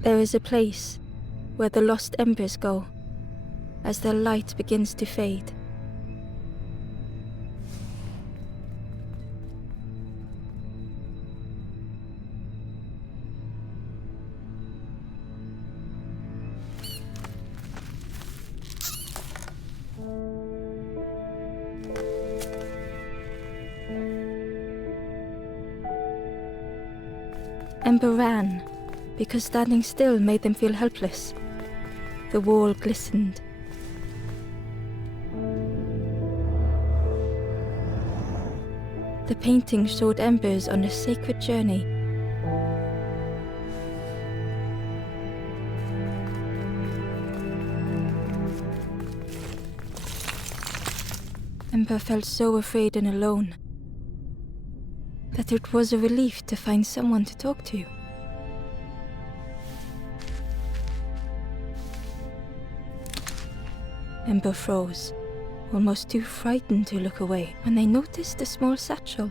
There is a place where the lost embers go as their light begins to fade. Ember ran, because standing still made them feel helpless. The wall glistened. The painting showed embers on a sacred journey. Ember felt so afraid and alone that it was a relief to find someone to talk to. Ember froze, almost too frightened to look away, when they noticed a small satchel.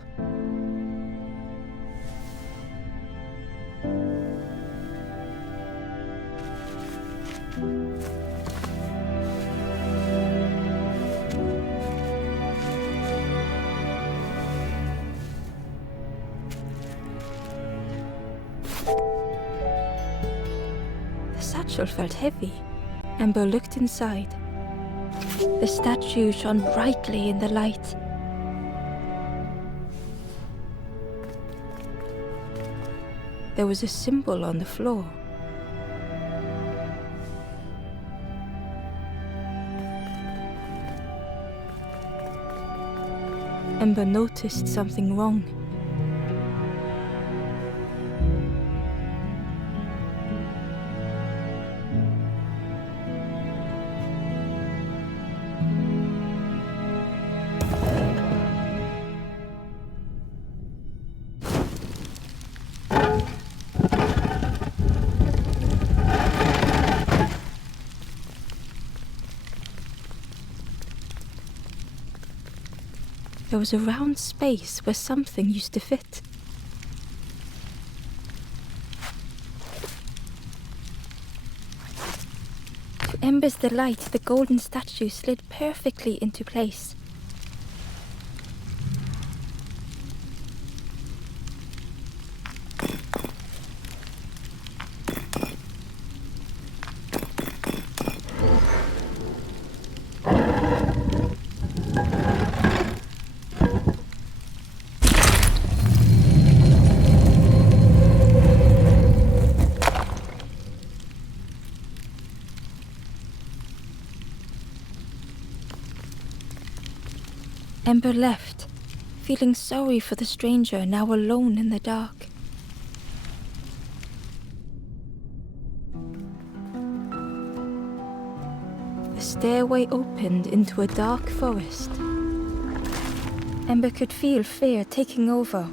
The satchel felt heavy. Ember looked inside. The statue shone brightly in the light. There was a symbol on the floor. Ember noticed something wrong. There was a round space where something used to fit. To Ember's delight, the golden statue slid perfectly into place. Ember left, feeling sorry for the stranger now alone in the dark. The stairway opened into a dark forest. Ember could feel fear taking over.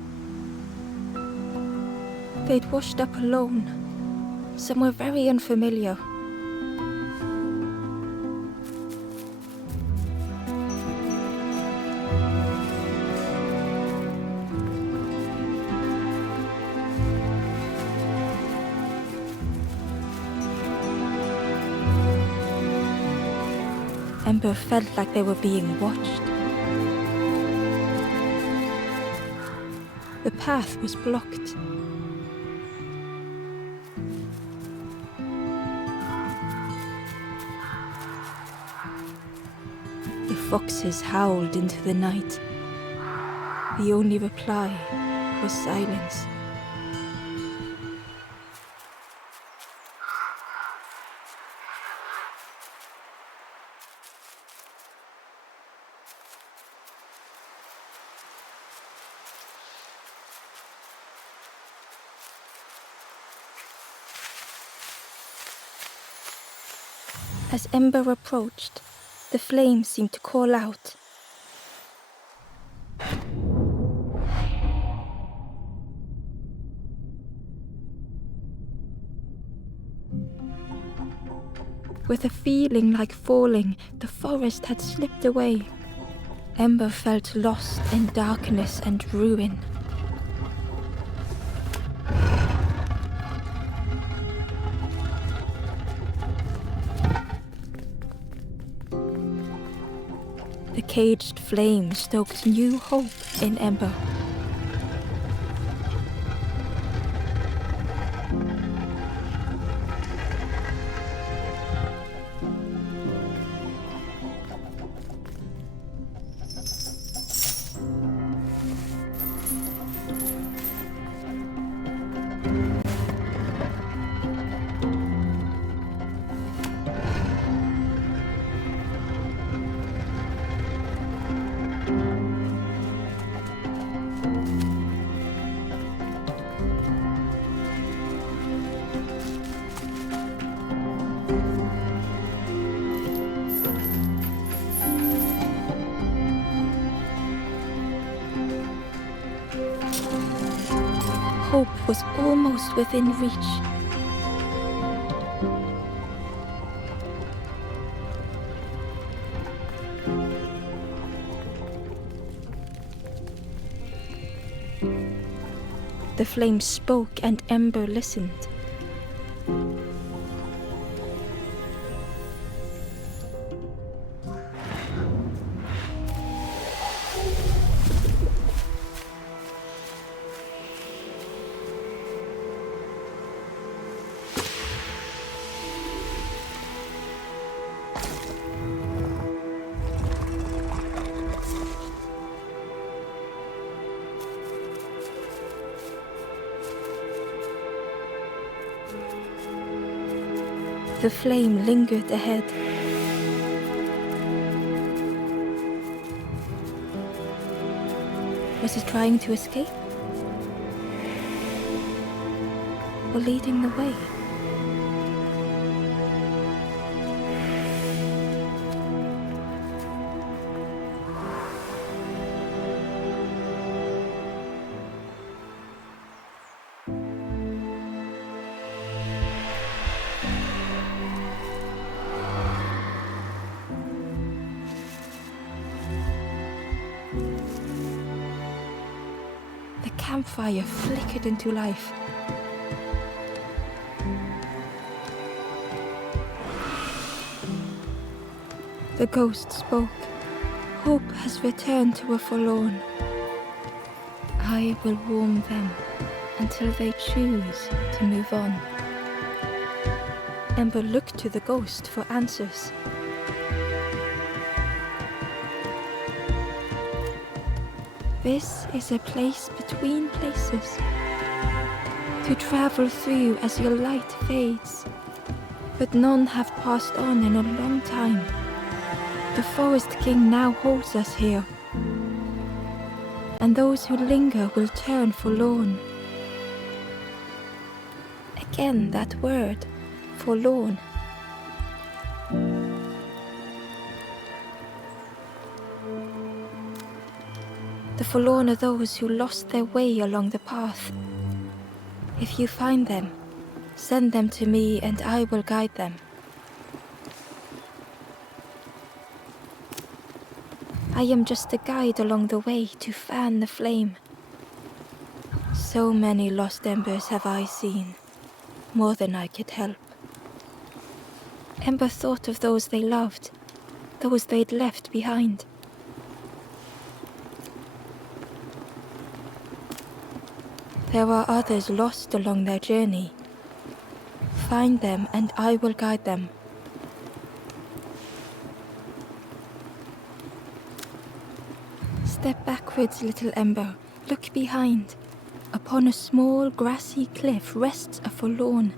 They'd washed up alone, somewhere very unfamiliar. Ember felt like they were being watched. The path was blocked. The foxes howled into the night. The only reply was silence. As Ember approached, the flames seemed to call out. With a feeling like falling, the forest had slipped away. Ember felt lost in darkness and ruin. The caged flame stoked new hope in Ember. Hope was almost within reach. The flame spoke and Ember listened. The flame lingered ahead. Was it trying to escape? Or leading the way? The campfire flickered into life. The ghost spoke. Hope has returned to a forlorn. I will warm them until they choose to move on. Ember looked to the ghost for answers. This is a place between places, to travel through as your light fades. But none have passed on in a long time. The Forest King now holds us here, and those who linger will turn forlorn. Again that word, forlorn. The forlorn are those who lost their way along the path. If you find them, send them to me and I will guide them. I am just a guide along the way to fan the flame. So many lost embers have I seen, more than I could help. Ember thought of those they loved, those they'd left behind. There are others lost along their journey. Find them and I will guide them. Step backwards, little Ember. Look behind. Upon a small grassy cliff rests a forlorn.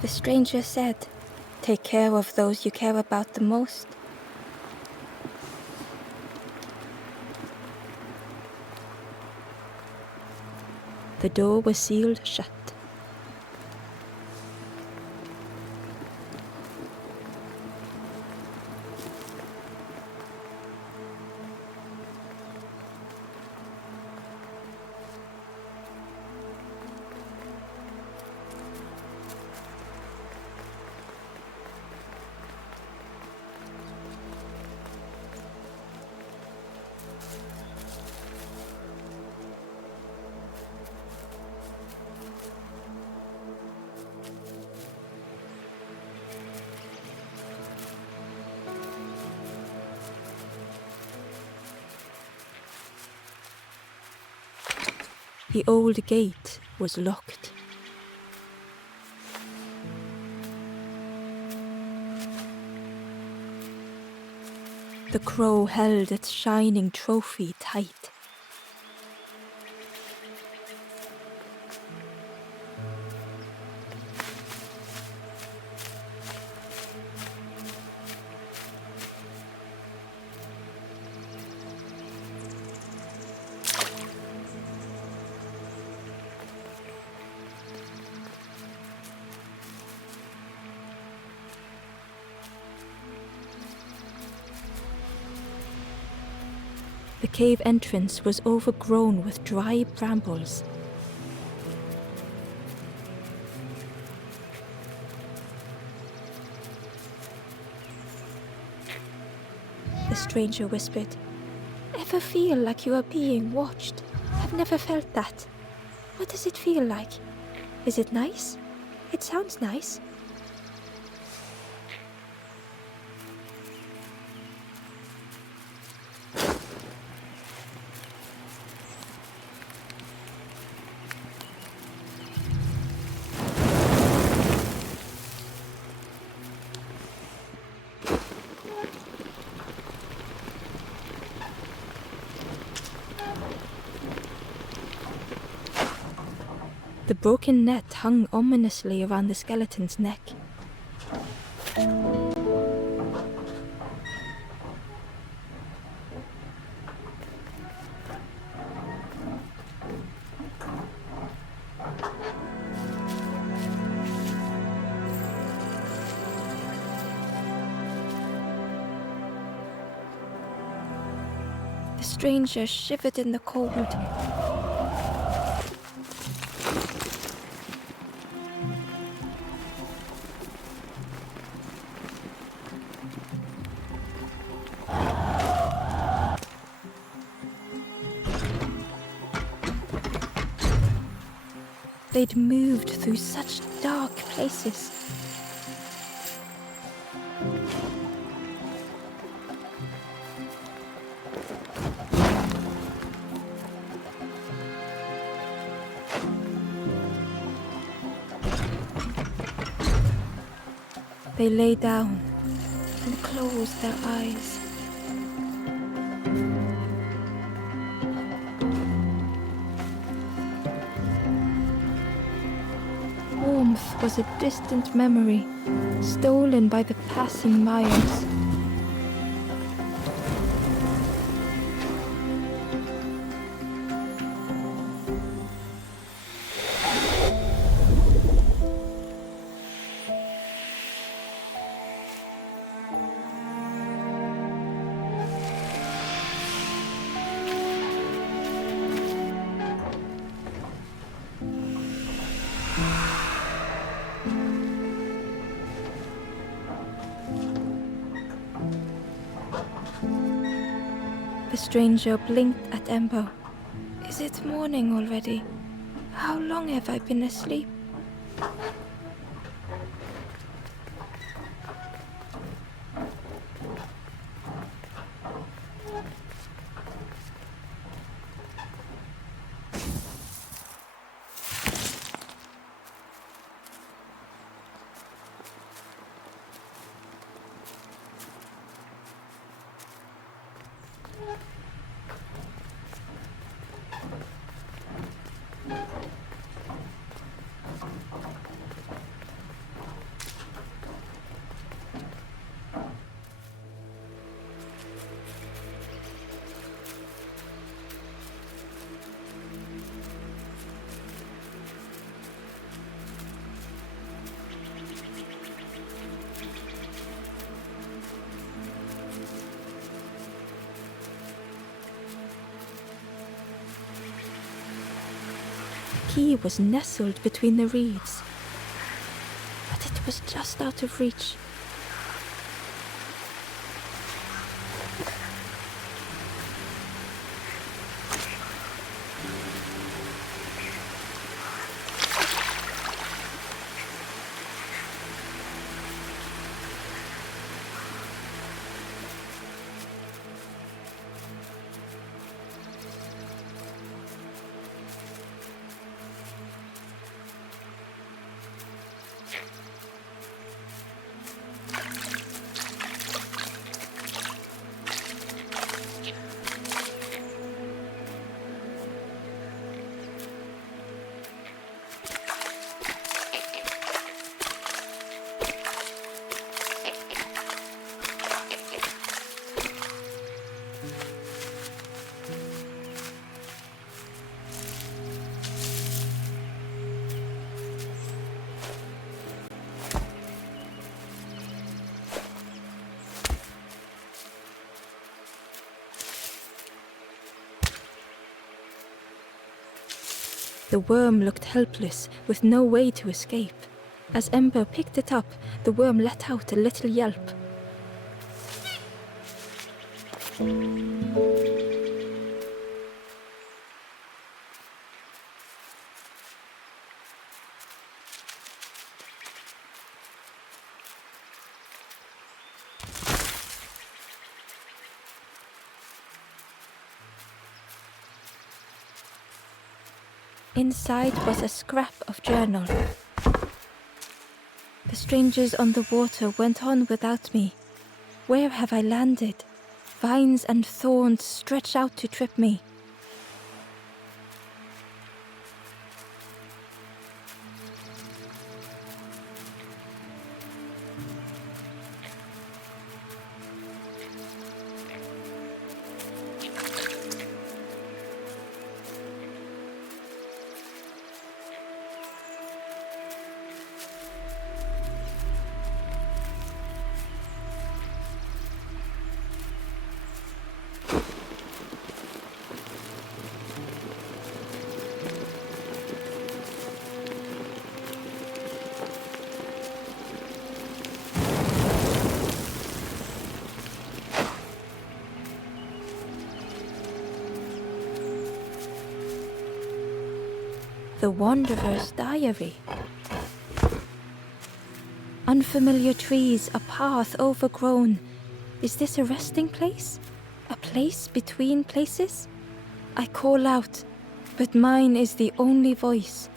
The stranger said, "Take care of those you care about the most." The door was sealed shut. The old gate was locked. The crow held its shining trophy tight. The cave entrance was overgrown with dry brambles. The stranger whispered, "Ever feel like you are being watched? I've never felt that. What does it feel like? Is it nice? It sounds nice." The broken net hung ominously around the skeleton's neck. The stranger shivered in the cold. They'd moved through such dark places. They lay down and closed their eyes. Warmth was a distant memory, stolen by the passing miles. The stranger blinked at Ember. "Is it morning already? How long have I been asleep?" The key was nestled between the reeds, but it was just out of reach. The worm looked helpless, with no way to escape. As Ember picked it up, the worm let out a little yelp. Inside was a scrap of journal. The strangers on the water went on without me. Where have I landed? Vines and thorns stretch out to trip me. The Wanderer's Diary. Unfamiliar trees, a path overgrown. Is this a resting place? A place between places? I call out, but mine is the only voice.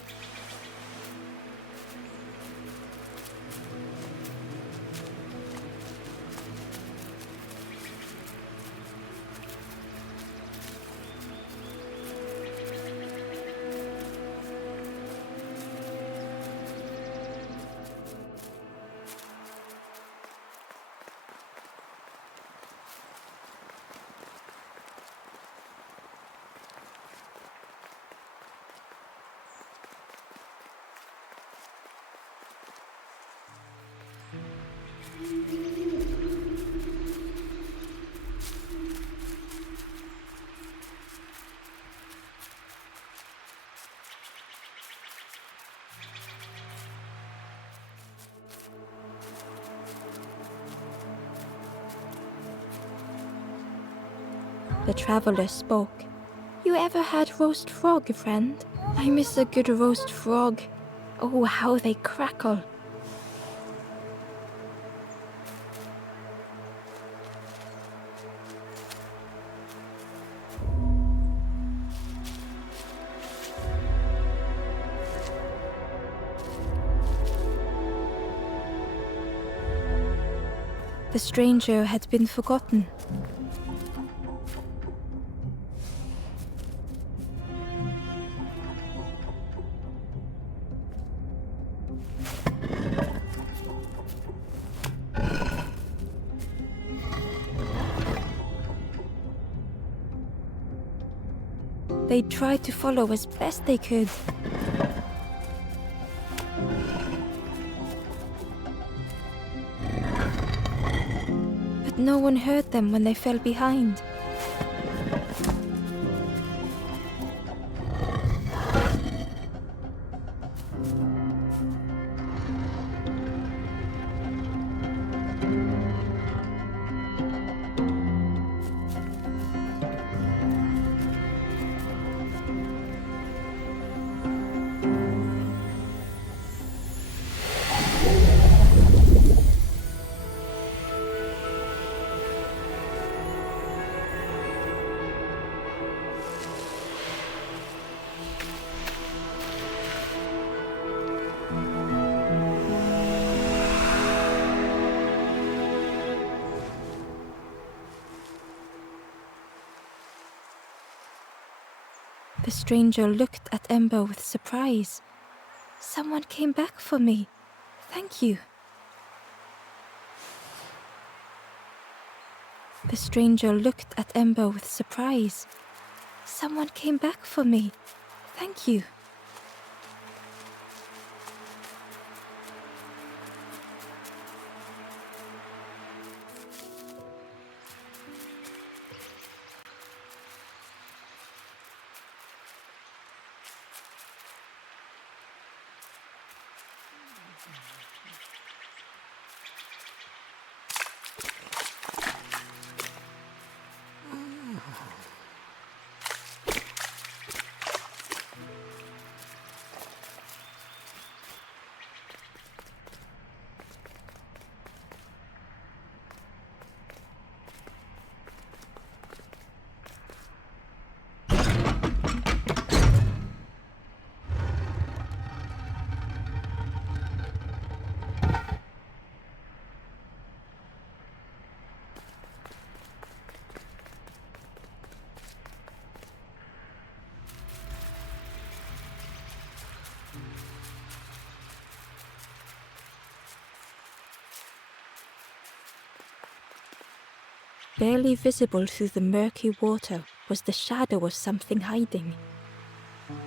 The traveler spoke. You ever had roast frog, friend? I miss a good roast frog. Oh, how they crackle. The stranger had been forgotten. They tried to follow as best they could. But no one heard them when they fell behind. The stranger looked at Ember with surprise. Someone came back for me. Thank you. The stranger looked at Ember with surprise. Someone came back for me. Thank you. Barely visible through the murky water was the shadow of something hiding.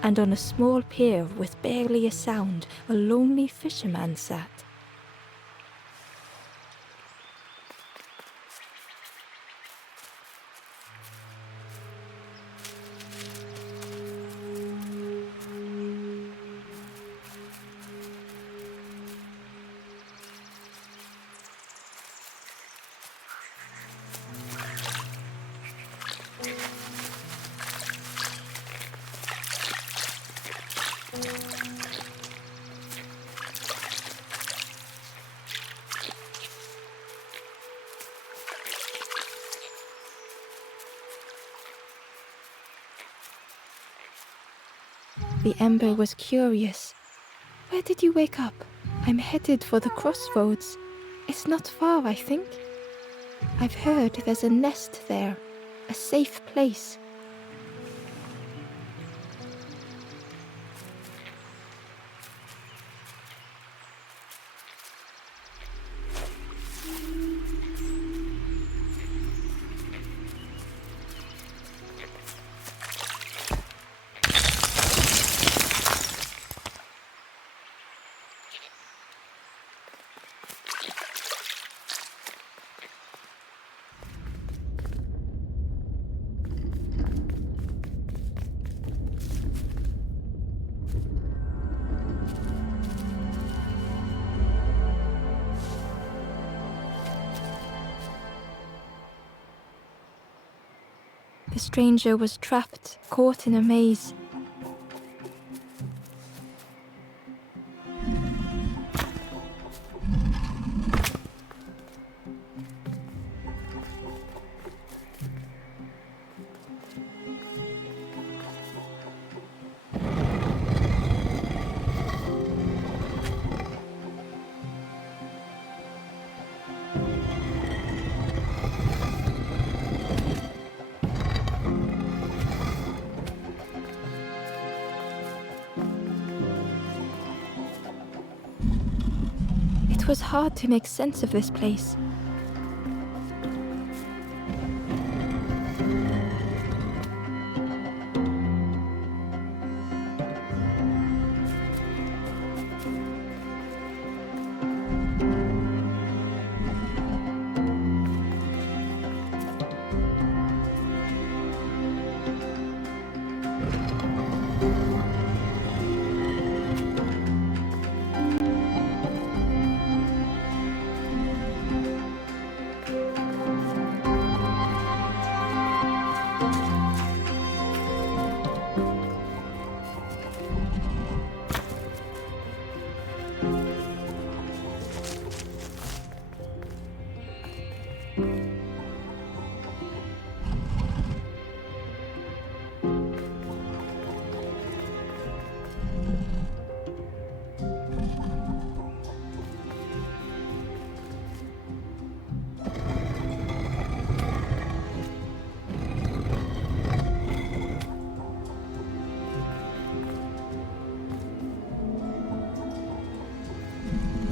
And on a small pier with barely a sound, a lonely fisherman sat. The ember was curious. "Where did you wake up?" "I'm headed for the crossroads. It's not far, I think. I've heard there's a nest there, a safe place." The stranger was trapped, caught in a maze. It was hard to make sense of this place.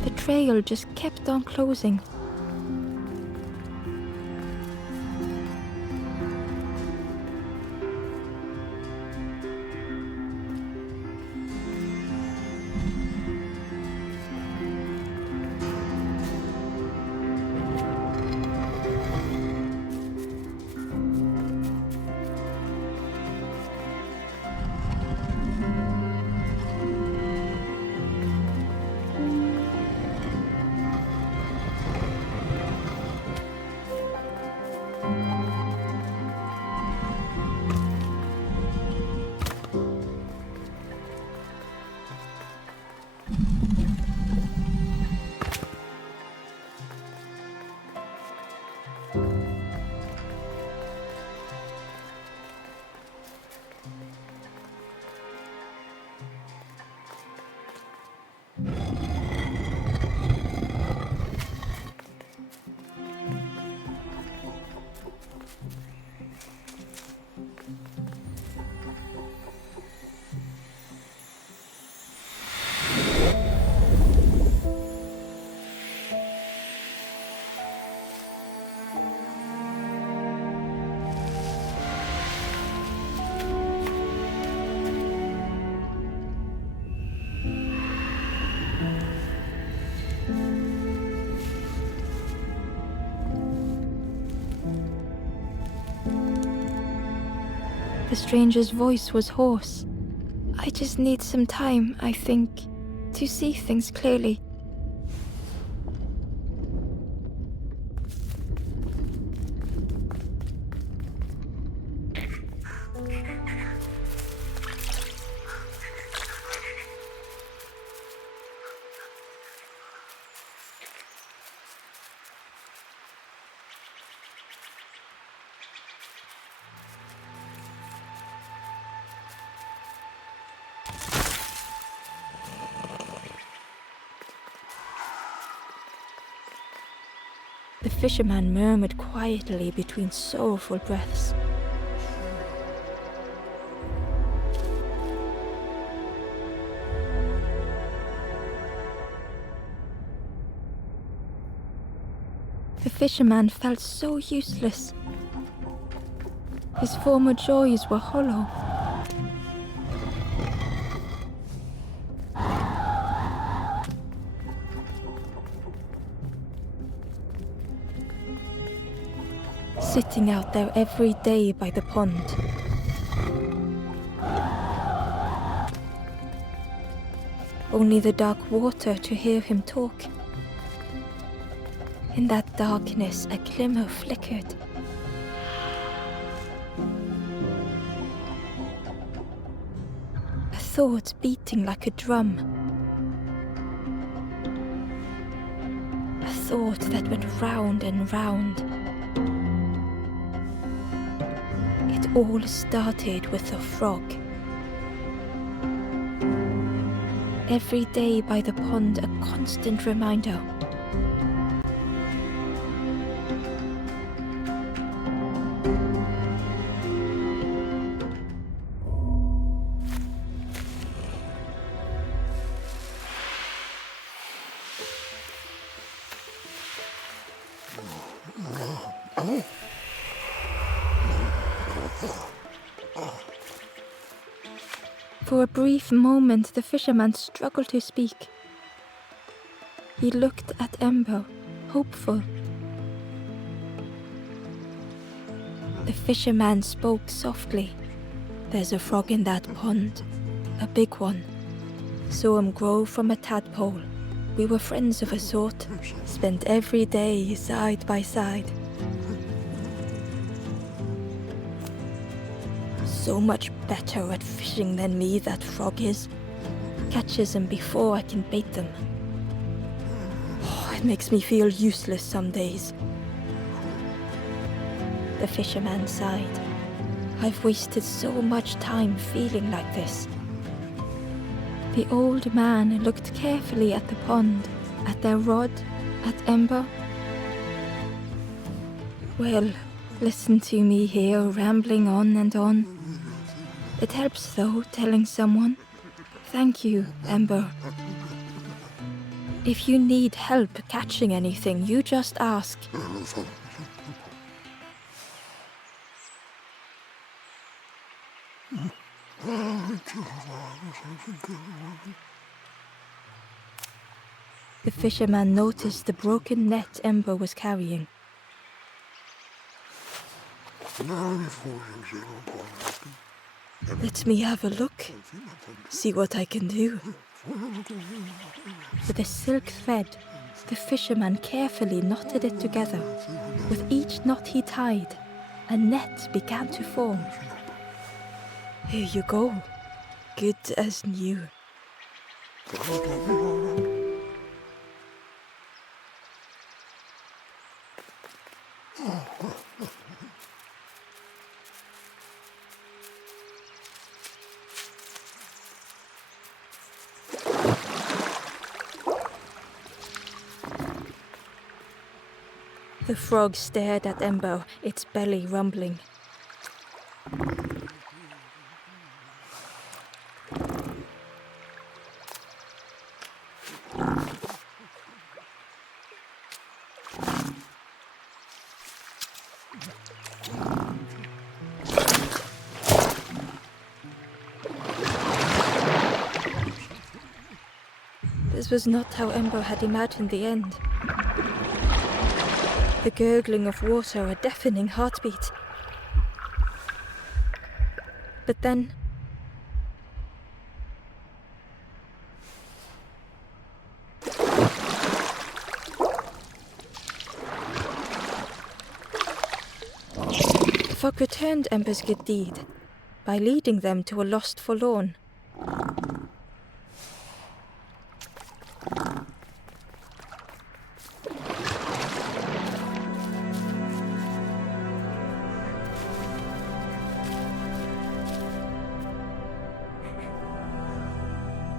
The trail just kept on closing. The stranger's voice was hoarse. I just need some time, I think, to see things clearly. The fisherman murmured quietly between sorrowful breaths. The fisherman felt so useless. His former joys were hollow. Sitting out there every day by the pond. Only the dark water to hear him talk. In that darkness, a glimmer flickered. A thought beating like a drum. A thought that went round and round. It all started with a frog. Every day by the pond, a constant reminder. For a brief moment, the fisherman struggled to speak. He looked at Ember, hopeful. The fisherman spoke softly. There's a frog in that pond, a big one. Saw him grow from a tadpole. We were friends of a sort, spent every day side by side. So much better at fishing than me, that frog is. Catches them before I can bait them. Oh, it makes me feel useless some days. The fisherman sighed. I've wasted so much time feeling like this. The old man looked carefully at the pond, at their rod, at Ember. Well, listen to me here, rambling on and on. It helps, though, telling someone. Thank you, Ember. If you need help catching anything, you just ask. The fisherman noticed the broken net Ember was carrying. Let me have a look, see what I can do. With a silk thread, the fisherman carefully knotted it together. With each knot he tied, a net began to form. Here you go, good as new. The frog stared at Ember, its belly rumbling. This was not how Ember had imagined the end. The gurgling of water, a deafening heartbeat. But then... The fog returned Ember's good deed by leading them to a lost forlorn.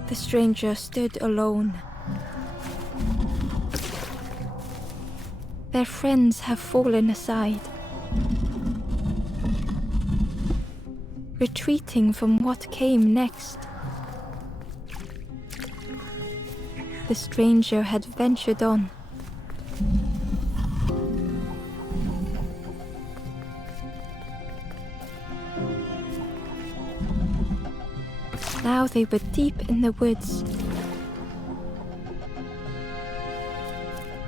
The stranger stood alone. Their friends have fallen aside, retreating from what came next. The stranger had ventured on. Now they were deep in the woods.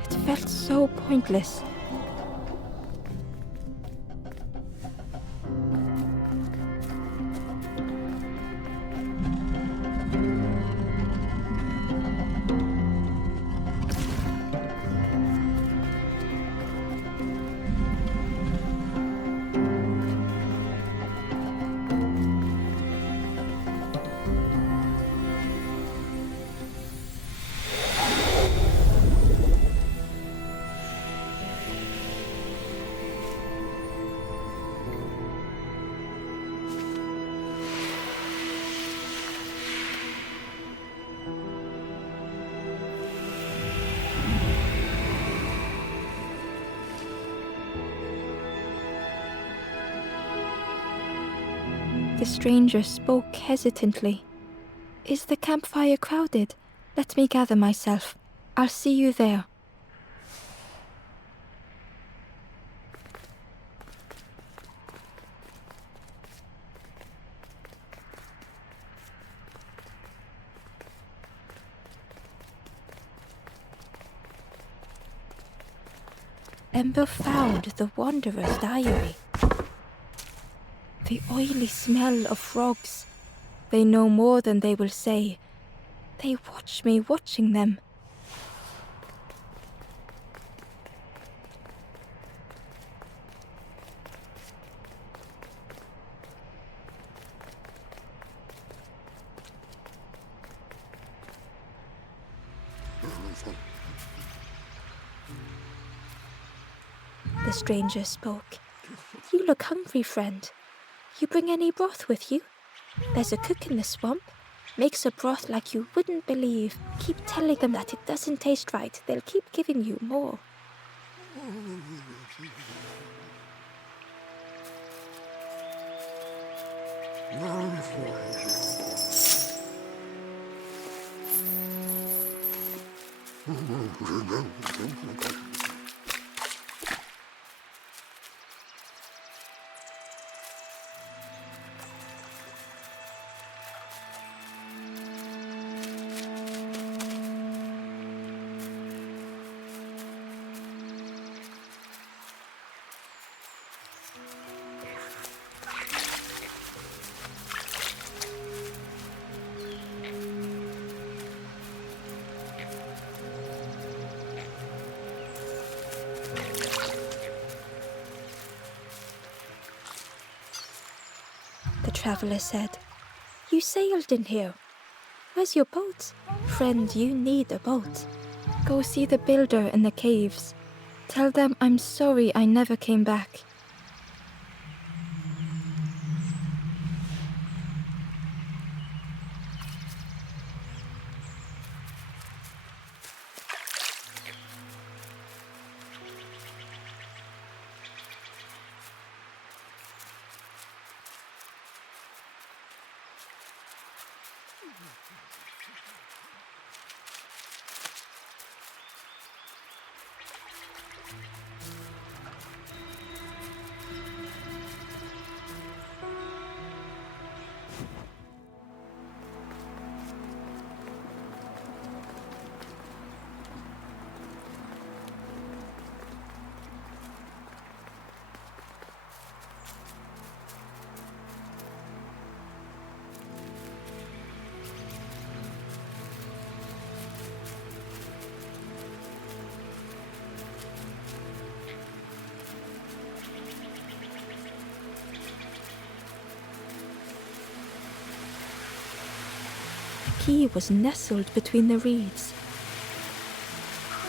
It felt so pointless. The stranger spoke hesitantly. "Is the campfire crowded? Let me gather myself. I'll see you there." Ember found the Wanderer's diary. The oily smell of frogs. They know more than they will say. They watch me watching them. The stranger spoke. "You look hungry, friend. You bring any broth with you? There's a cook in the swamp. Makes a broth like you wouldn't believe. Keep telling them that it doesn't taste right. They'll keep giving you more." The traveller said, "You sailed in here. Where's your boat? Friend, you need a boat. Go see the builder in the caves. Tell them I'm sorry I never came back." key was nestled between the reeds,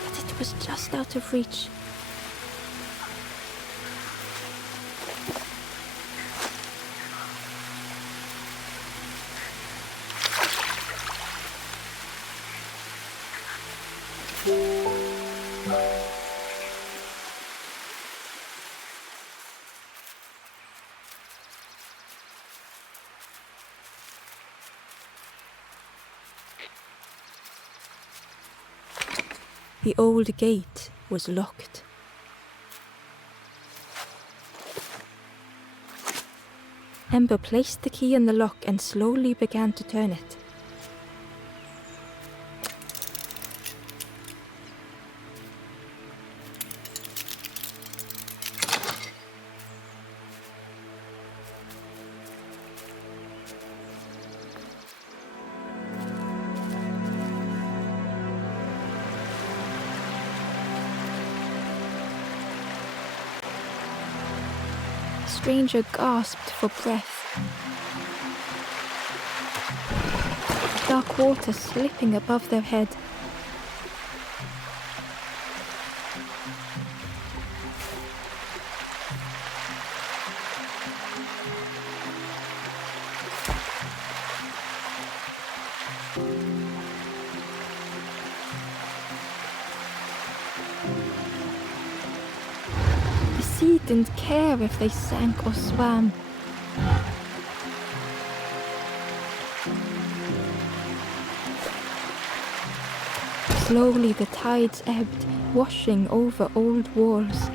but it was just out of reach. The old gate was locked. Ember placed the key in the lock and slowly began to turn it. The stranger gasped for breath. Dark water slipping above their head. The sea didn't care if they sank or swam. Slowly the tides ebbed, washing over old walls.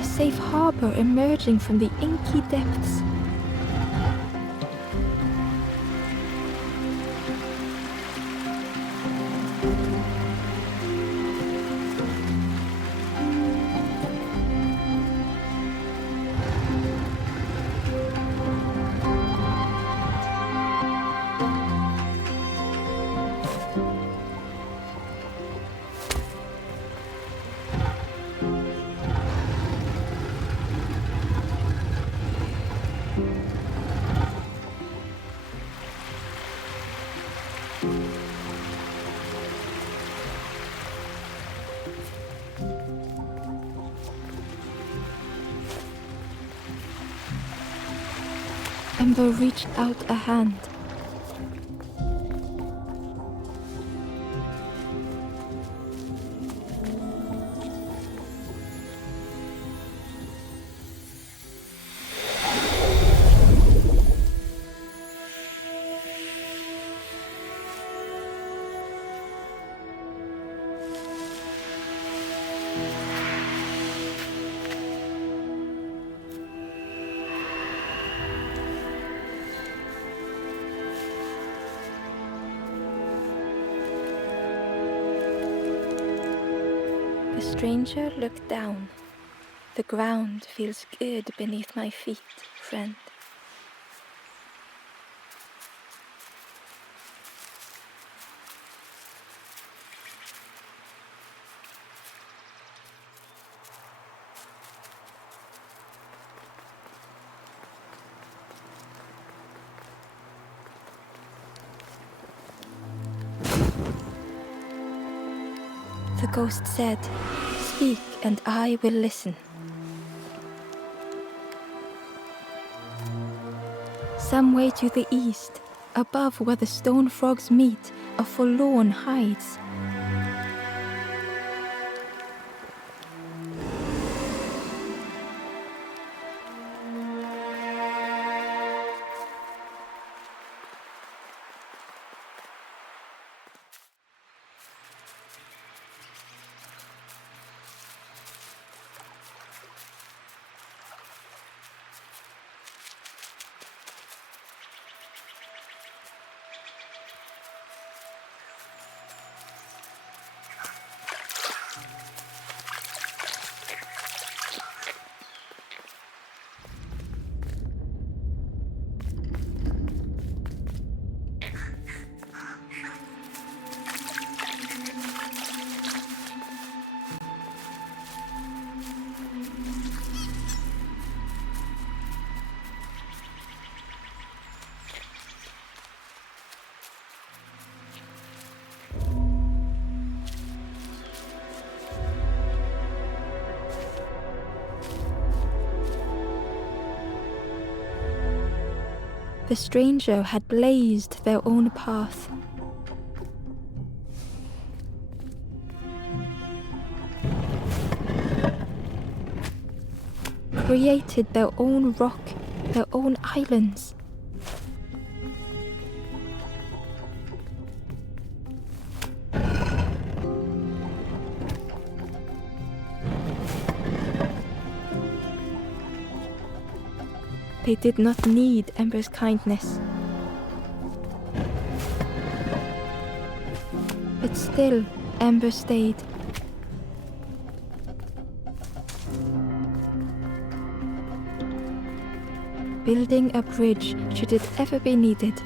A safe harbor emerging from the inky depths. Ember reached out a hand. The stranger looked down. The ground feels good beneath my feet, friend. The ghost said, "Speak and I will listen." Some way to the east, above where the stone frogs meet, a forlorn hides. The stranger had blazed their own path. Created their own rock, their own islands. They did not need Ember's kindness. But still, Ember stayed. Building a bridge should it ever be needed.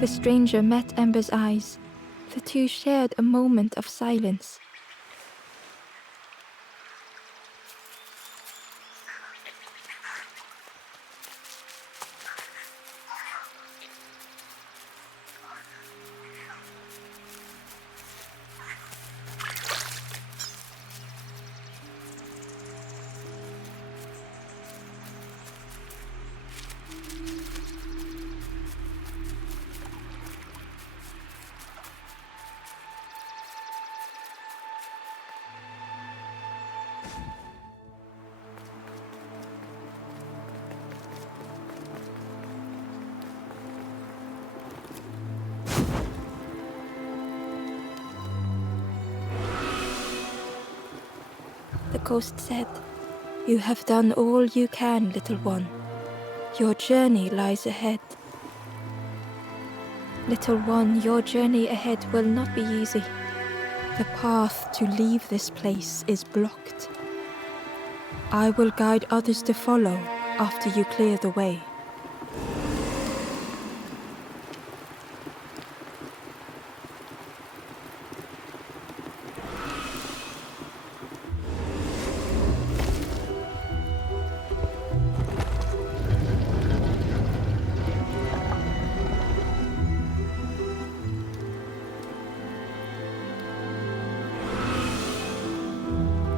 The stranger met Ember's eyes. The two shared a moment of silence. The ghost said, "You have done all you can, little one. Your journey lies ahead. Little one, your journey ahead will not be easy. The path to leave this place is blocked. I will guide others to follow after you clear the way."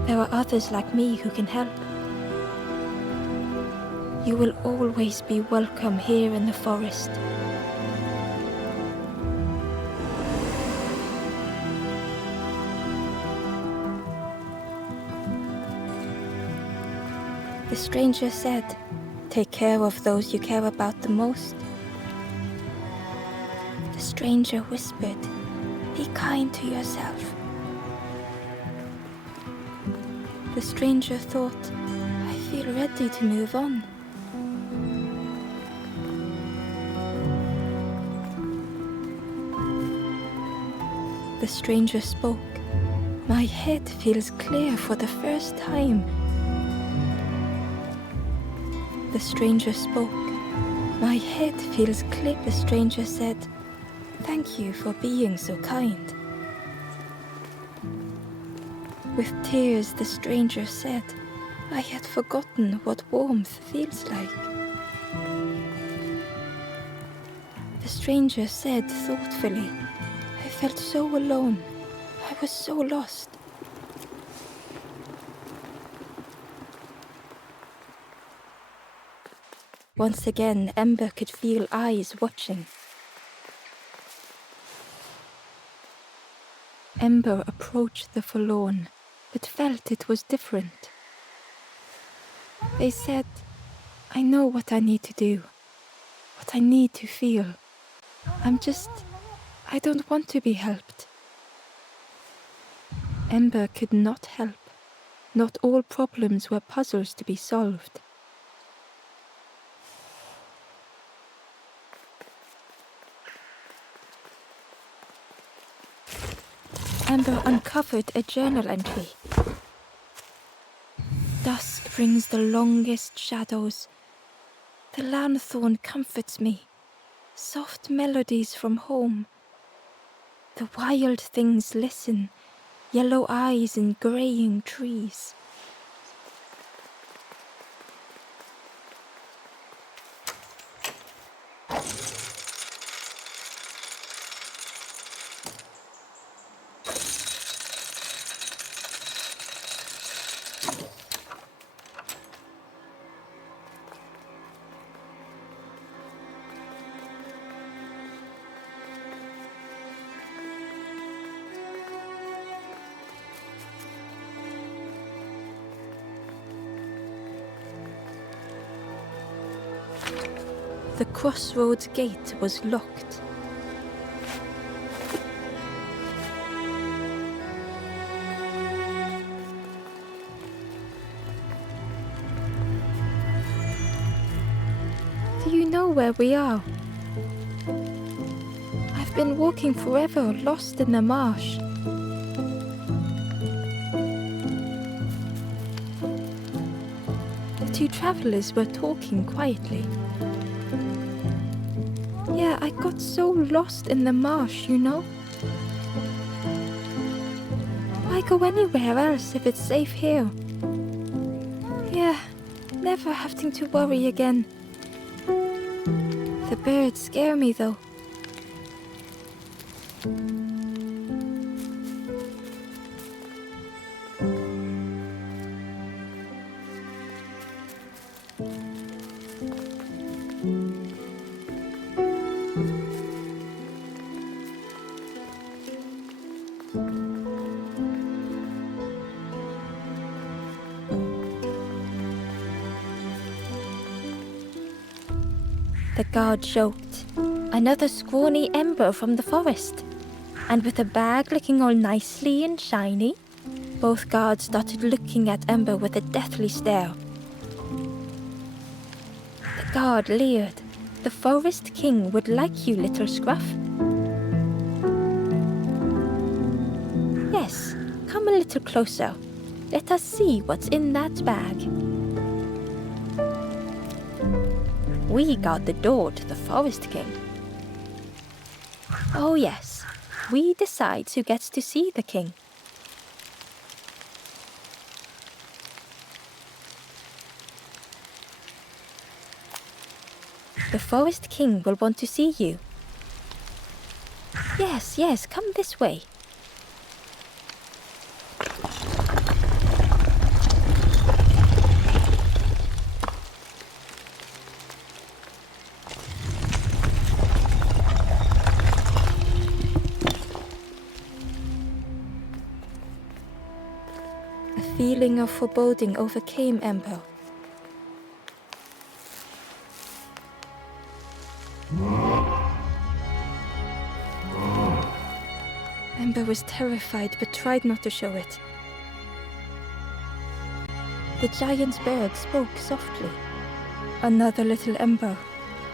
There are others like me who can help. You will always be welcome here in the forest. The stranger said, "Take care of those you care about the most." The stranger whispered, "Be kind to yourself." The stranger thought, "I feel ready to move on." The stranger spoke, "My head feels clear for the first time." The stranger spoke, "My head feels clear." The stranger said, "Thank you for being so kind." With tears, the stranger said, "I had forgotten what warmth feels like." The stranger said thoughtfully, "I felt so alone. I was so lost." Once again, Ember could feel eyes watching. Ember approached the forlorn, but felt it was different. They said, "I know what I need to do, what I need to feel. I don't want to be helped." Ember could not help. Not all problems were puzzles to be solved. Ember uncovered a journal entry. Dusk brings the longest shadows. The lanthorn comforts me. Soft melodies from home. The wild things listen, yellow eyes in greying trees. The crossroads gate was locked. Do you know where we are? I've been walking forever, lost in the marsh. The two travelers were talking quietly. Yeah, I got so lost in the marsh, you know. Why go anywhere else if it's safe here? Yeah, never having to worry again. The birds scare me though. The guard joked. Another scrawny ember from the forest. And with a bag looking all nicely and shiny, both guards started looking at Ember with a deathly stare. The guard leered. The Forest King would like you, little scruff. Yes, come a little closer. Let us see what's in that bag. We guard the door to the Forest King. Oh yes, we decide who gets to see the king. The Forest King will want to see you. Yes, come this way. A feeling of foreboding overcame Ember. Ember was terrified but tried not to show it. The giant bird spoke softly. Another little Ember.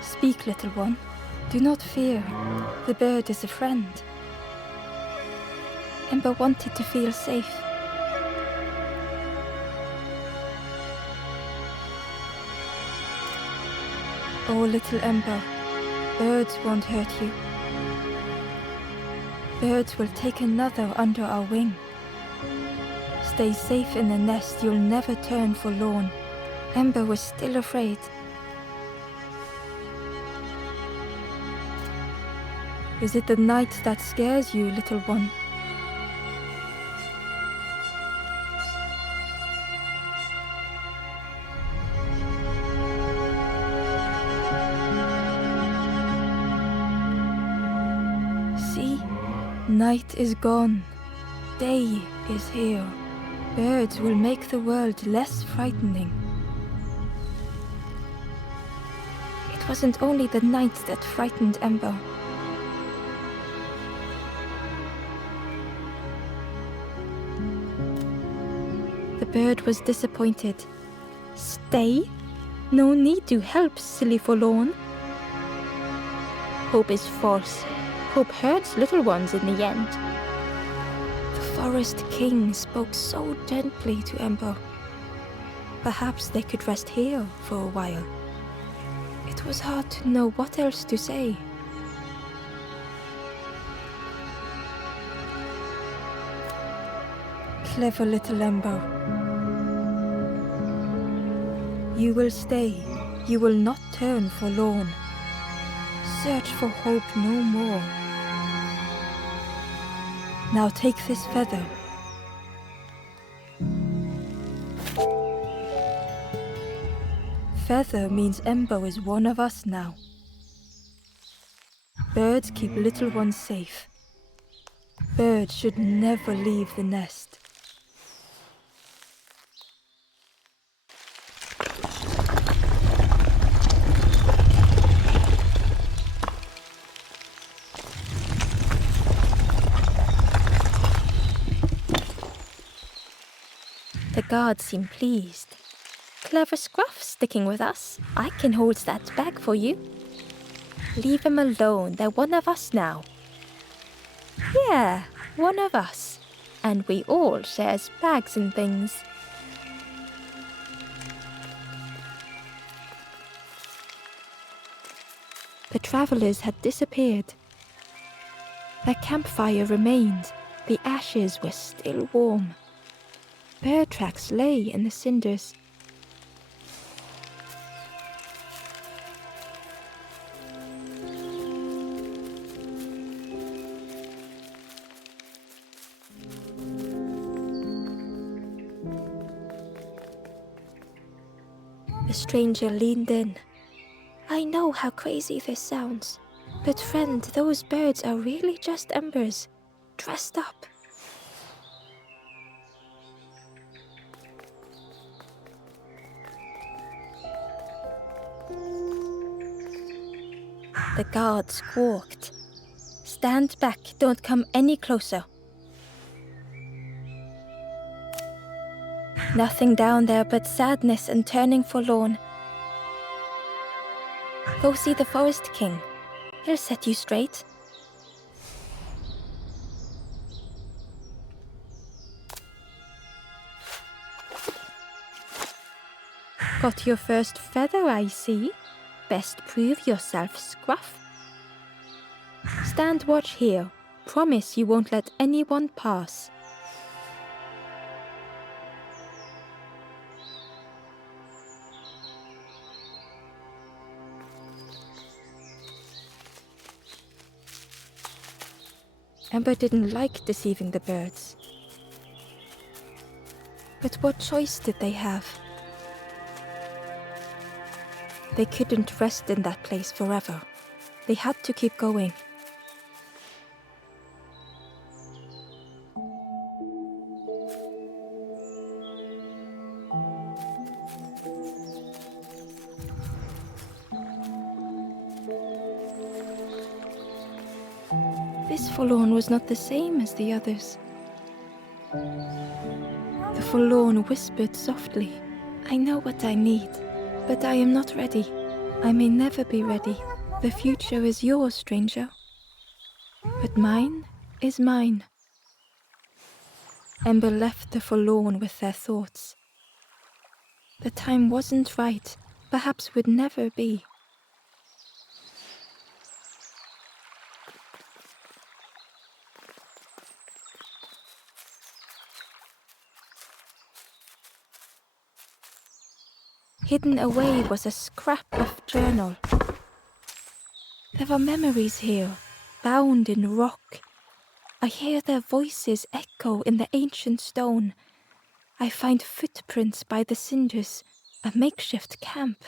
Speak, little one. Do not fear. The bird is a friend. Ember wanted to feel safe. Oh, little Ember, birds won't hurt you. Birds will take another under our wing. Stay safe in the nest, you'll never turn forlorn. Ember was still afraid. Is it the night that scares you, little one? See? Night is gone. Day is here. Birds will make the world less frightening. It wasn't only the night that frightened Ember. The bird was disappointed. Stay? No need to help, silly forlorn. Hope is false. Hope hurts little ones in the end. The Forest King spoke so gently to Ember. Perhaps they could rest here for a while. It was hard to know what else to say. Clever little Ember. You will stay. You will not turn forlorn. Search for hope no more. Now take this feather. Feather means Ember is one of us now. Birds keep little ones safe. Birds should never leave the nest. The guards seem pleased. Clever Scruff sticking with us. I can hold that bag for you. Leave them alone. They're one of us now. Yeah, one of us. And we all shares bags and things. The travellers had disappeared. Their campfire remained. The ashes were still warm. Bird tracks lay in the cinders. The stranger leaned in. I know how crazy this sounds, but friend, those birds are really just embers, dressed up. The guard squawked. Stand back, don't come any closer. Nothing down there but sadness and turning forlorn. Go see the Forest King. He'll set you straight. Got your first feather, I see. Best prove yourself, Scruff. Stand watch here. Promise you won't let anyone pass. Ember didn't like deceiving the birds. But what choice did they have? They couldn't rest in that place forever. They had to keep going. This forlorn was not the same as the others. The forlorn whispered softly, I know what I need. But I am not ready. I may never be ready. The future is yours, stranger. But mine is mine. Ember left the forlorn with their thoughts. The time wasn't right, perhaps would never be. Hidden away was a scrap of journal. There were memories here, bound in rock. I hear their voices echo in the ancient stone. I find footprints by the cinders, a makeshift camp.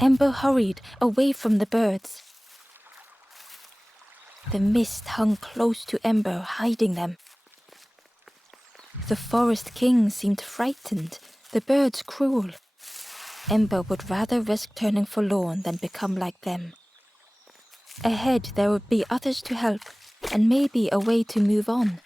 Ember hurried away from the birds. The mist hung close to Ember, hiding them. The Forest King seemed frightened, the birds cruel. Ember would rather risk turning forlorn than become like them. Ahead there would be others to help, and maybe a way to move on.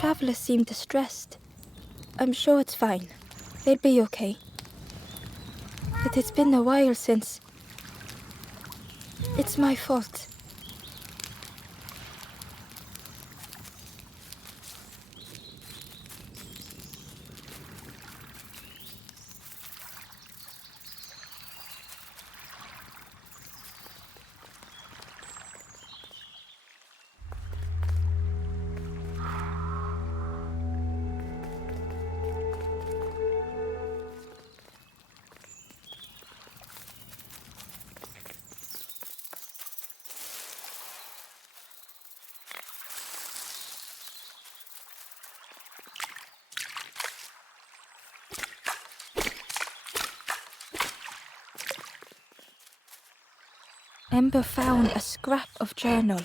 travelers seem distressed. I'm sure it's fine. They'll be okay. But it's been a while since... It's my fault. Ember found a scrap of journal.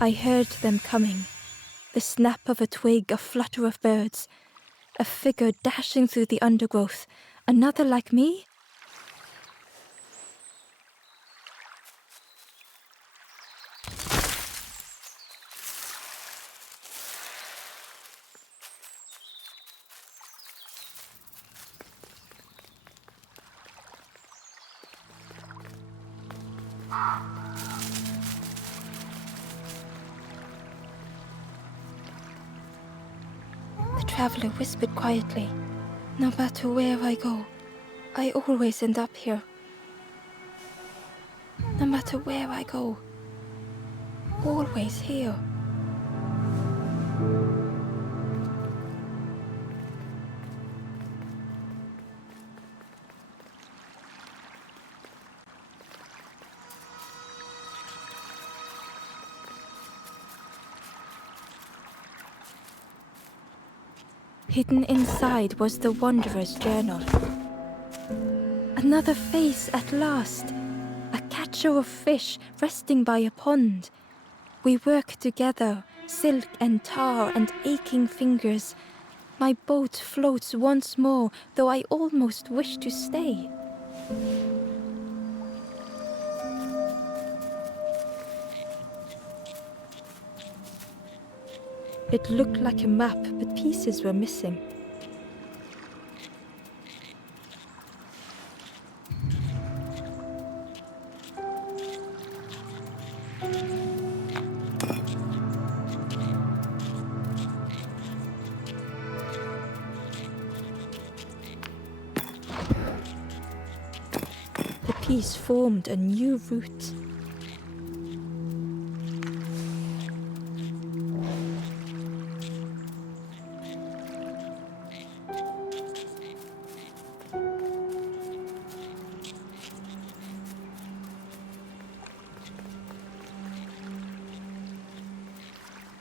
I heard them coming. The snap of a twig, a flutter of birds, a figure dashing through the undergrowth. Another like me? The traveler whispered quietly. No matter where I go, I always end up here. No matter where I go, always here. Hidden inside was the Wanderer's journal. Another face at last. A catcher of fish resting by a pond. We work together, silk and tar and aching fingers. My boat floats once more, though I almost wish to stay. It looked like a map, but pieces were missing. The piece formed a new route.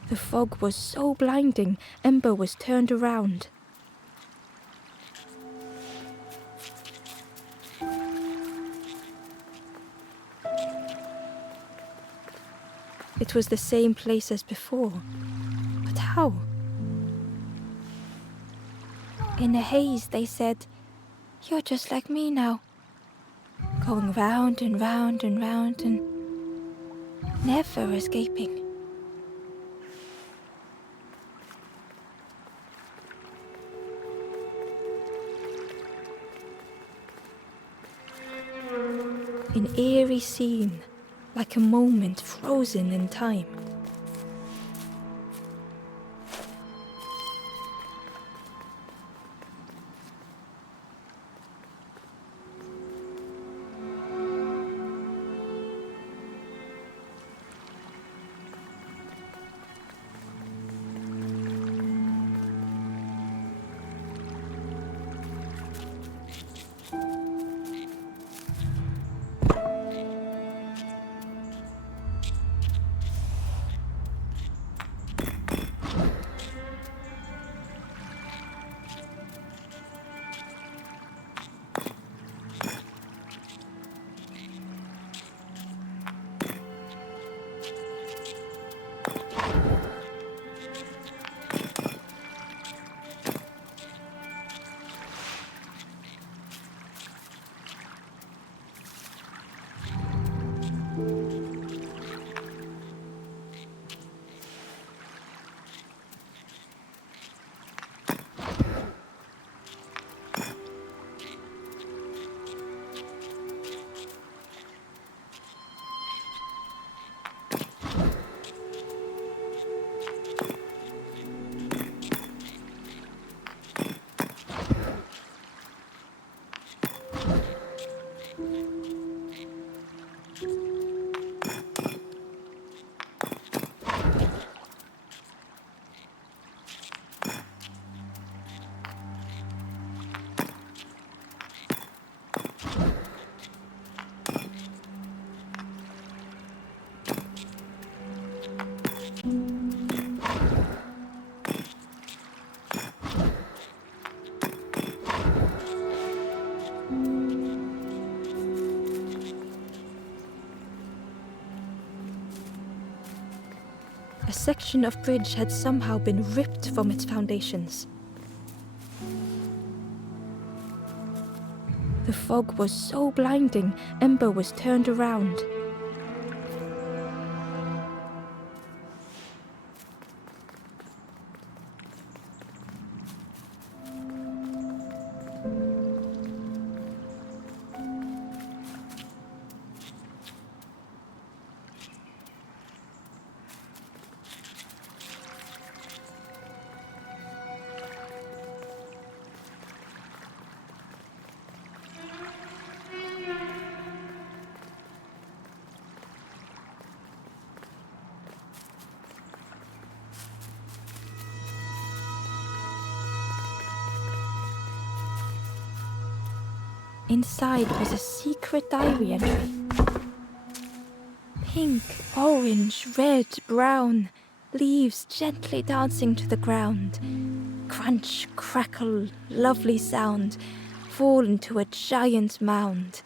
The fog was so blinding, Ember was turned around. It was the same place as before. But how? In a haze, they said, "You're just like me now. Going round and round and round and never escaping." An eerie scene, like a moment frozen in time. section of bridge had somehow been ripped from its foundations. The fog was so blinding, Ember was turned around. Inside was a secret diary entry. Pink, orange, red, brown, leaves gently dancing to the ground. Crunch, crackle, lovely sound, fall into a giant mound.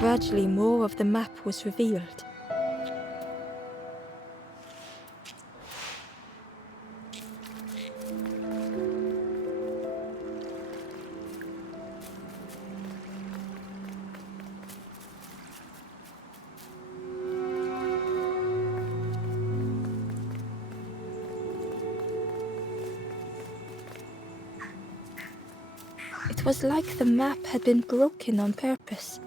Gradually, more of the map was revealed. It was like the map had been broken on purpose.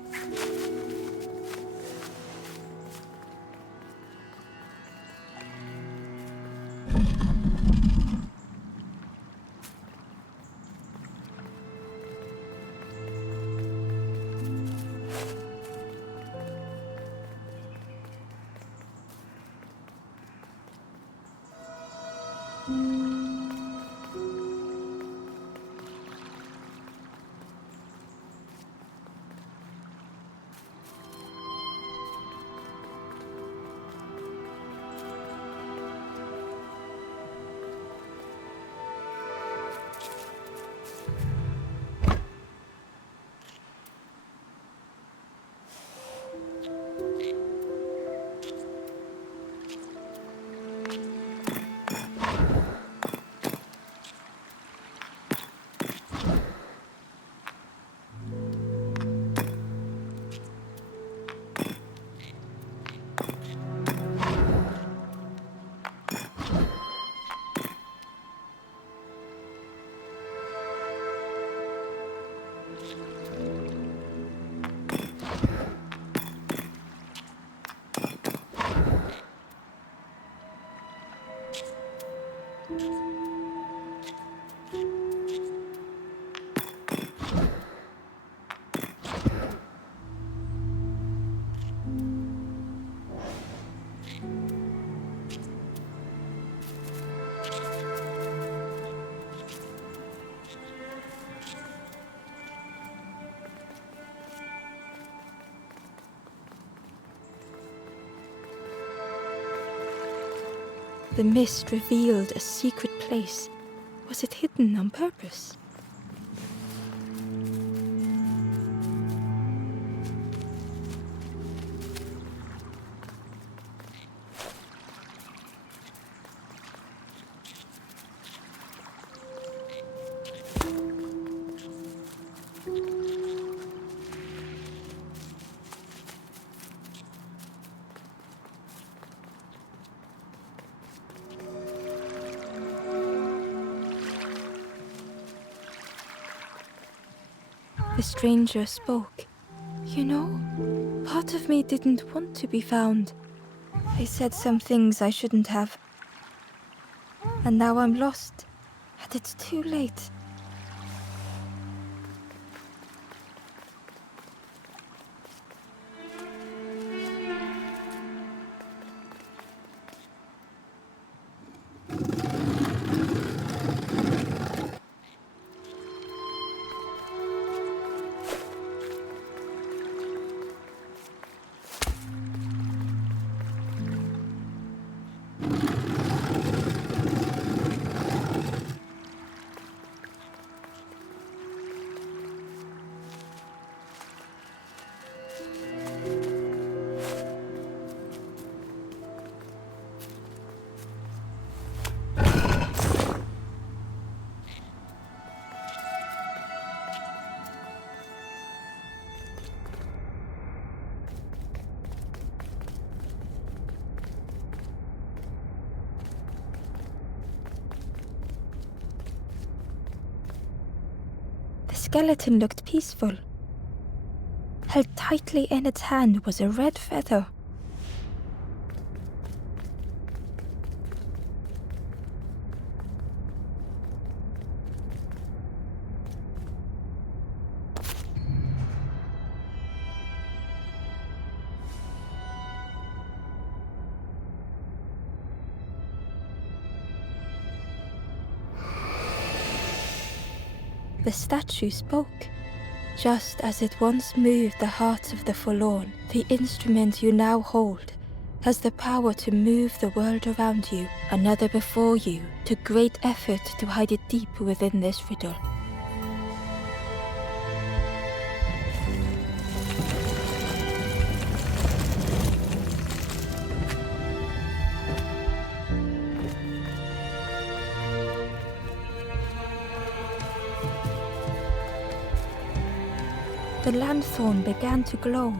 The mist revealed a secret place. Was it hidden on purpose? The stranger spoke. You know, part of me didn't want to be found. I said some things I shouldn't have. And now I'm lost, and it's too late. The skeleton looked peaceful. Held tightly in its hand was a red feather. The statue spoke. Just as it once moved the hearts of the forlorn, the instrument you now hold has the power to move the world around you, another before you, to great effort to hide it deep within this riddle. The lanthorn began to glow.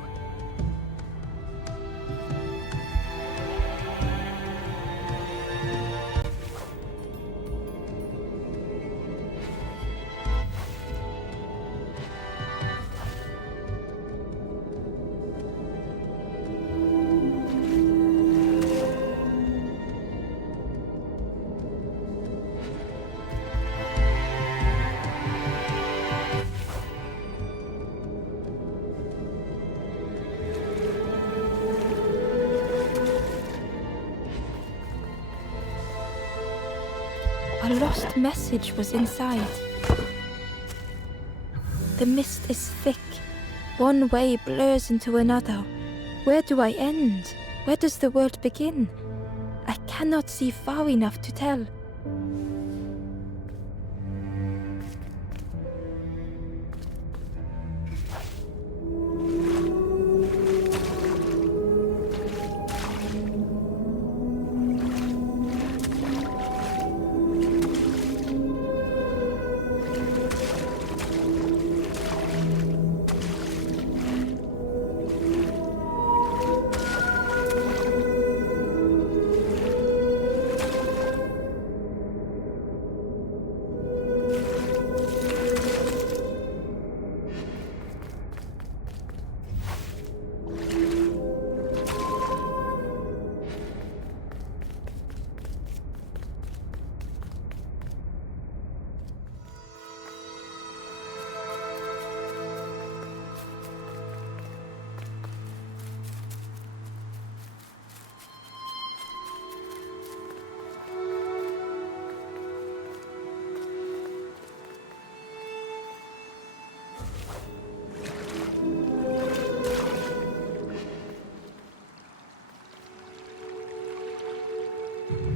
A lost message was inside. The mist is thick. One way blurs into another. Where do I end? Where does the world begin? I cannot see far enough to tell.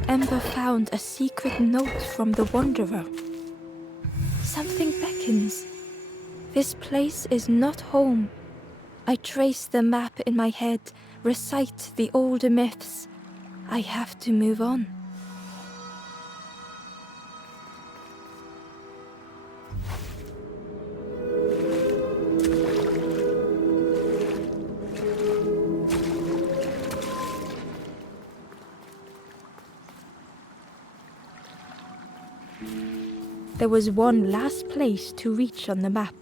Ember found a secret note from the Wanderer. Something beckons. This place is not home. I trace the map in my head, recite the older myths. I have to move on. There was one last place to reach on the map.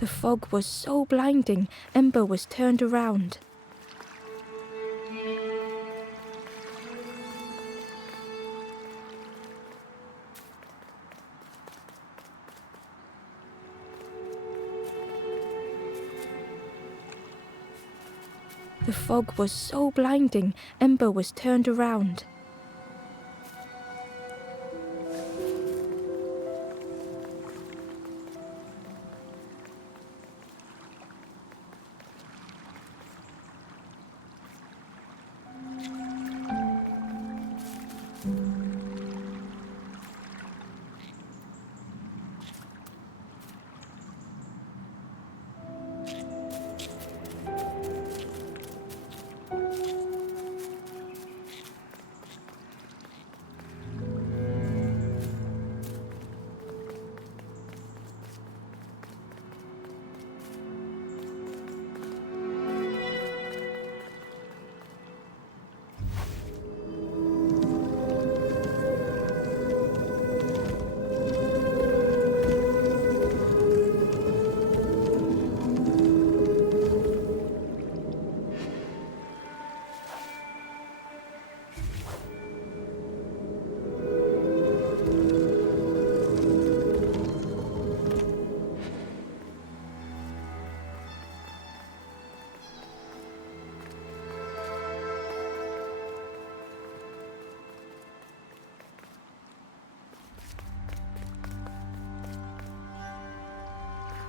The fog was so blinding, Ember was turned around. The fog was so blinding, Ember was turned around.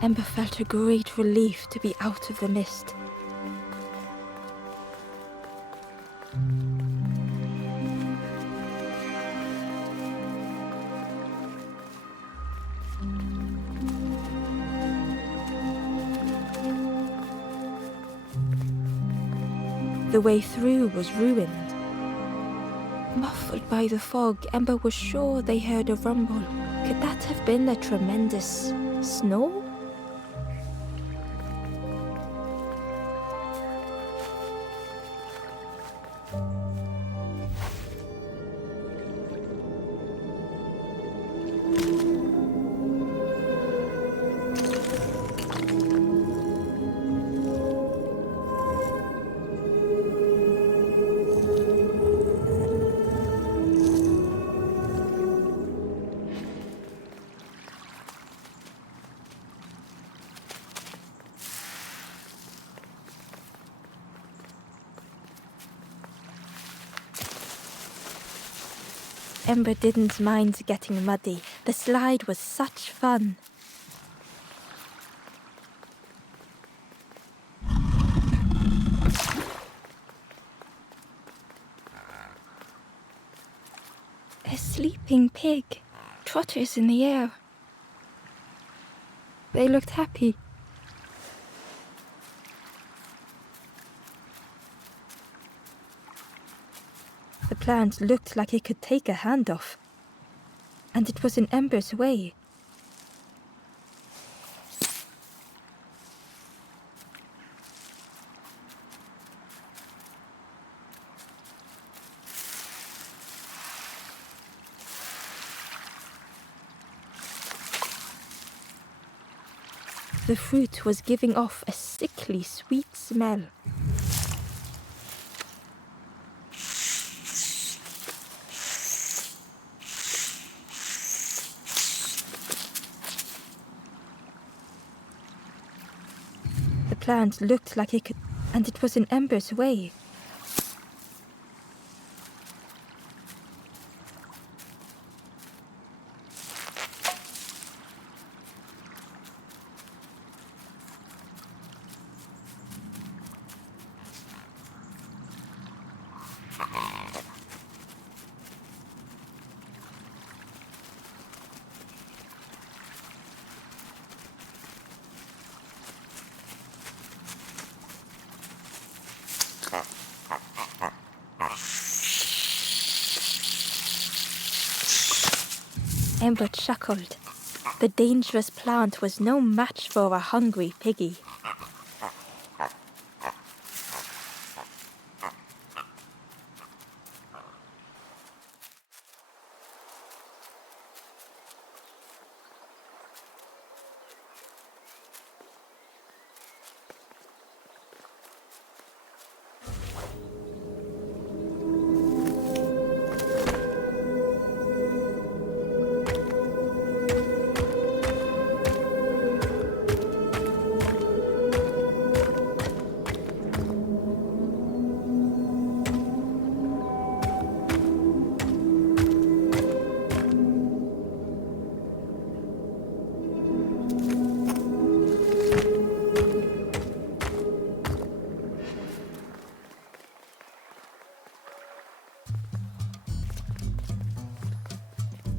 Ember felt a great relief to be out of the mist. The way through was ruined. Muffled by the fog, Ember was sure they heard a rumble. Could that have been a tremendous snow? Ember didn't mind getting muddy. The slide was such fun. A sleeping pig, trotters in the air. They looked happy. The plant looked like it could take a hand off, and it was in Ember's way. The fruit was giving off a sickly sweet smell. The plant looked like it could, and it was in Ember's way. Ember chuckled. The dangerous plant was no match for a hungry piggy.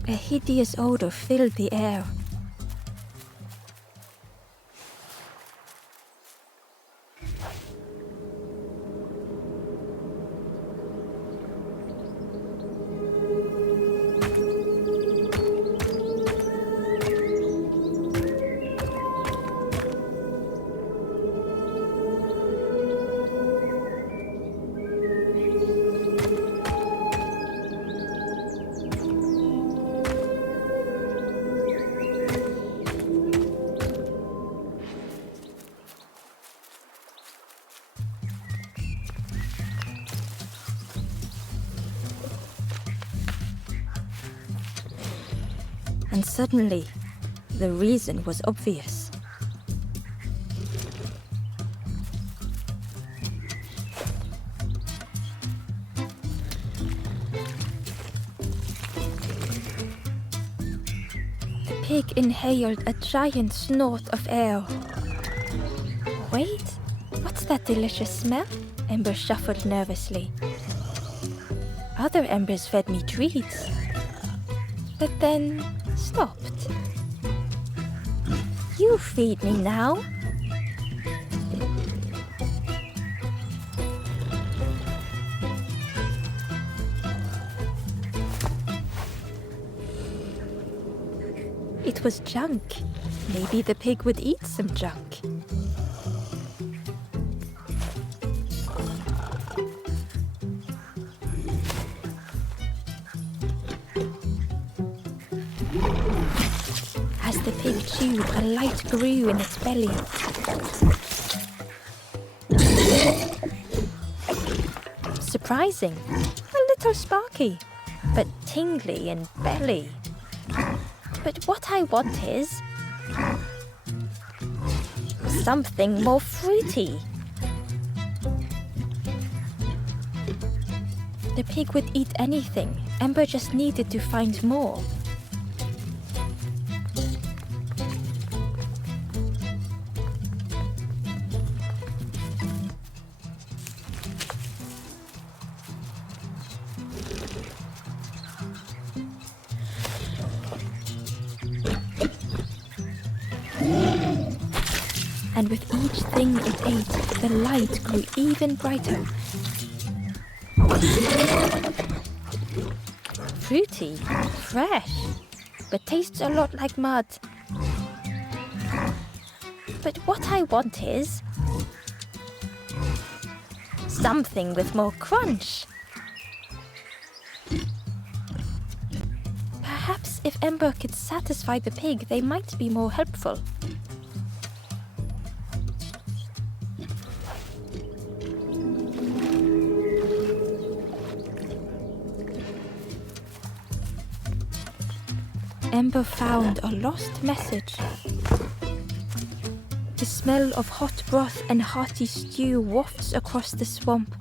A hideous odor filled the air. And suddenly, the reason was obvious. The pig inhaled a giant snort of air. Wait, what's that delicious smell? Ember shuffled nervously. Other embers fed me treats, but then stopped. You feed me now. It was junk. Maybe the pig would eat some junk. As the pig chewed, a light grew in its belly. Surprising. A little sparky, but tingly in belly. But what I want is something more fruity. The pig would eat anything. Ember just needed to find more. And with each thing it ate, the light grew even brighter. Fruity, fresh, but tastes a lot like mud. But what I want is something with more crunch. Perhaps if Ember could satisfy the pig, they might be more helpful. Ember found a lost message. The smell of hot broth and hearty stew wafts across the swamp.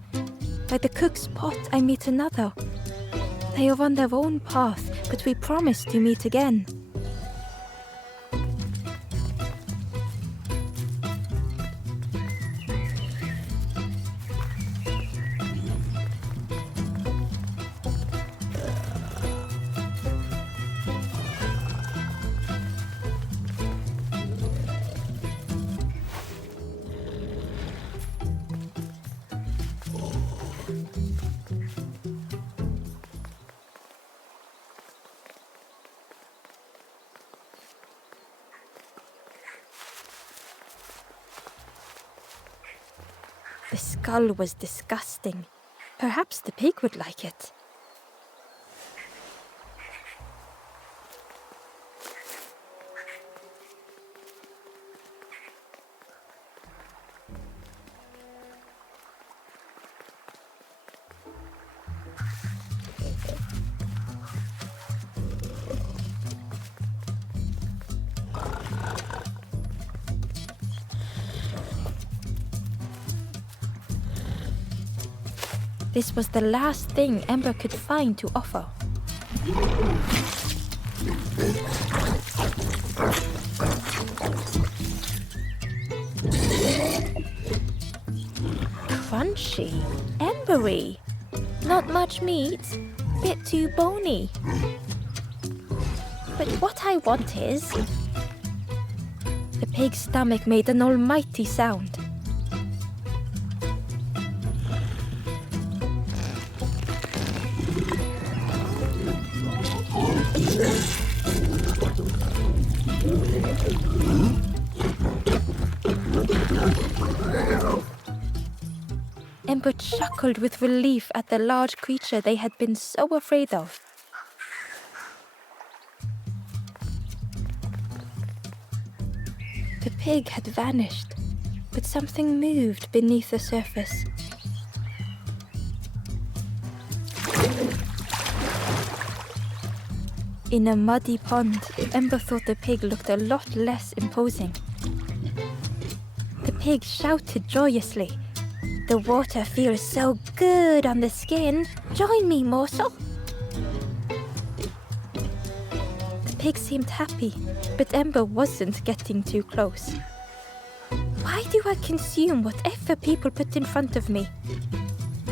By the cook's pot I meet another. They are on their own path, but we promise to meet again. The skull was disgusting. Perhaps the pig would like it. This was the last thing Ember could find to offer. Crunchy, embery, not much meat, bit too bony. But what I want is... The pig's stomach made an almighty sound. Ember chuckled with relief at the large creature they had been so afraid of. The pig had vanished, but something moved beneath the surface. In a muddy pond, Ember thought the pig looked a lot less imposing. The pig shouted joyously. The water feels so good on the skin. Join me, morsel. The pig seemed happy, but Ember wasn't getting too close. Why do I consume whatever people put in front of me?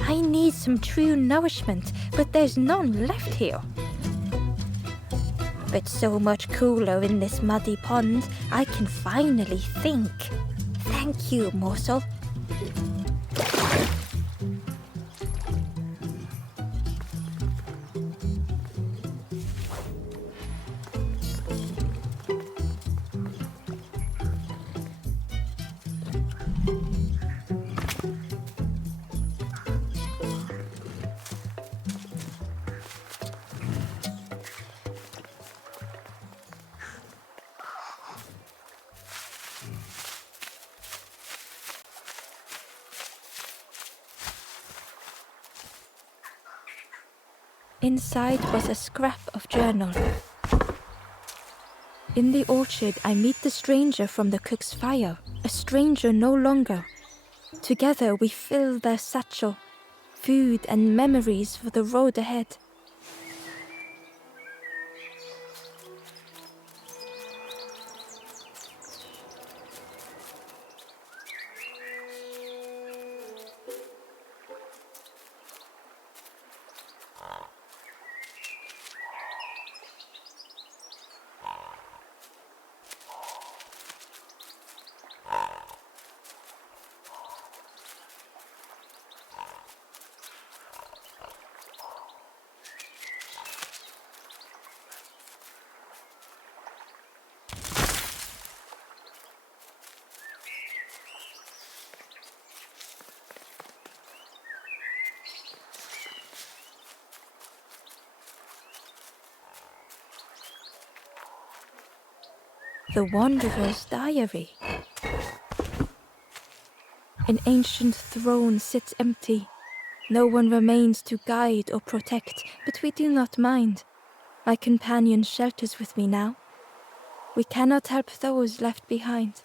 I need some true nourishment, but there's none left here. But so much cooler in this muddy pond, I can finally think. Thank you, morsel. Inside was a scrap of journal. In the orchard, I meet the stranger from the cook's fire, a stranger no longer. Together we fill their satchel, food and memories for the road ahead. The Wanderer's Diary. An ancient throne sits empty. No one remains to guide or protect, but we do not mind. My companion shelters with me now. We cannot help those left behind.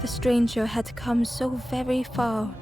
The stranger had come so very far.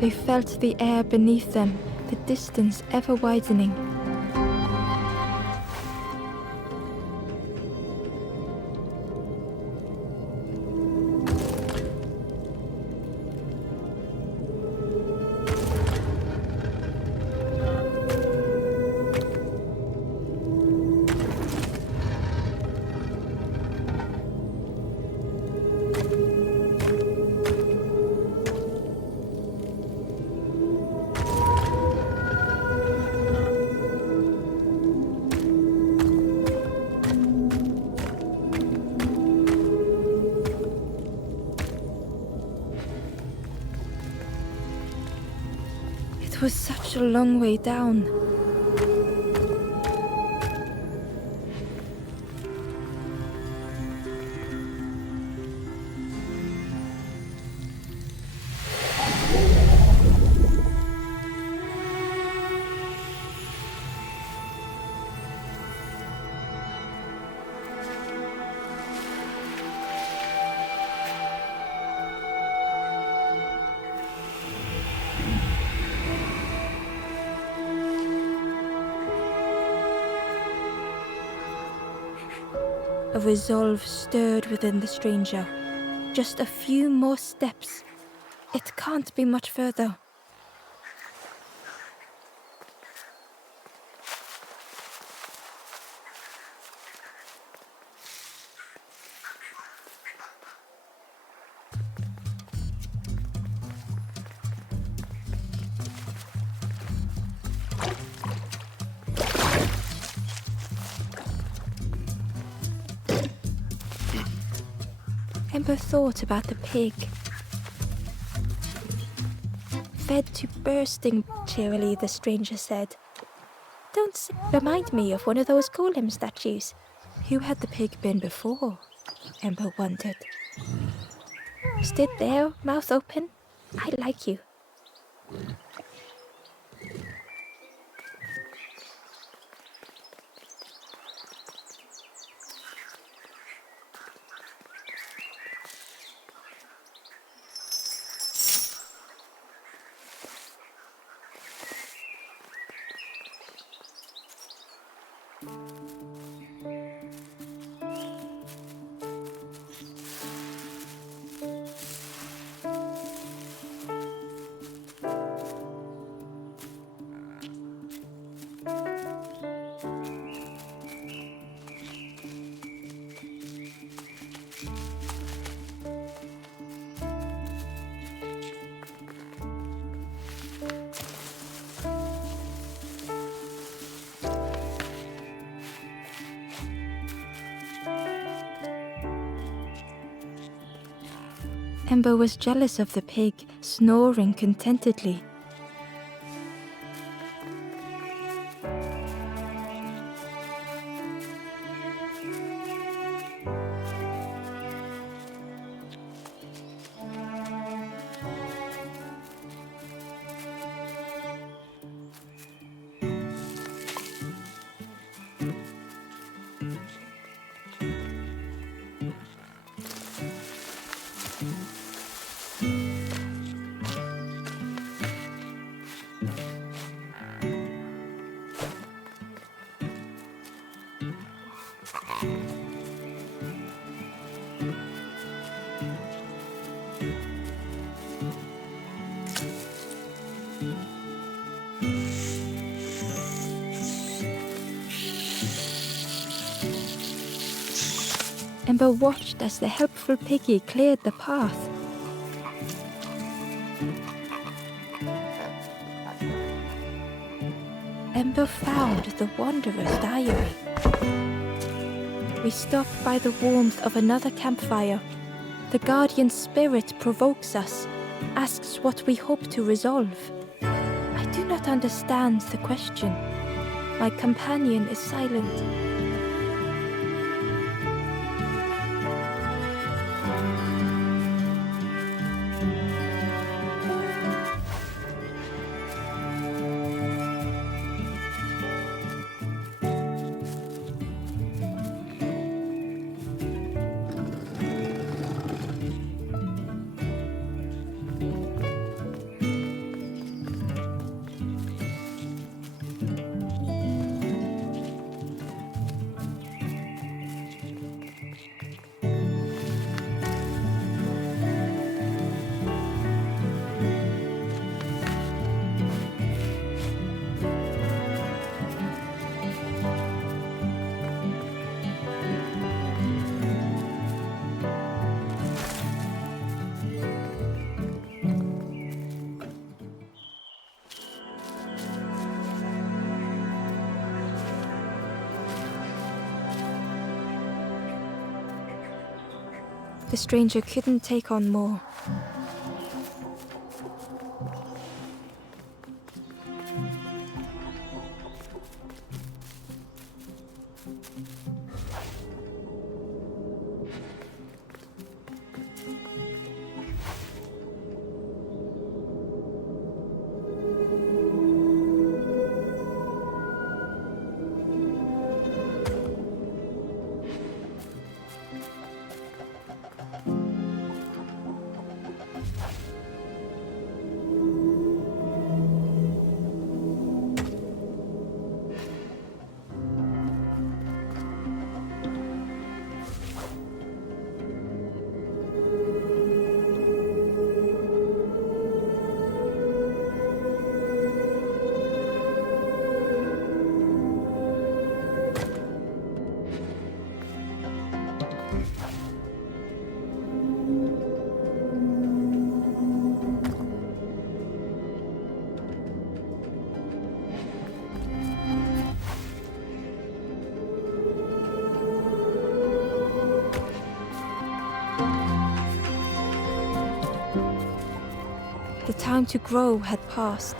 They felt the air beneath them, the distance ever widening. It was such a long way down. A resolve stirred within the stranger. Just a few more steps. It can't be much further. Ember thought about the pig. Fed to bursting, cheerily, the stranger said. Remind me of one of those golem statues. Who had the pig been before? Ember wondered. Stood there, mouth open. I like you. Ember was jealous of the pig, snoring contentedly. Ember watched as the helpful piggy cleared the path. Ember found the Wanderer's diary. We stop by the warmth of another campfire. The guardian spirit provokes us, asks what we hope to resolve. I do not understand the question. My companion is silent. The stranger couldn't take on more. The time to grow had passed.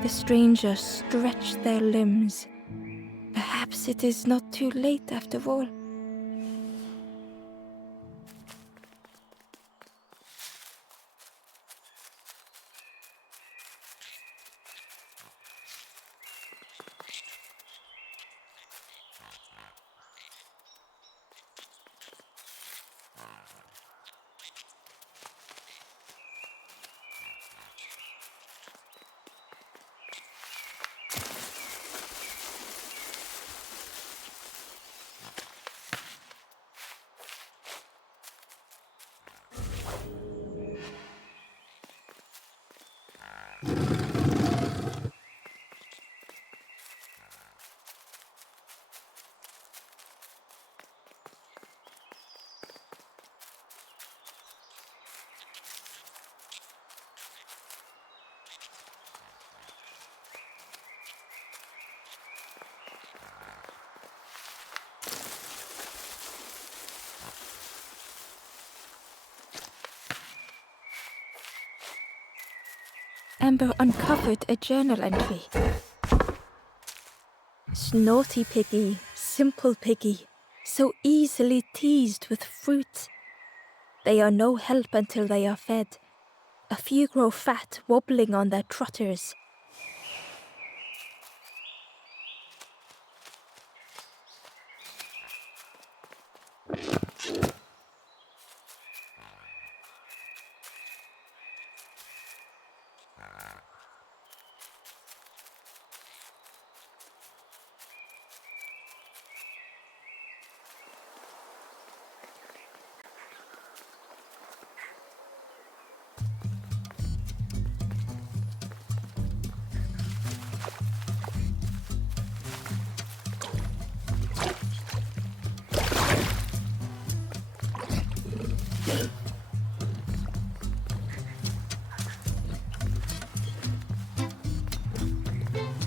The strangers stretched their limbs. Perhaps it is not too late after all. Amber uncovered a journal entry. Snotty piggy, simple piggy, so easily teased with fruit. They are no help until they are fed. A few grow fat, wobbling on their trotters.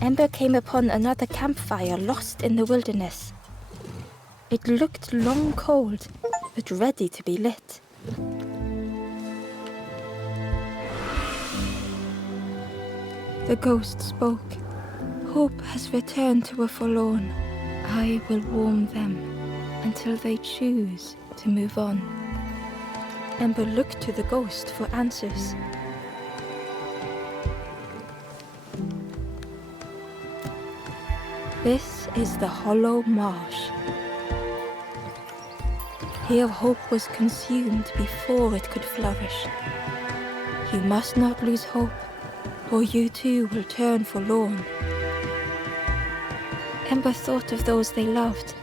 Amber came upon another campfire lost in the wilderness. It looked long cold, but ready to be lit. The ghost spoke. Hope has returned to a forlorn. I will warm them until they choose to move on. Amber looked to the ghost for answers. This is the Hollow Marsh. Here hope was consumed before it could flourish. You must not lose hope, or you too will turn forlorn. Ember thought of those they loved,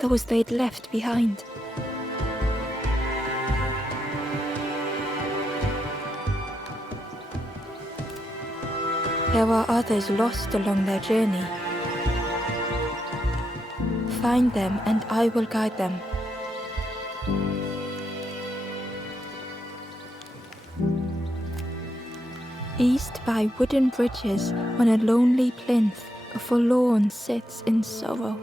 those they'd left behind. There are others lost along their journey. Find them and I will guide them. East by wooden bridges, on a lonely plinth, a forlorn sits in sorrow.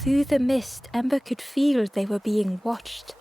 Through the mist, Ember could feel they were being watched.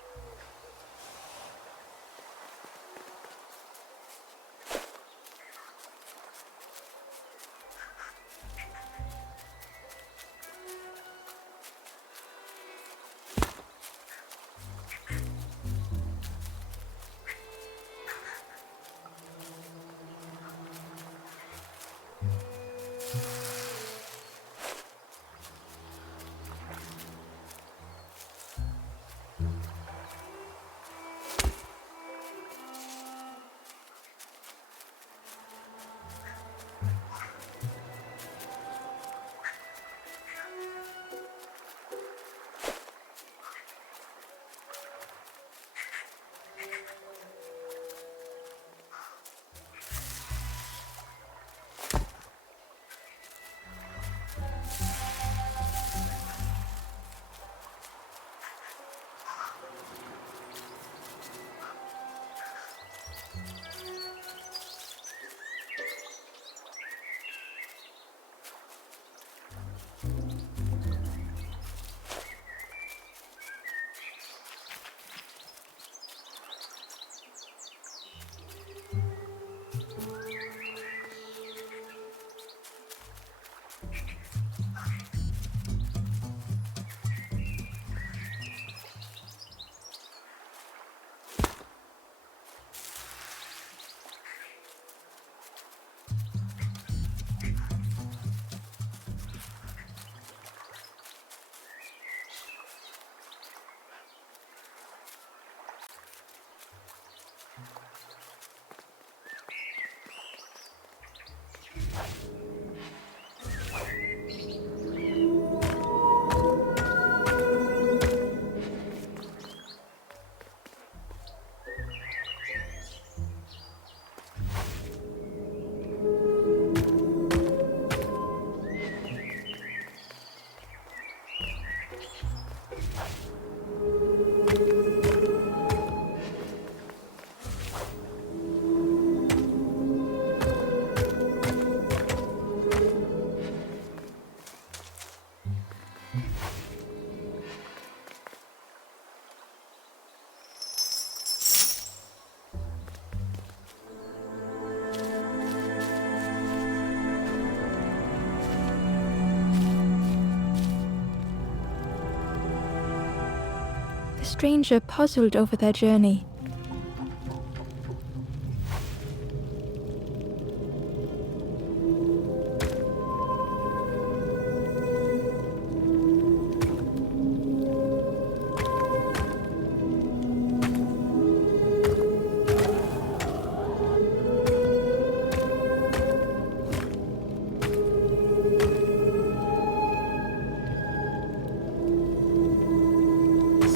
The stranger puzzled over their journey.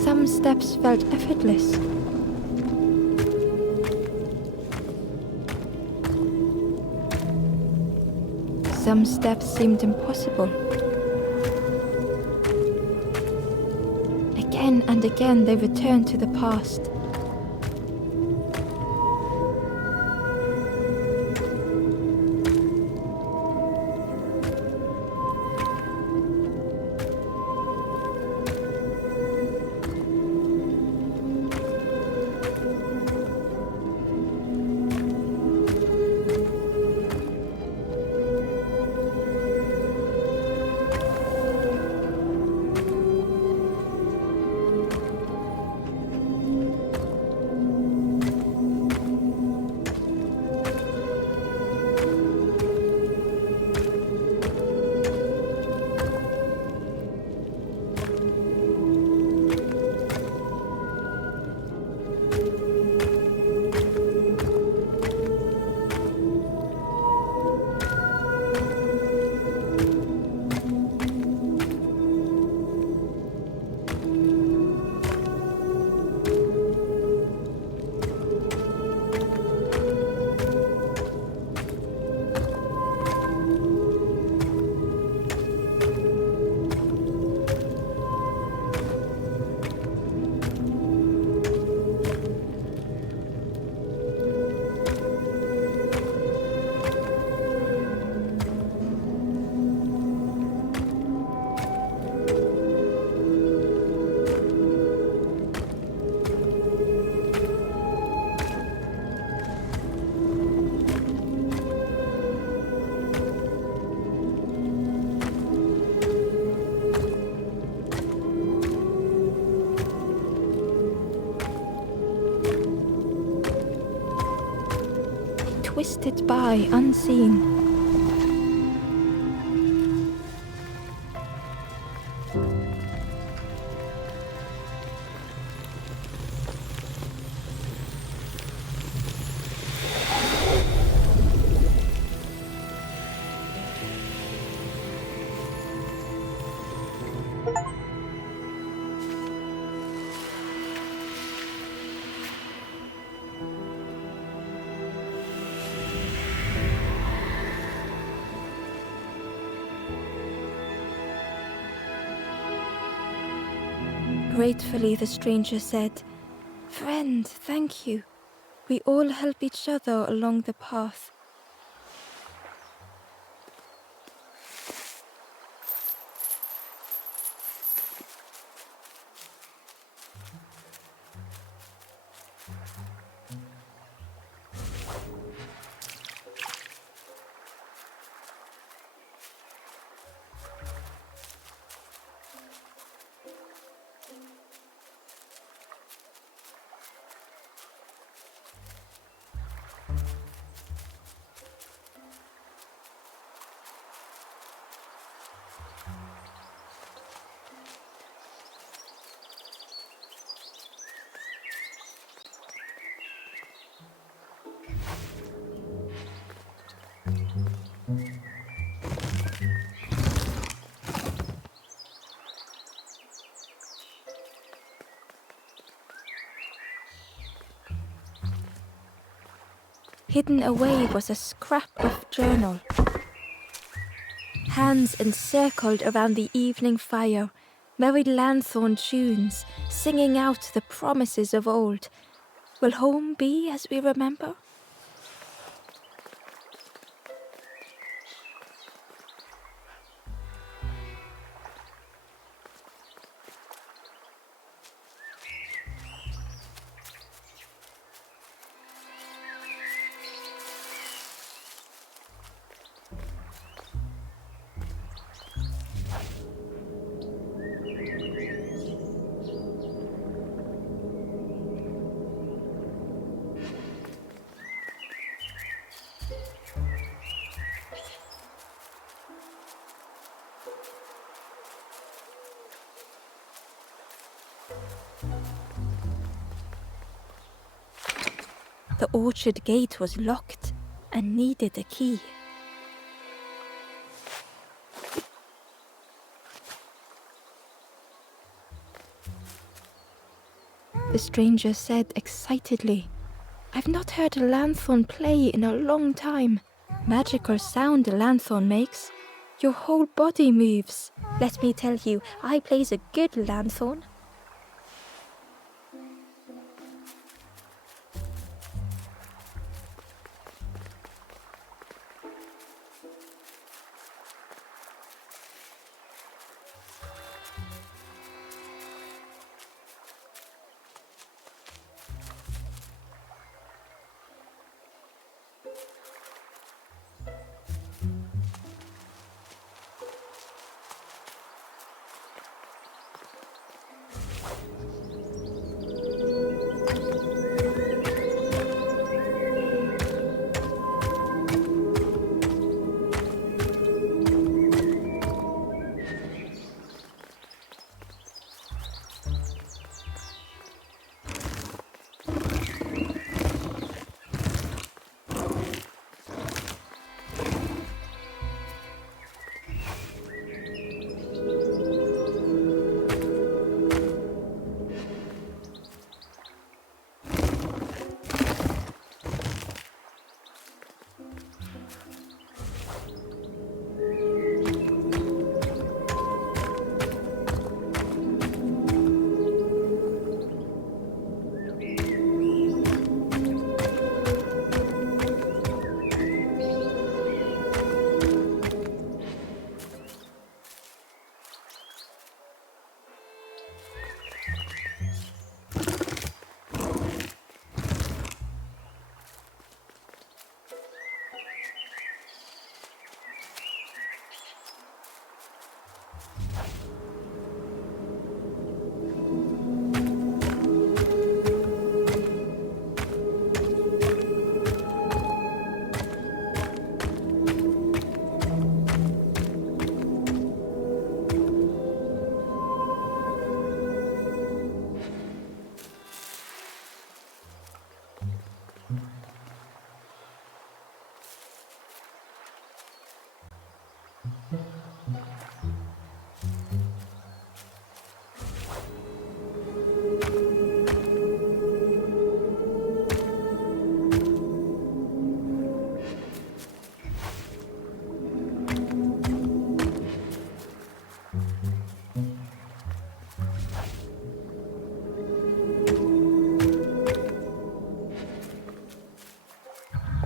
Some steps felt effortless. Some steps seemed impossible. Again and again they returned to the past. twisted by unseen. Gratefully, the stranger said, "Friend, thank you. We all help each other along the path." Hidden away was a scrap of journal. Hands encircled around the evening fire, merry lanthorn tunes, singing out the promises of old. Will home be as we remember? The orchard gate was locked and needed a key. The stranger said excitedly, "I've not heard a lanthorn play in a long time. Magical sound a lanthorn makes. Your whole body moves. Let me tell you, I plays a good lanthorn."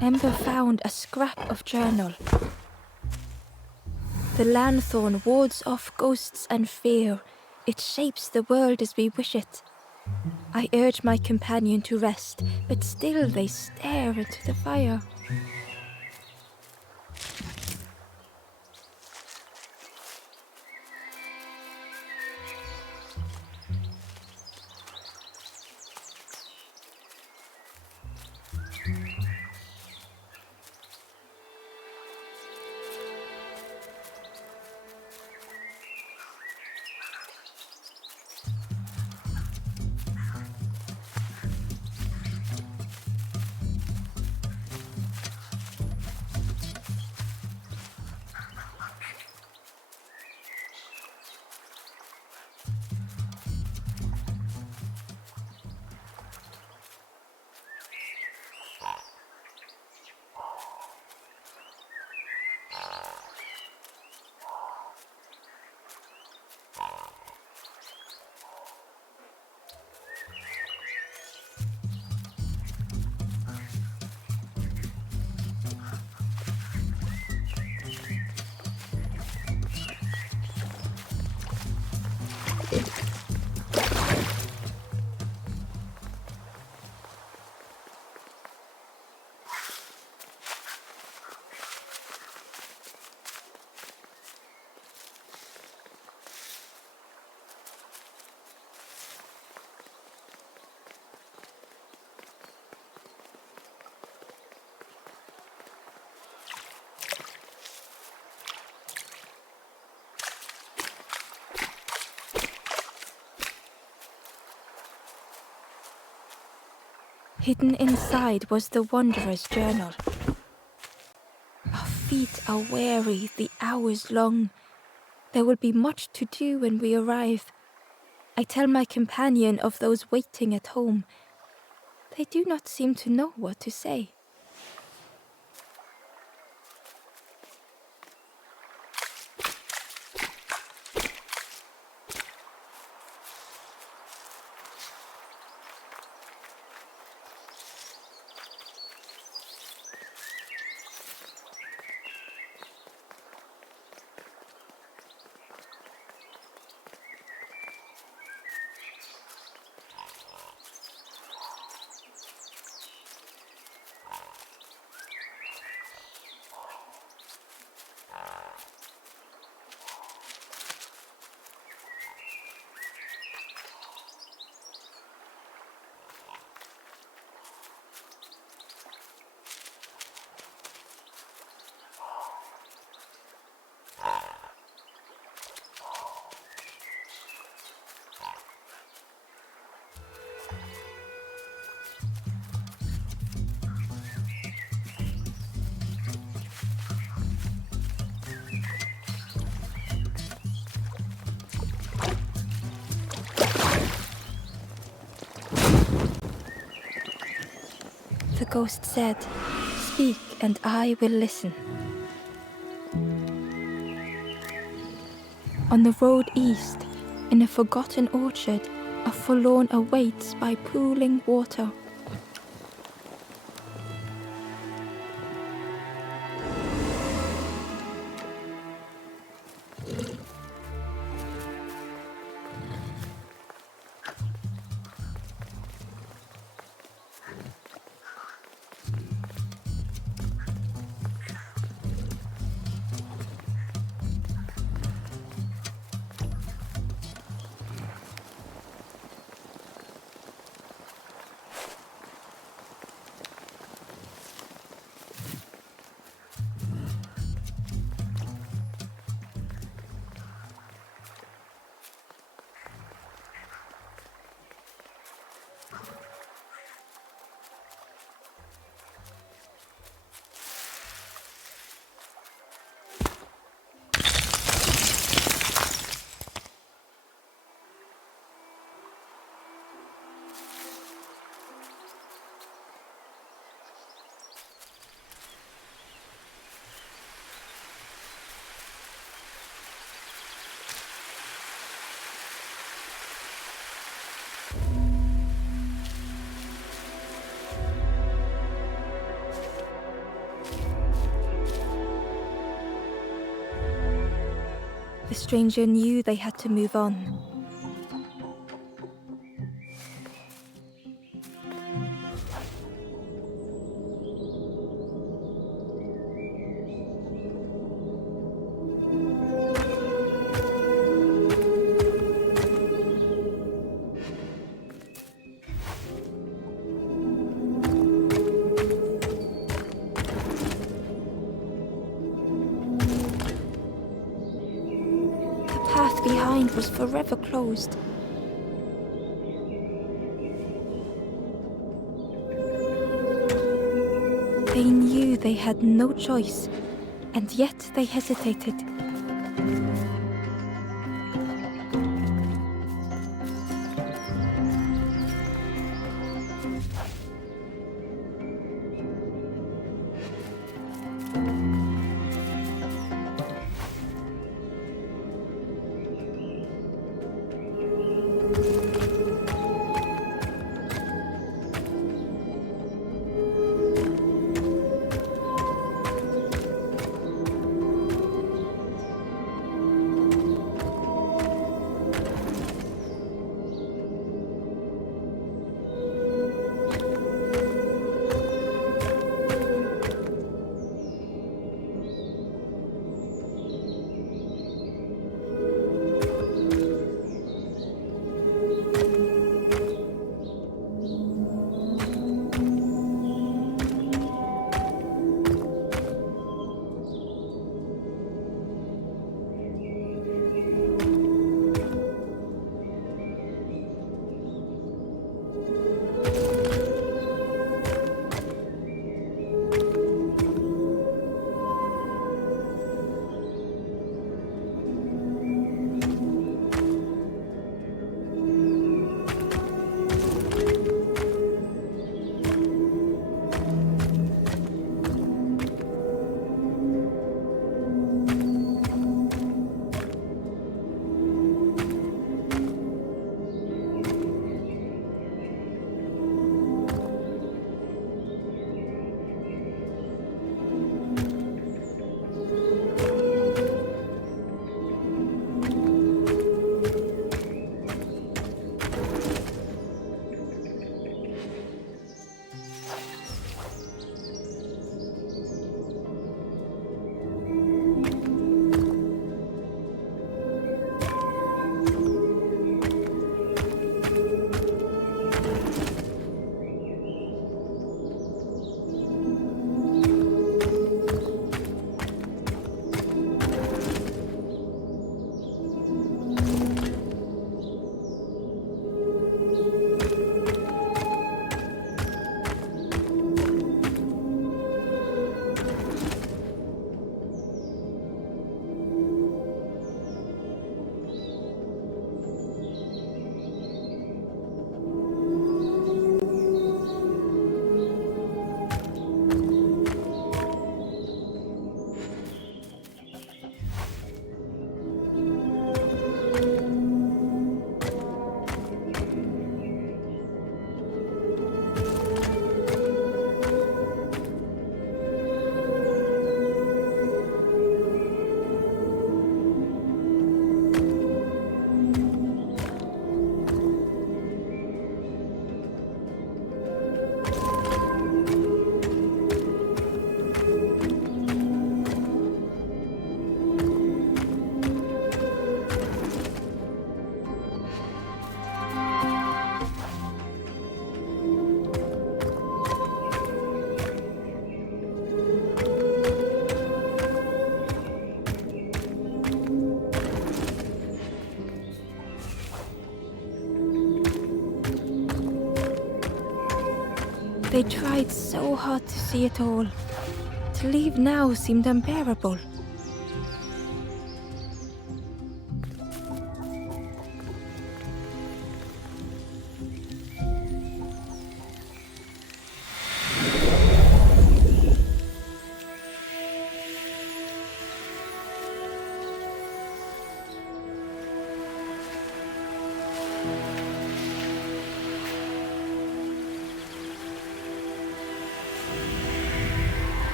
Ember found a scrap of journal. The lanthorn wards off ghosts and fear. It shapes the world as we wish it. I urge my companion to rest, but still they stare into the fire. Hidden inside was the Wanderer's journal. Our feet are weary, the hours long. There will be much to do when we arrive. I tell my companion of those waiting at home. They do not seem to know what to say. The ghost said, "Speak and I will listen." On the road east, in a forgotten orchard, a forlorn awaits by pooling water. The stranger knew they had to move on. The path behind was forever closed. They knew they had no choice, and yet they hesitated. They tried so hard to see it all. To leave now seemed unbearable.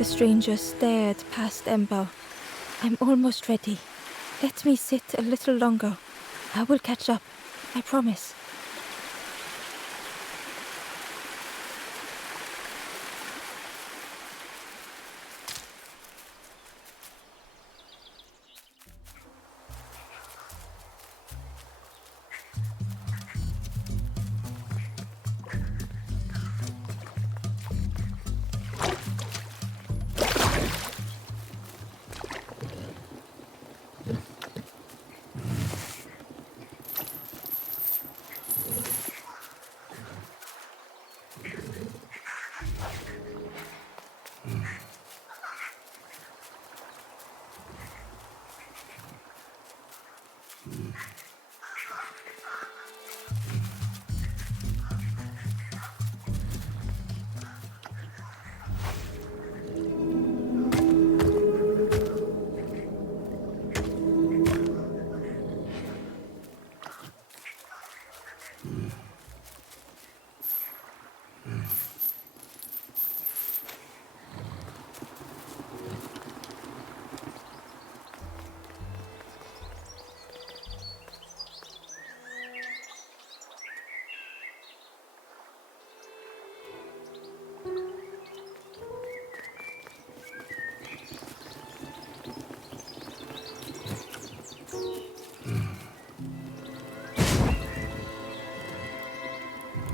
The stranger stared past Ember. I'm almost ready. Let me sit a little longer. I will catch up. I promise.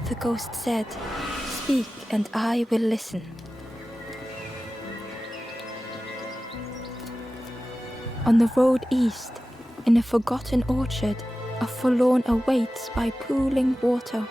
The ghost said, "Speak and I will listen." On the road east, in a forgotten orchard, a forlorn awaits by pooling water.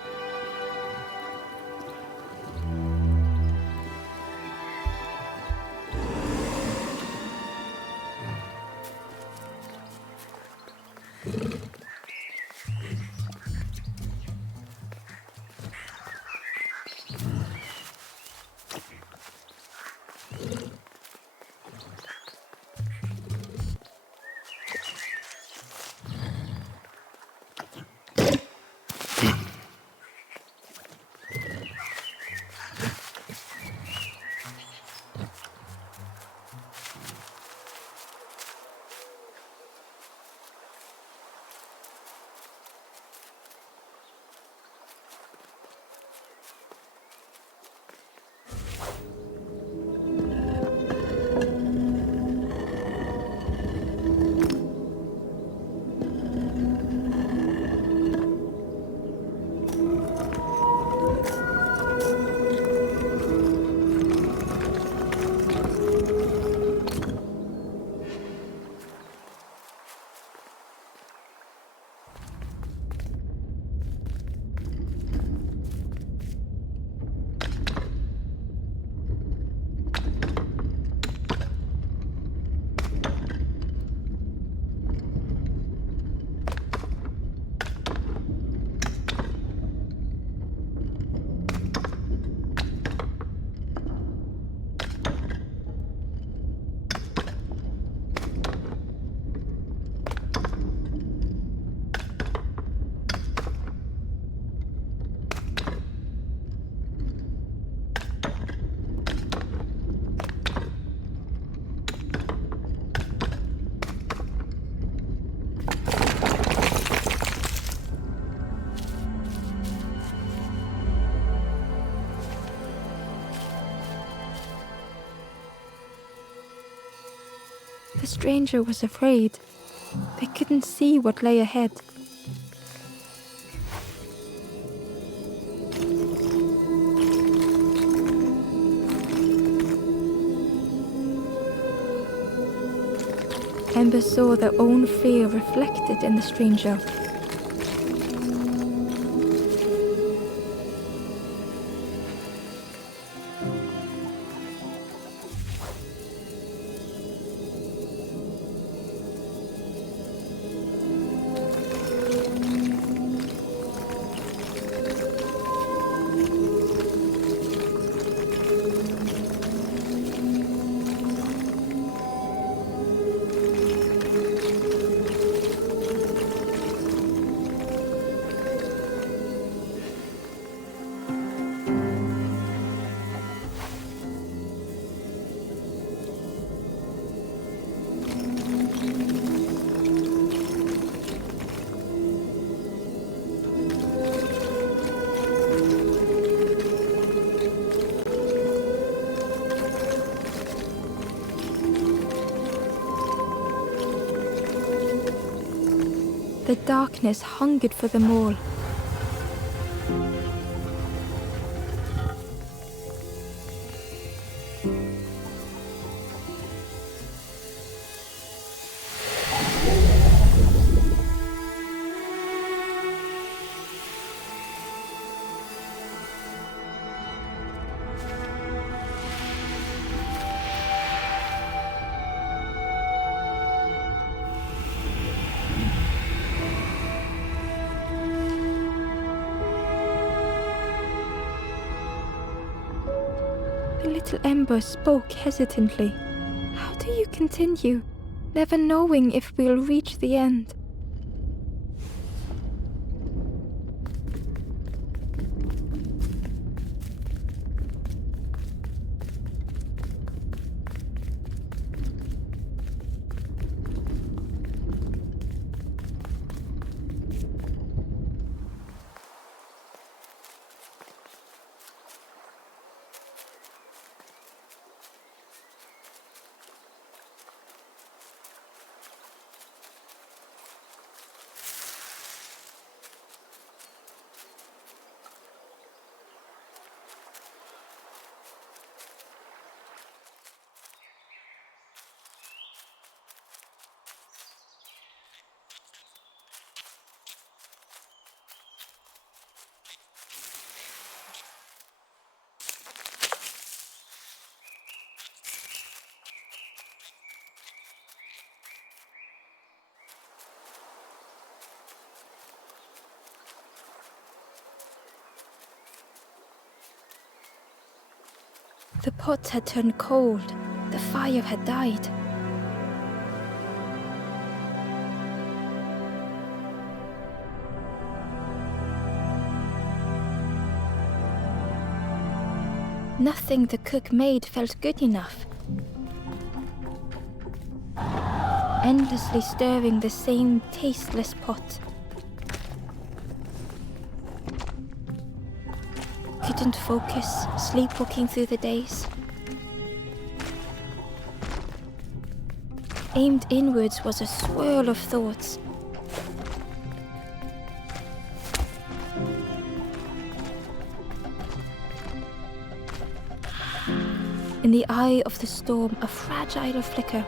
The stranger was afraid. They couldn't see what lay ahead. Ember saw their own fear reflected in the stranger. The darkness hungered for them all. The little ember spoke hesitantly. How do you continue, never knowing if we'll reach the end? The pot had turned cold. The fire had died. Nothing the cook made felt good enough. Endlessly stirring the same tasteless pot. Couldn't focus, sleepwalking through the days. Aimed inwards was a swirl of thoughts. In the eye of the storm, a fragile flicker.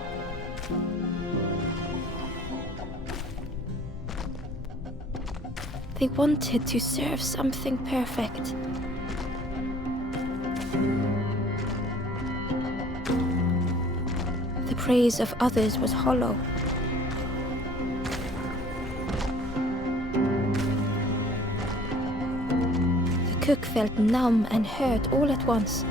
They wanted to serve something perfect. The praise of others was hollow. The cook felt numb and hurt all at once.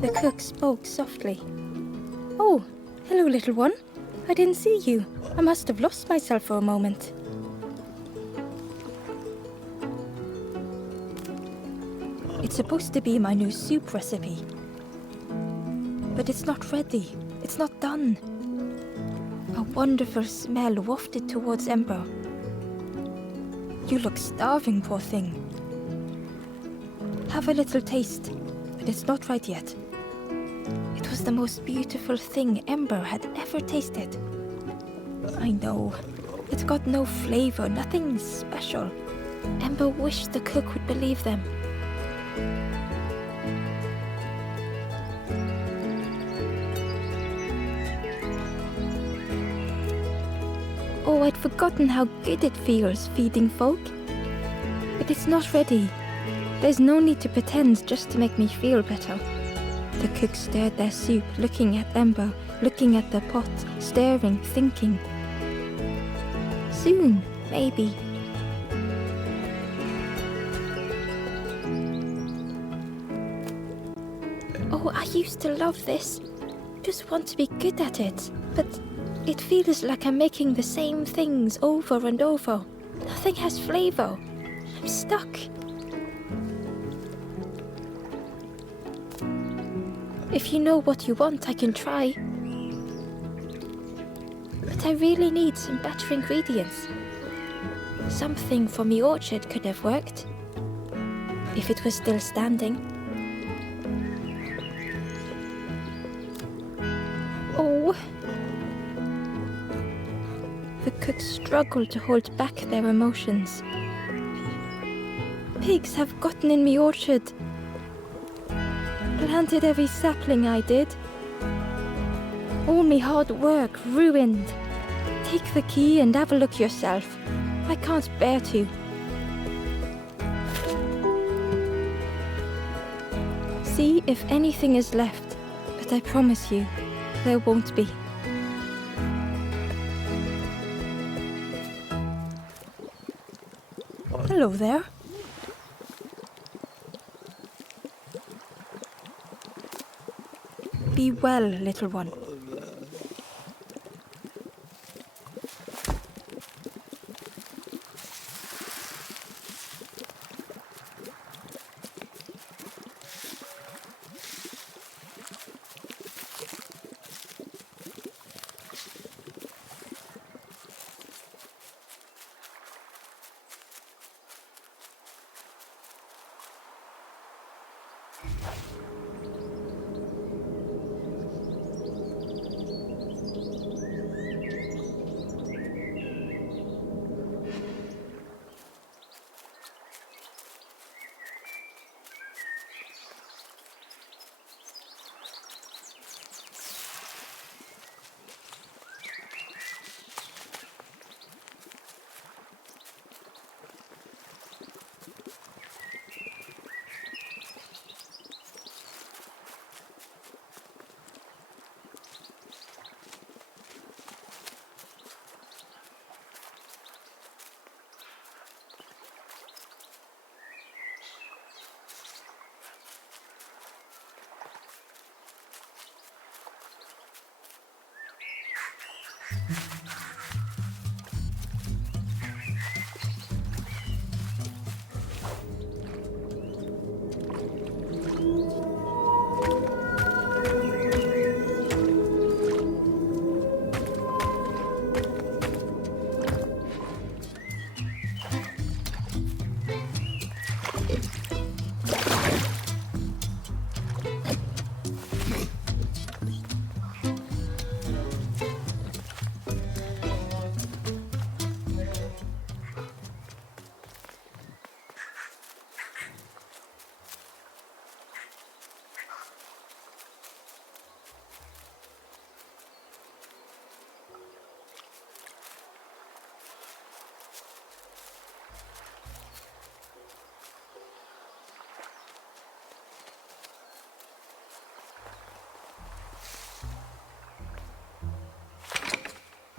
The cook spoke softly. "Oh, hello, little one. I didn't see you. I must have lost myself for a moment." It's supposed to be my new soup recipe. But it's not ready. It's not done. A wonderful smell wafted towards Ember. "You look starving, poor thing. Have a little taste, but it's not right yet." It was the most beautiful thing Ember had ever tasted. I know. It got no flavor, nothing special. Ember wished the cook would believe them. Oh, I'd forgotten how good it feels feeding folk. But it's not ready. There's no need to pretend just to make me feel better. The cook stirred their soup, looking at Ember, looking at the pot, staring, thinking. Soon, maybe. Oh, I used to love this. Just want to be good at it. But it feels like I'm making the same things over and over. Nothing has flavor. I'm stuck. If you know what you want, I can try. But I really need some better ingredients. Something from the orchard could have worked. If it was still standing. Oh. The cooks struggle to hold back their emotions. Pigs have gotten in me orchard. Planted every sapling I did. All me hard work ruined. Take the key and have a look yourself. I can't bear to. See if anything is left, but I promise you, there won't be. Hello there. Be well, little one.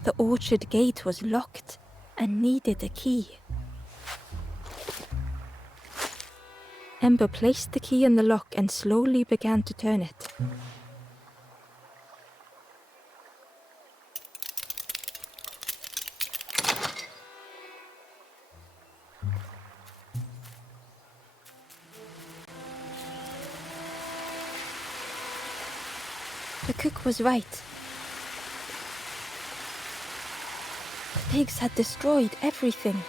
The orchard gate was locked and needed a key. Ember placed the key in the lock and slowly began to turn it. The cook was right. The pigs had destroyed everything.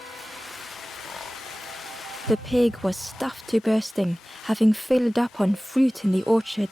The pig was stuffed to bursting, having filled up on fruit in the orchard.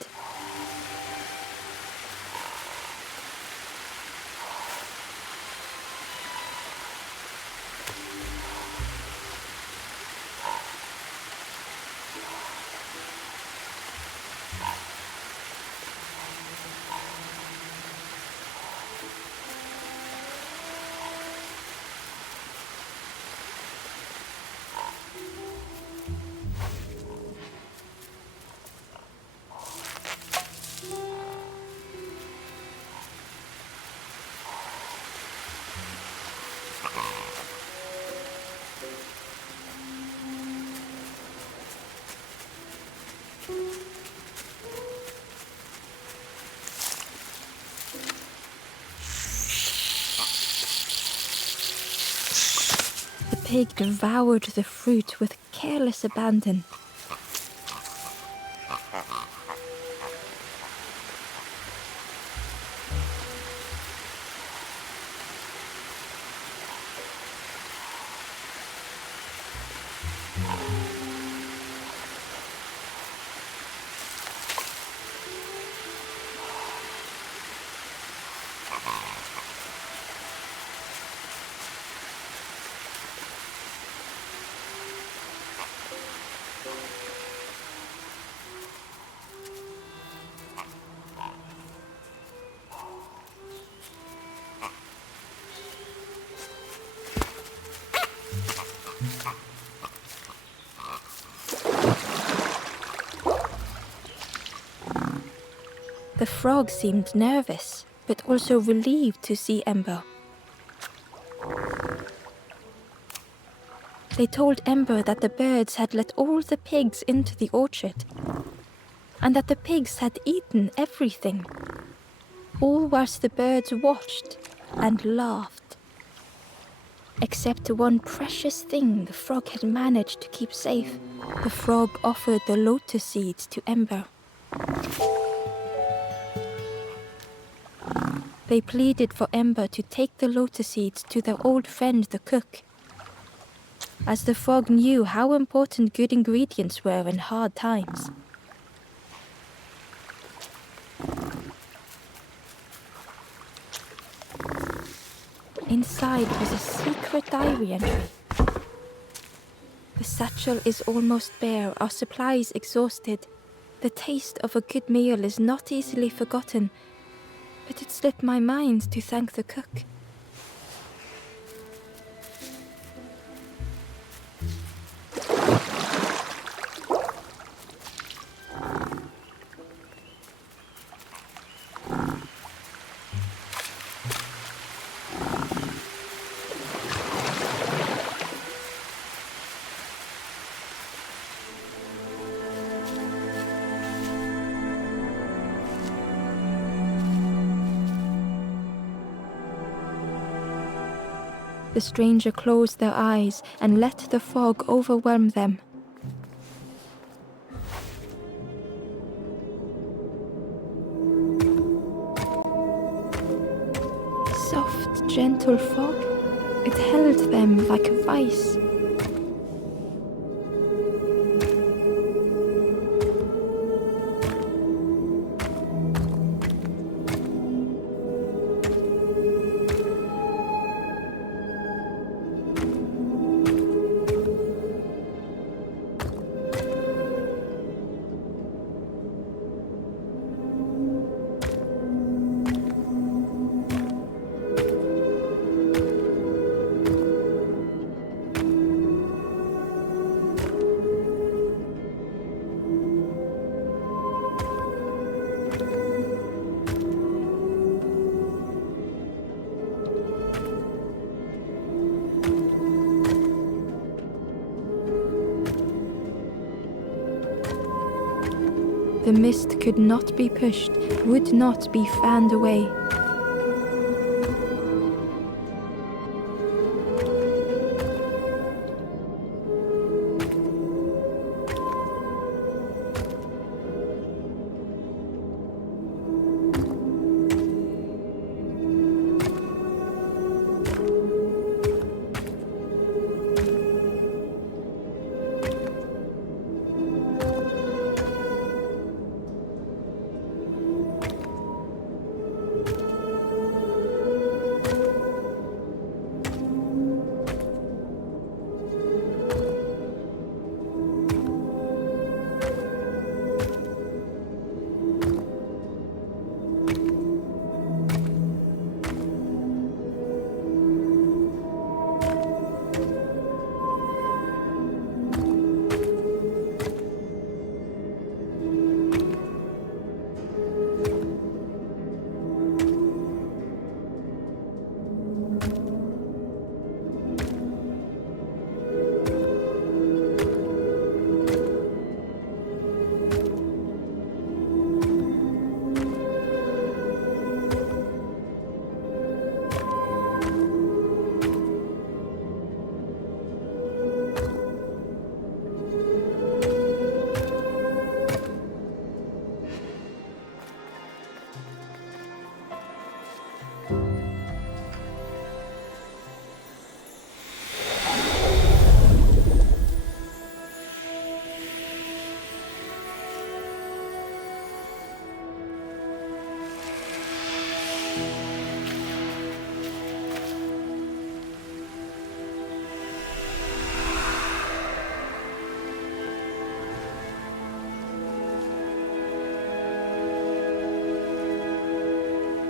pig devoured the fruit with careless abandon. The frog seemed nervous, but also relieved to see Ember. They told Ember that the birds had let all the pigs into the orchard, and that the pigs had eaten everything, all whilst the birds watched and laughed. Except one precious thing the frog had managed to keep safe. The frog offered the lotus seeds to Ember. They pleaded for Ember to take the lotus seeds to their old friend the cook, as the frog knew how important good ingredients were in hard times. Inside was a secret diary entry. The satchel is almost bare, our supplies exhausted. The taste of a good meal is not easily forgotten, but it slipped my mind to thank the cook. The stranger closed their eyes and let the fog overwhelm them. Soft, gentle fog, it held them like a vice. The mist could not be pushed, would not be fanned away.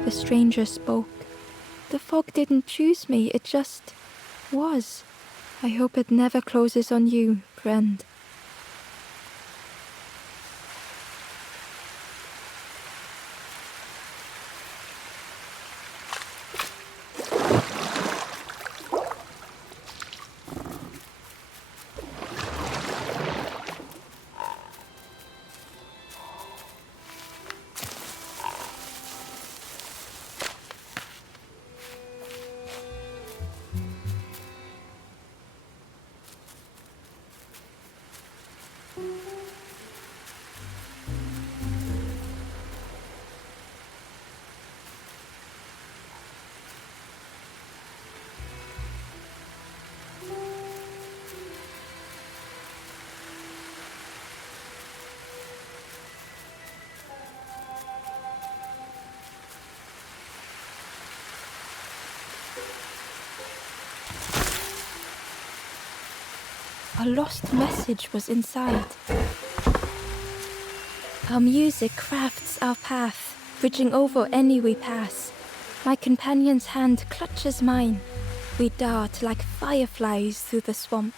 The stranger spoke. The fog didn't choose me, it just was. I hope it never closes on you, friend. A lost message was inside. Our music crafts our path, bridging over any we pass. My companion's hand clutches mine. We dart like fireflies through the swamp.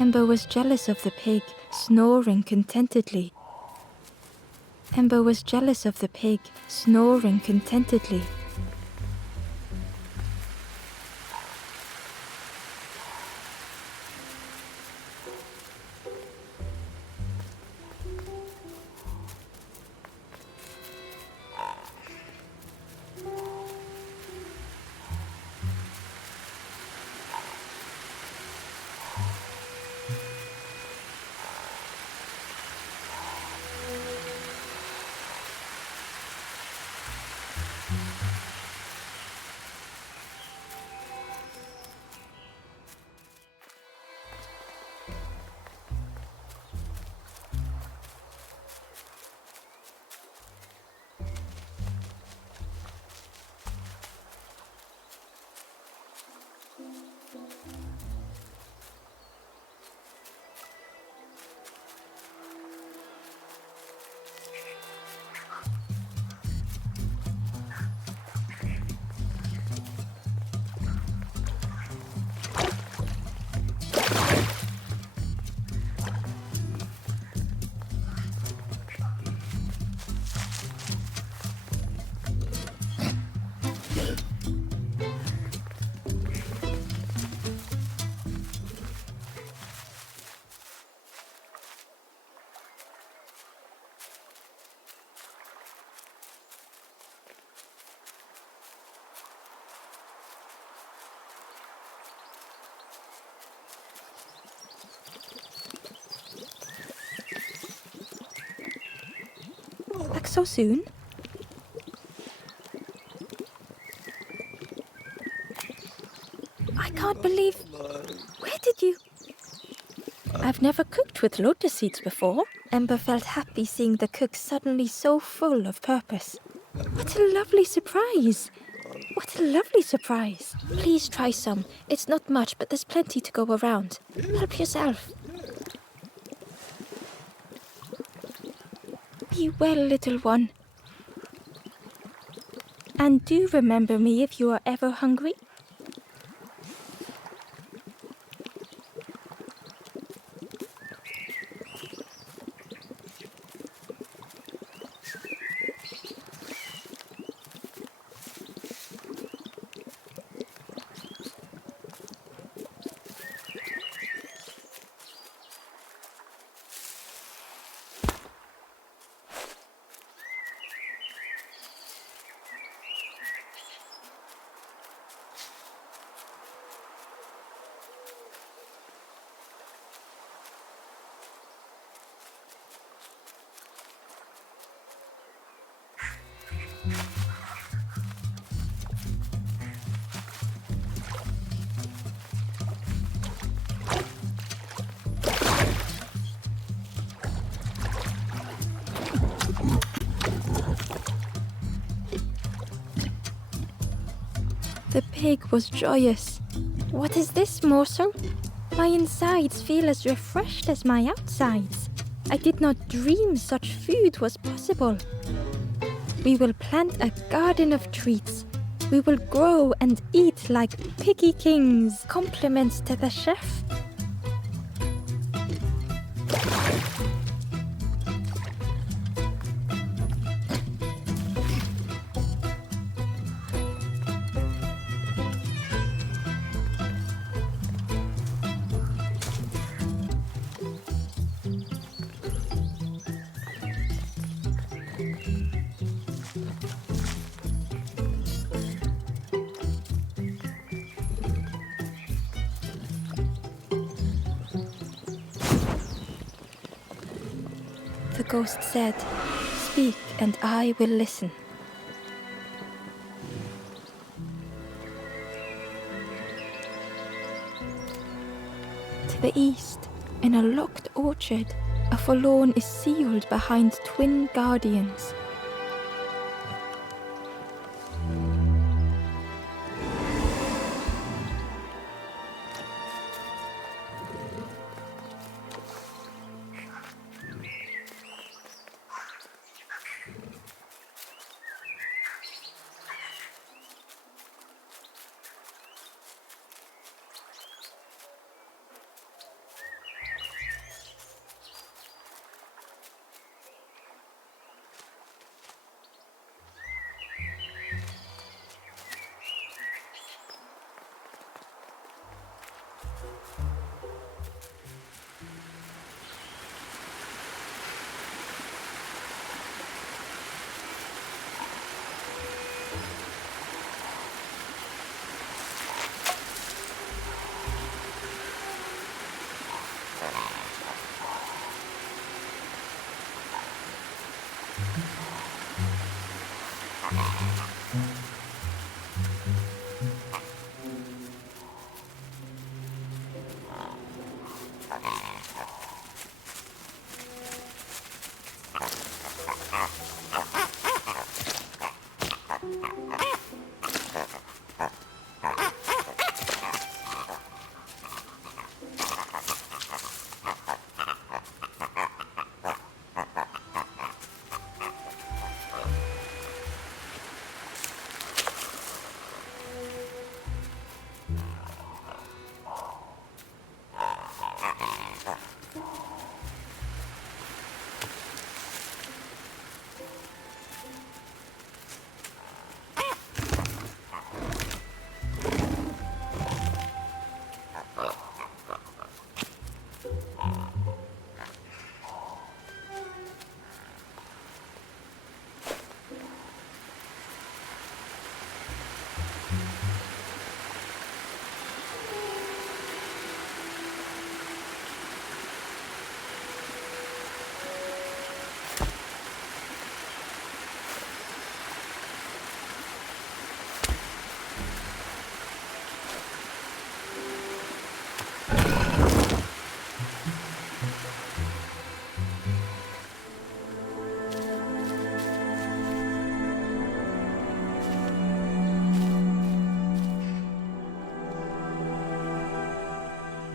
Ember was jealous of the pig, snoring contentedly. Ember was jealous of the pig, snoring contentedly. Back so soon? I can't believe... Where did you... I've never cooked with lotus seeds before. Ember felt happy seeing the cook suddenly so full of purpose. What a lovely surprise! What a lovely surprise! Please try some. It's not much, but there's plenty to go around. Help yourself. Be well, little one. And do remember me if you are ever hungry. The pig was joyous. "What is this, morsel? My insides feel as refreshed as my outsides. I did not dream such food was possible. We will plant a garden of treats. We will grow and eat like piggy kings. Compliments to the chef." The ghost said, "Speak and I will listen." To the east, in a locked orchard, a forlorn is sealed behind twin guardians.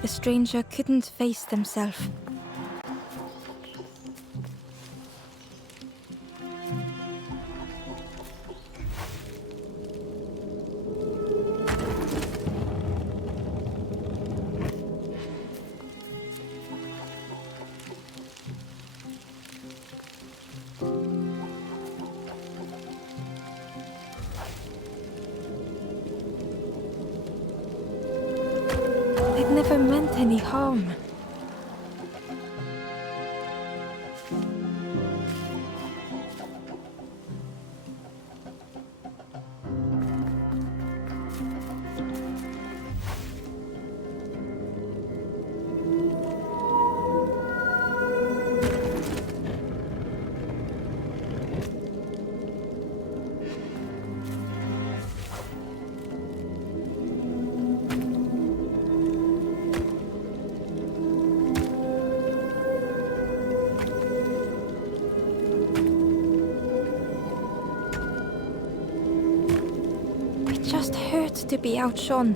The stranger couldn't face themselves. They'd never meant any harm. just hurts to be outshone.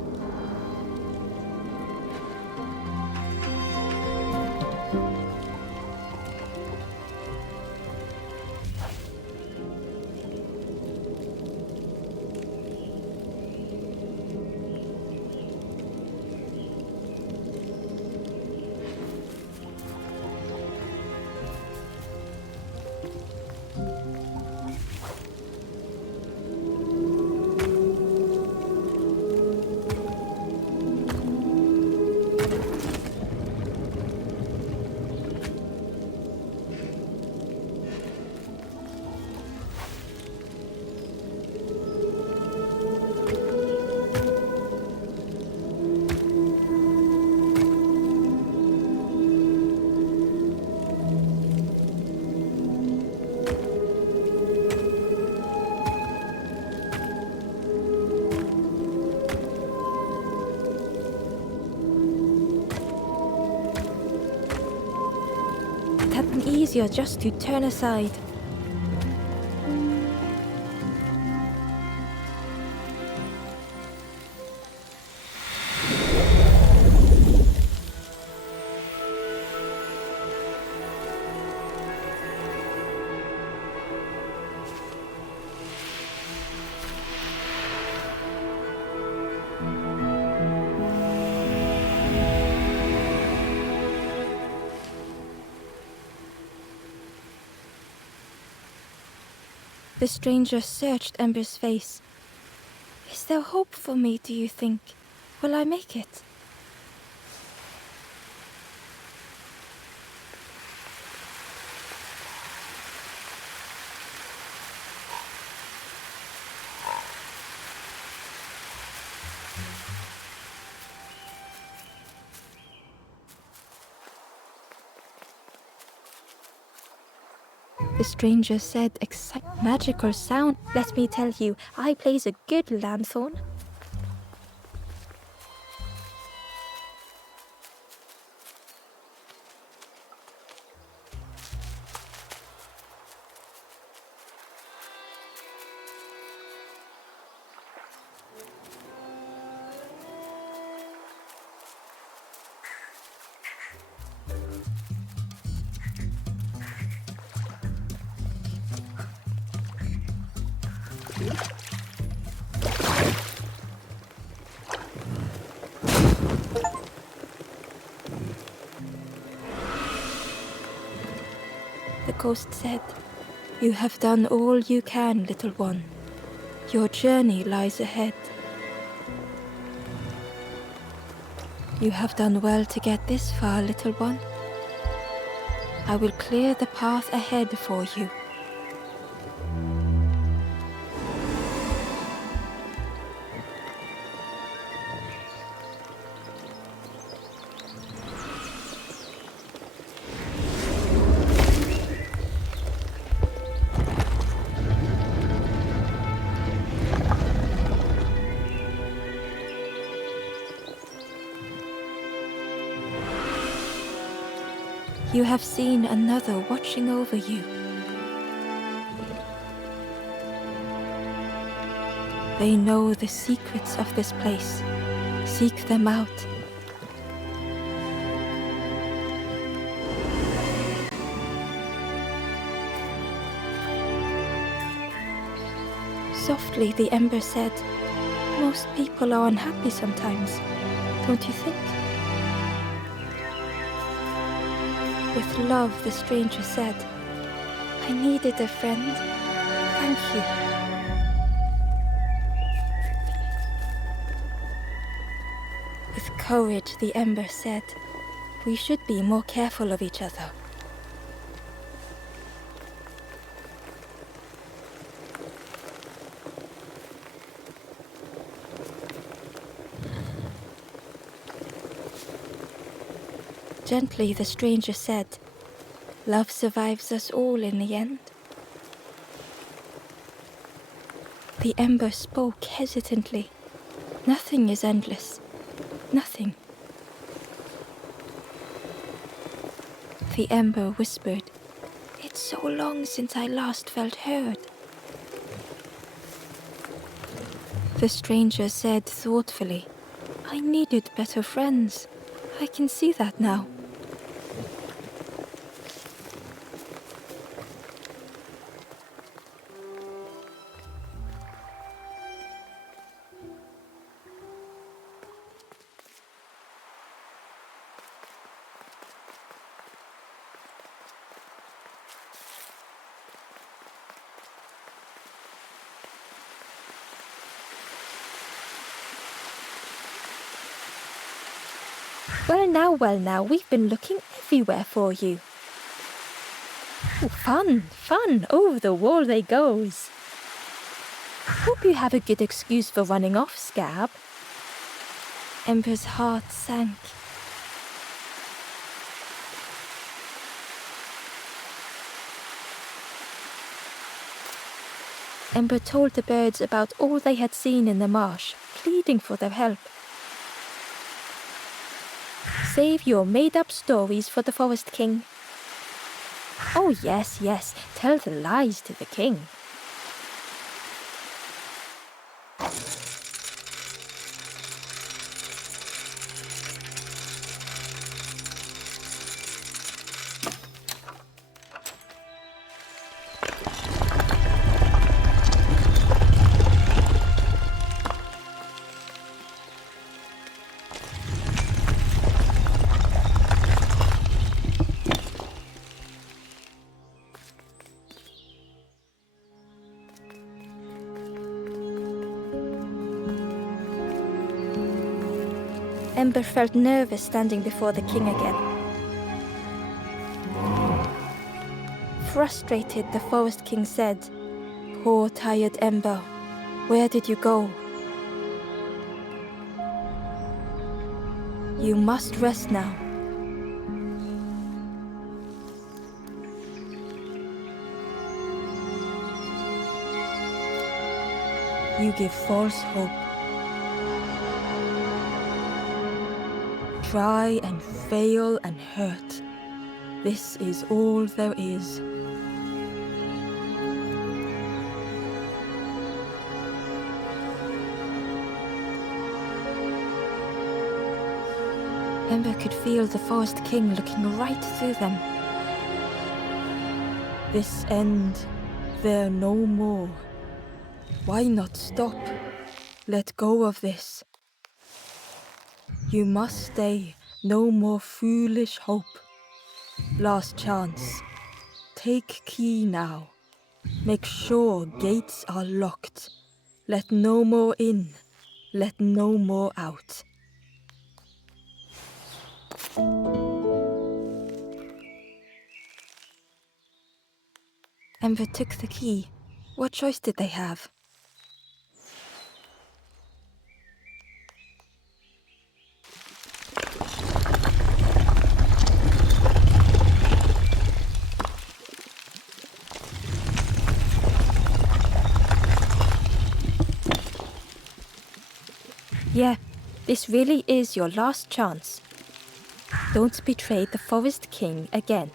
It had been easier just to turn aside. The stranger searched Ember's face. Is there hope for me, do you think? Will I make it? The stranger said magical sound. Let me tell you, I plays a good lanthorn. The ghost said, "You have done all you can, little one. Your journey lies ahead. You have done well to get this far, little one. I will clear the path ahead for you." You have seen another watching over you. They know the secrets of this place. Seek them out. Softly, the ember said, "Most people are unhappy sometimes, don't you think?" With love, the stranger said, "I needed a friend. Thank you." With courage, the ember said, "We should be more careful of each other." Gently, the stranger said, "Love survives us all in the end." The ember spoke hesitantly. "Nothing is endless. Nothing." The ember whispered, "It's so long since I last felt heard." The stranger said thoughtfully. I needed better friends. I can see that now. Well now, we've been looking everywhere for you. Ooh, fun, over the wall they goes. Hope you have a good excuse for running off, Scab. Ember's heart sank. Ember told the birds about all they had seen in the marsh, pleading for their help. Save your made-up stories for the Forest King. Oh yes, tell the lies to the king. Ember felt nervous standing before the king again. Frustrated, the Forest King said, Poor tired Ember, where did you go? You must rest now. You give false hope. Try and fail and hurt. This is all there is. Ember could feel the Forest King looking right through them. This end, there no more. Why not stop? Let go of this. You must stay, no more foolish hope. Last chance. Take key now. Make sure gates are locked. Let no more in, let no more out. Ember took the key. What choice did they have? Yeah, this really is your last chance. Don't betray the Forest King again.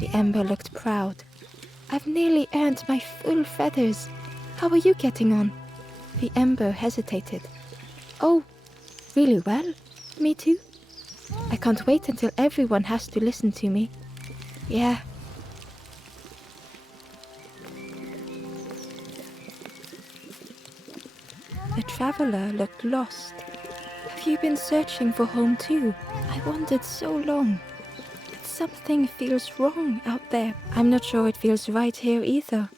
The Ember looked proud. I've nearly earned my full feathers. How are you getting on? The Ember hesitated. Oh, really well? Me too? I can't wait until everyone has to listen to me. Yeah. The traveler looked lost. Have you been searching for home too? I wandered so long. But something feels wrong out there. I'm not sure it feels right here either.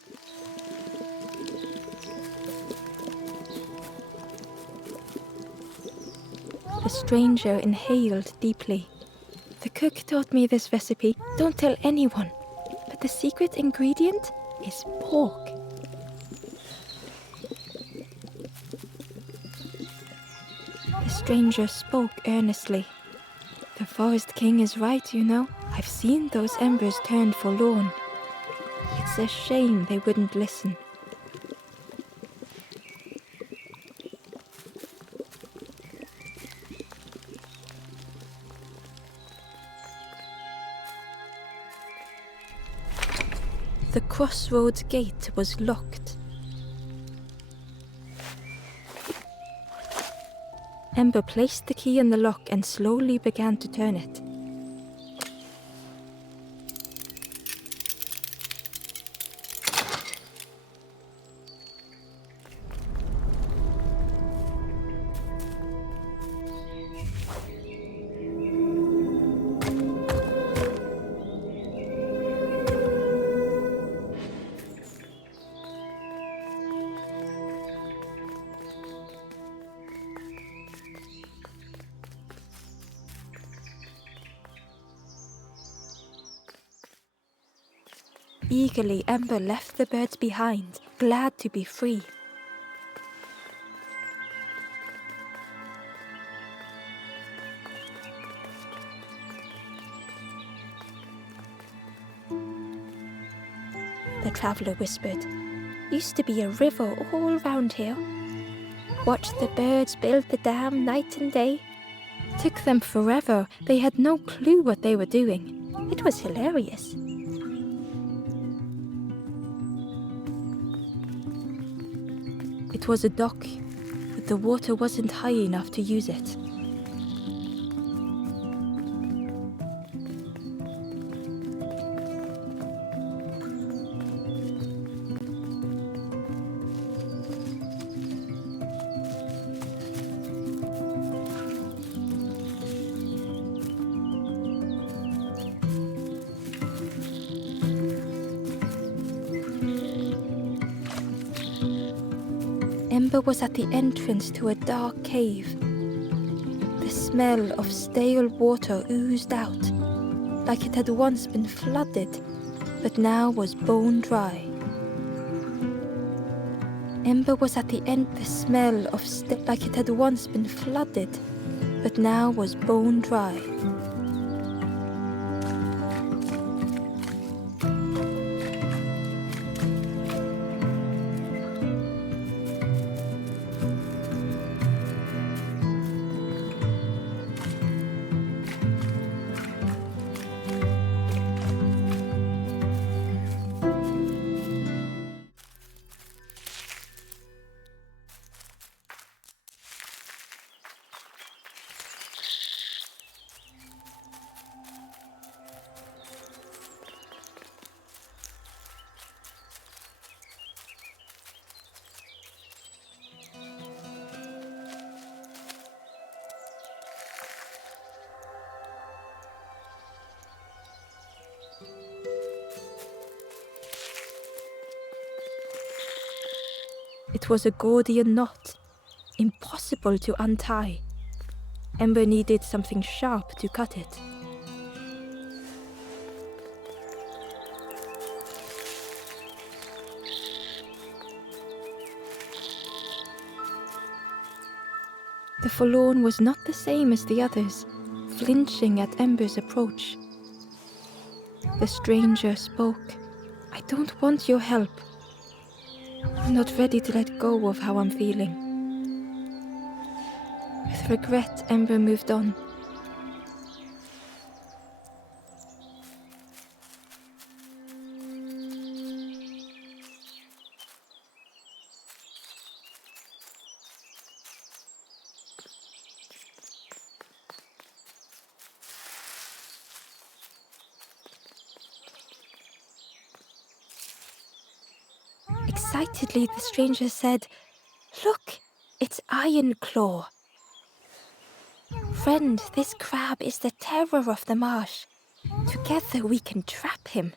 The stranger inhaled deeply. The cook taught me this recipe. Don't tell anyone. But the secret ingredient is pork. The stranger spoke earnestly. The Forest King is right, you know. I've seen those embers turn forlorn. It's a shame they wouldn't listen. The crossroads gate was locked. Ember placed the key in the lock and slowly began to turn it. Eagerly, Ember left the birds behind, glad to be free. The traveller whispered, "Used to be a river all round here. Watched the birds build the dam night and day. Took them forever, they had no clue what they were doing. It was hilarious." It was a dock, but the water wasn't high enough to use it. Ember was at the entrance to a dark cave. The smell of stale water oozed out, like it had once been flooded, but now was bone dry. Ember was at the end. The smell of like it had once been flooded, but now was bone dry. It was a Gordian knot, impossible to untie. Ember needed something sharp to cut it. The forlorn was not the same as the others, flinching at Ember's approach. The stranger spoke. "I don't want your help. I'm not ready to let go of how I'm feeling." With regret, Ember moved on. Excitedly, the stranger said, "Look, it's Iron Claw. Friend, this crab is the terror of the marsh. Together we can trap him.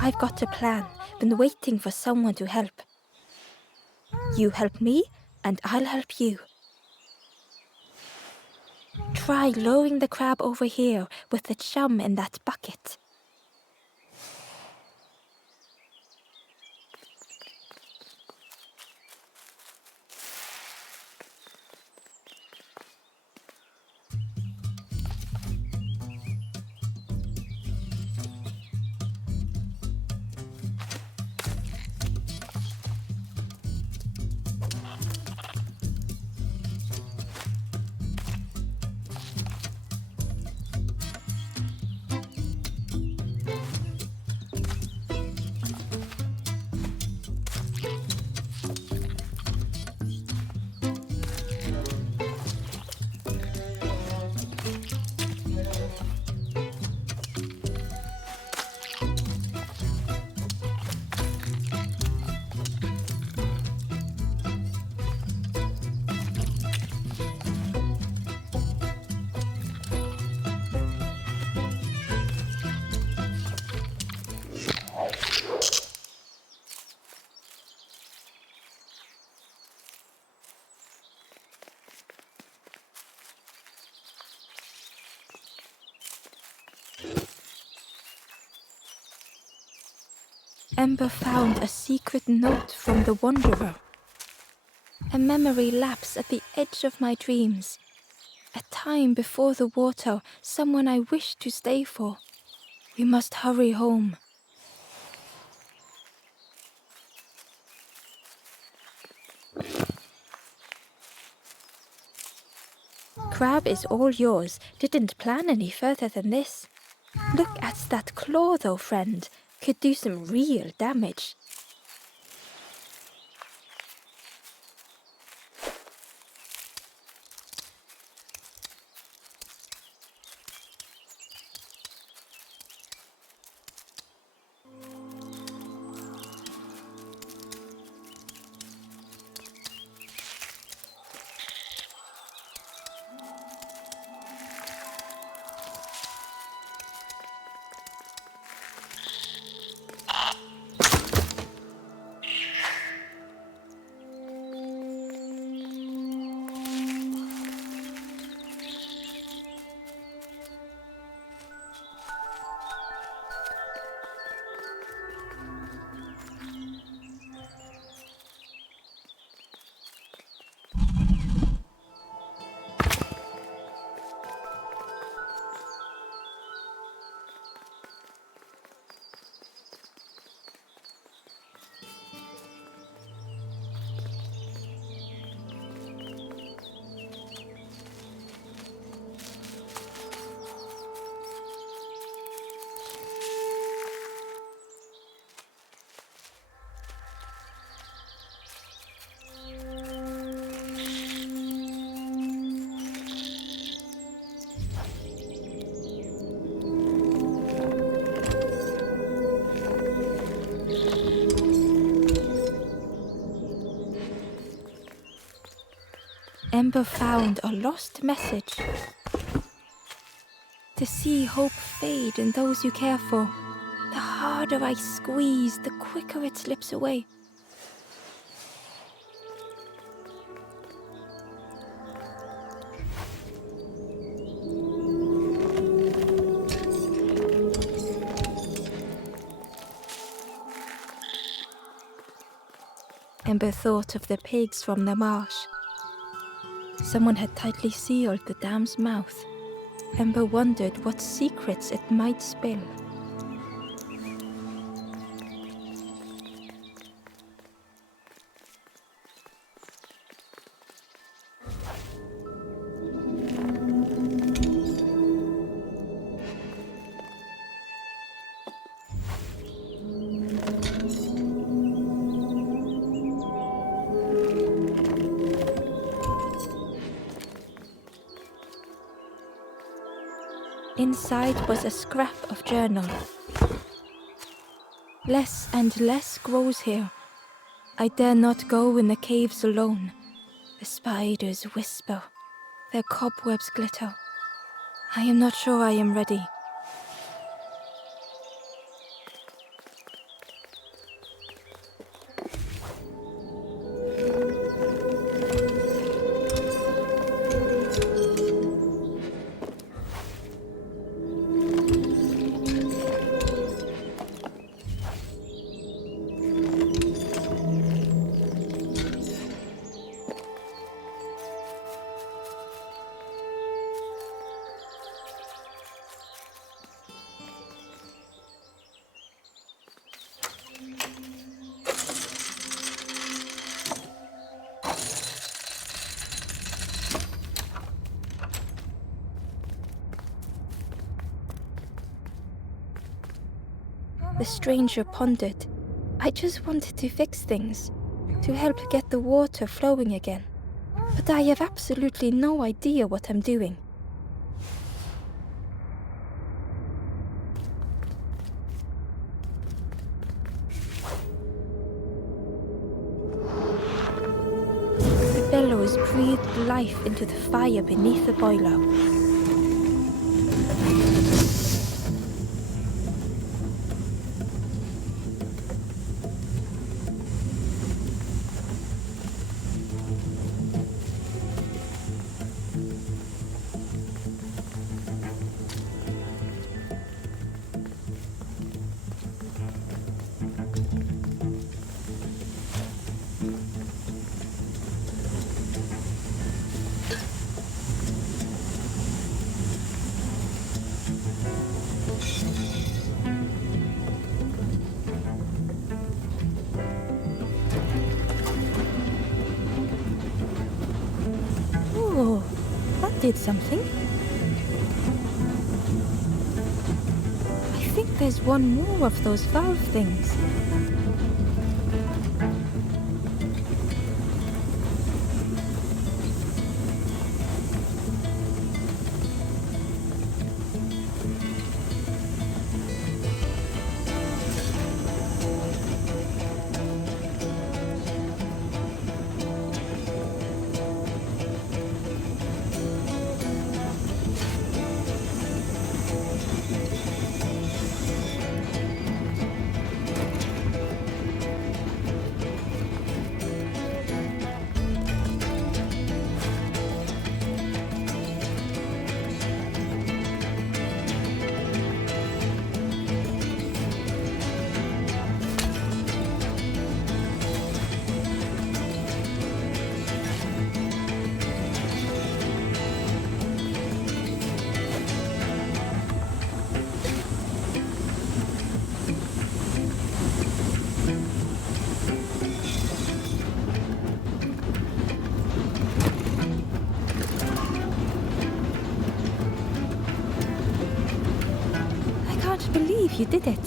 I've got a plan, been waiting for someone to help. You help me, and I'll help you. Try lowering the crab over here with the chum in that bucket." Ember found a secret note from the Wanderer. A memory lapse at the edge of my dreams. A time before the water, someone I wished to stay for. We must hurry home. Crab is all yours. Didn't plan any further than this. Look at that claw though, friend. Could do some real damage. Ember found a lost message. To see hope fade in those you care for, the harder I squeeze, the quicker it slips away. Ember thought of the pigs from the marsh. Someone had tightly sealed the dam's mouth. Ember wondered what secrets it might spill. Inside was a scrap of journal. Less and less grows here. I dare not go in the caves alone. The spiders whisper. Their cobwebs glitter. I am not sure I am ready. The stranger pondered. I just wanted to fix things, to help get the water flowing again. But I have absolutely no idea what I'm doing. The bellows breathed life into the fire beneath the boiler. Oh, that did something. I think there's one more of those valve things. I can't believe you did it.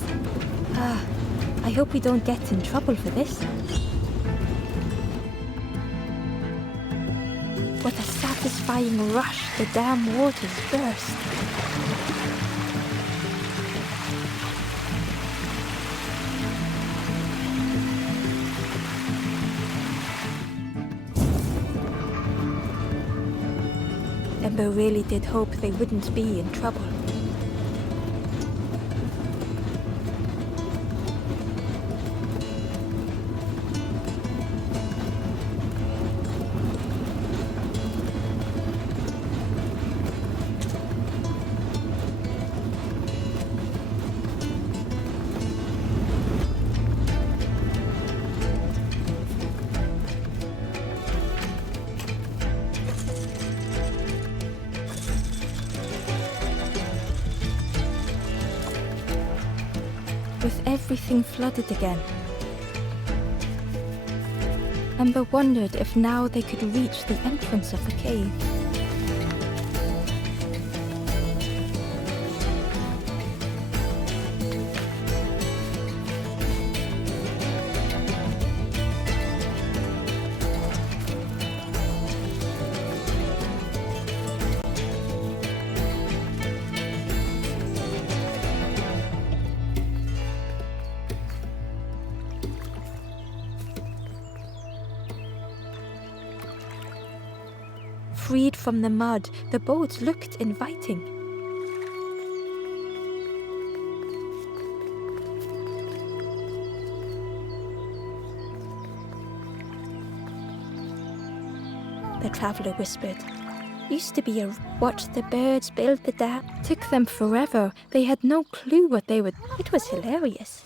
I hope we don't get in trouble for this. What a satisfying rush the dam waters burst. Ember really did hope they wouldn't be in trouble. With everything flooded again, Ember wondered if now they could reach the entrance of the cave. Freed from the mud, the boat looked inviting. The traveler whispered. Used to be a... Watched the birds build the dam. Took them forever. They had no clue what they would... It was hilarious.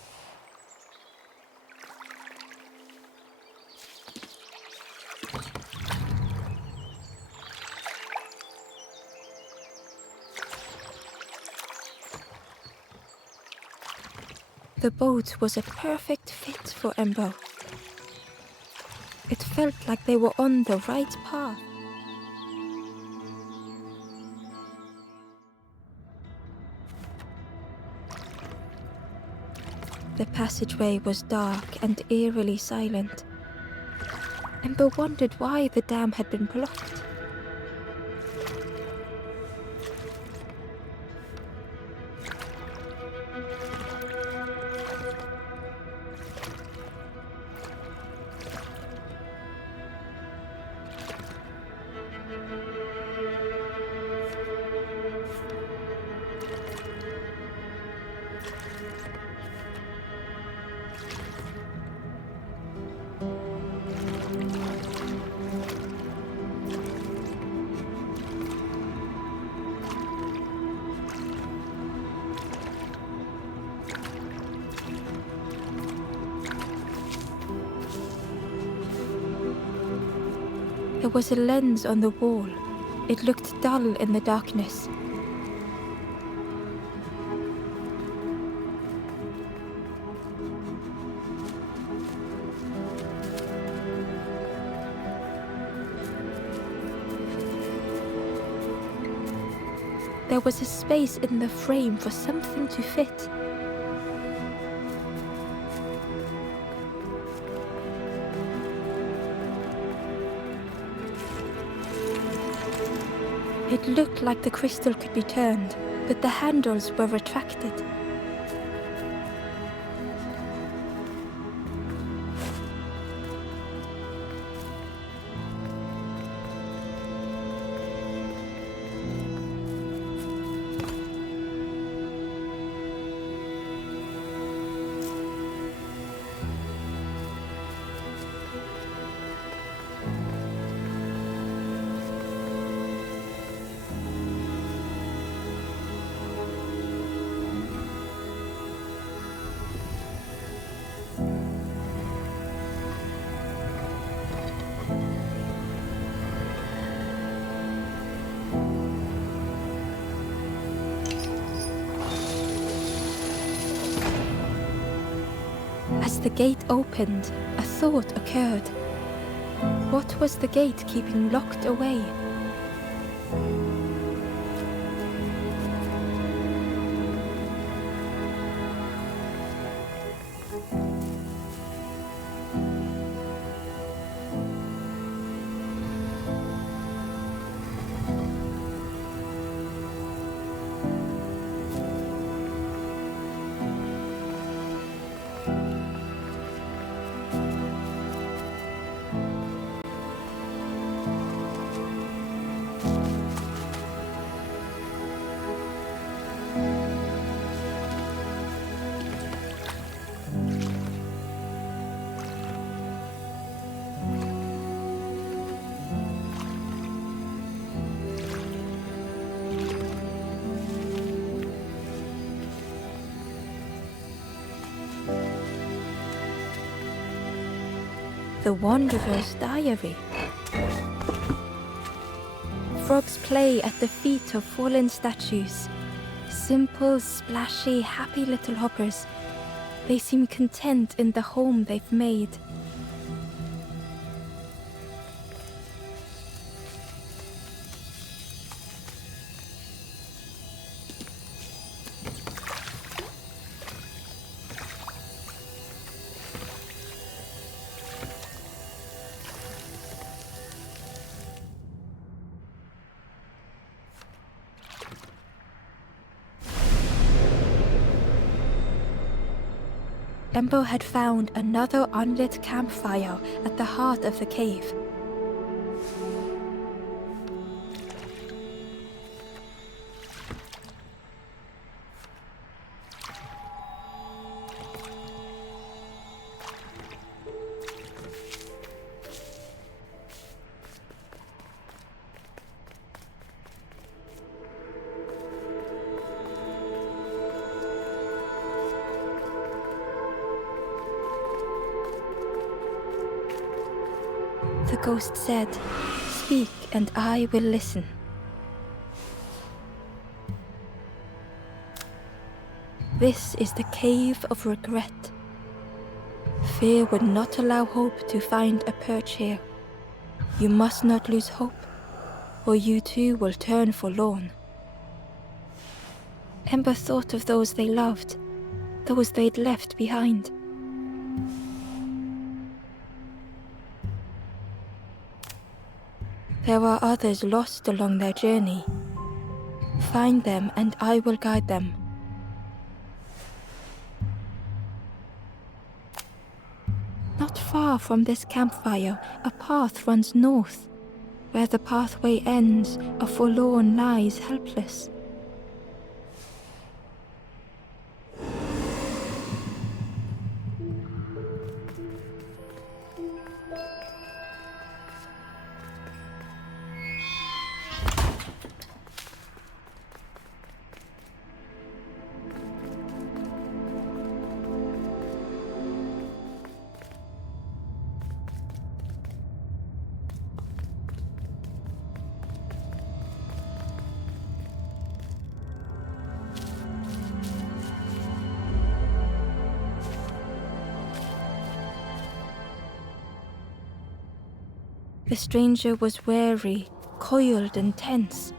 The boat was a perfect fit for Ember. It felt like they were on the right path. The passageway was dark and eerily silent. Ember wondered why the dam had been blocked. There was a lens on the wall. It looked dull in the darkness. there was a space in the frame for something to fit. It looked like the crystal could be turned, but the handles were retracted. As the gate opened, a thought occurred. What was the gate keeping locked away? The Wanderer's Diary. Frogs play at the feet of fallen statues. Simple, splashy, happy little hoppers. They seem content in the home they've made. Embo had found another unlit campfire at the heart of the cave. The ghost said, "Speak and I will listen." This is the cave of regret. Fear would not allow hope to find a perch here. You must not lose hope, or you too will turn forlorn. Ember thought of those they loved, those they'd left behind. There are others lost along their journey. Find them and I will guide them. Not far from this campfire, a path runs north. Where the pathway ends, a forlorn lies helpless. The stranger was wary, coiled and tense.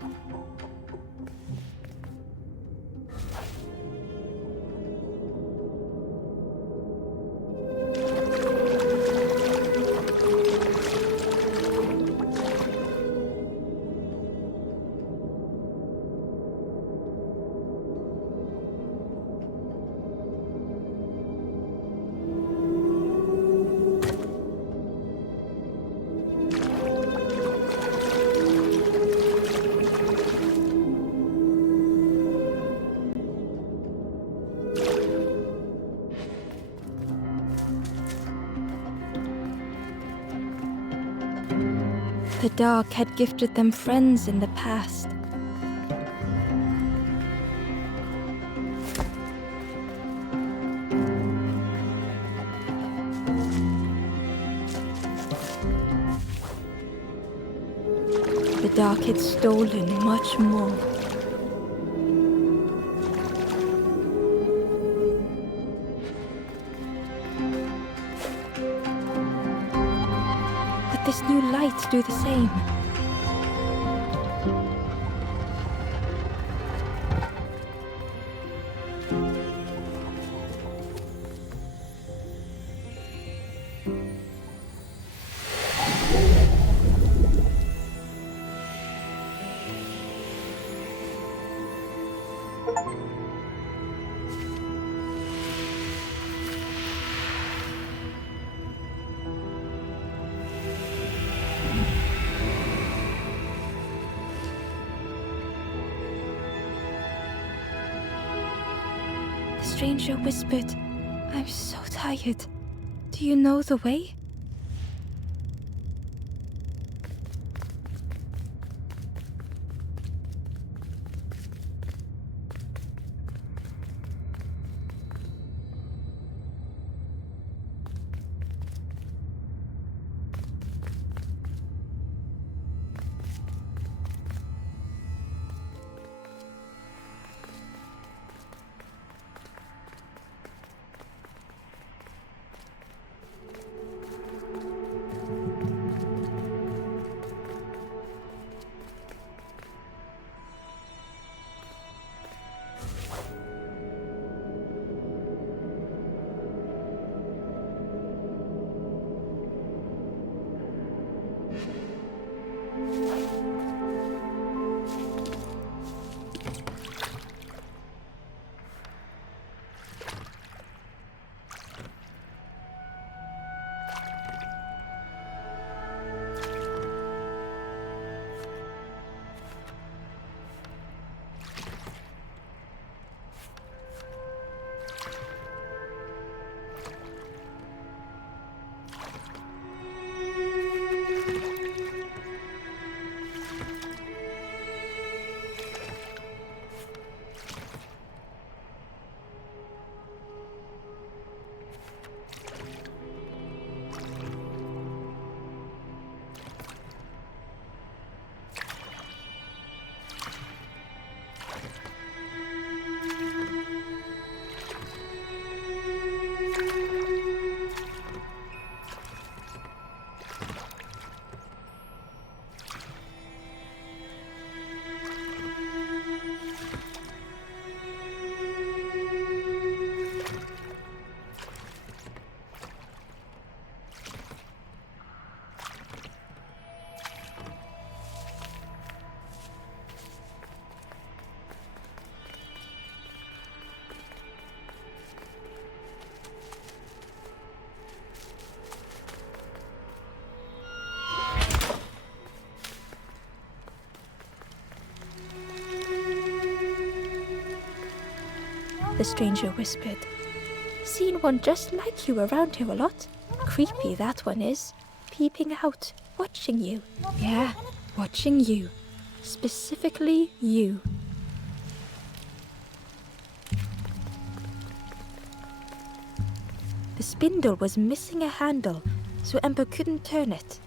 The dark had gifted them friends in the past. The dark had stolen much more. But this new light do the same. The stranger whispered, "I'm so tired. Do you know the way?" The stranger whispered. "Seen one just like you around here a lot. Creepy that one is. Peeping out, watching you. Yeah, watching you. Specifically you." The spindle was missing a handle, so Ember couldn't turn it.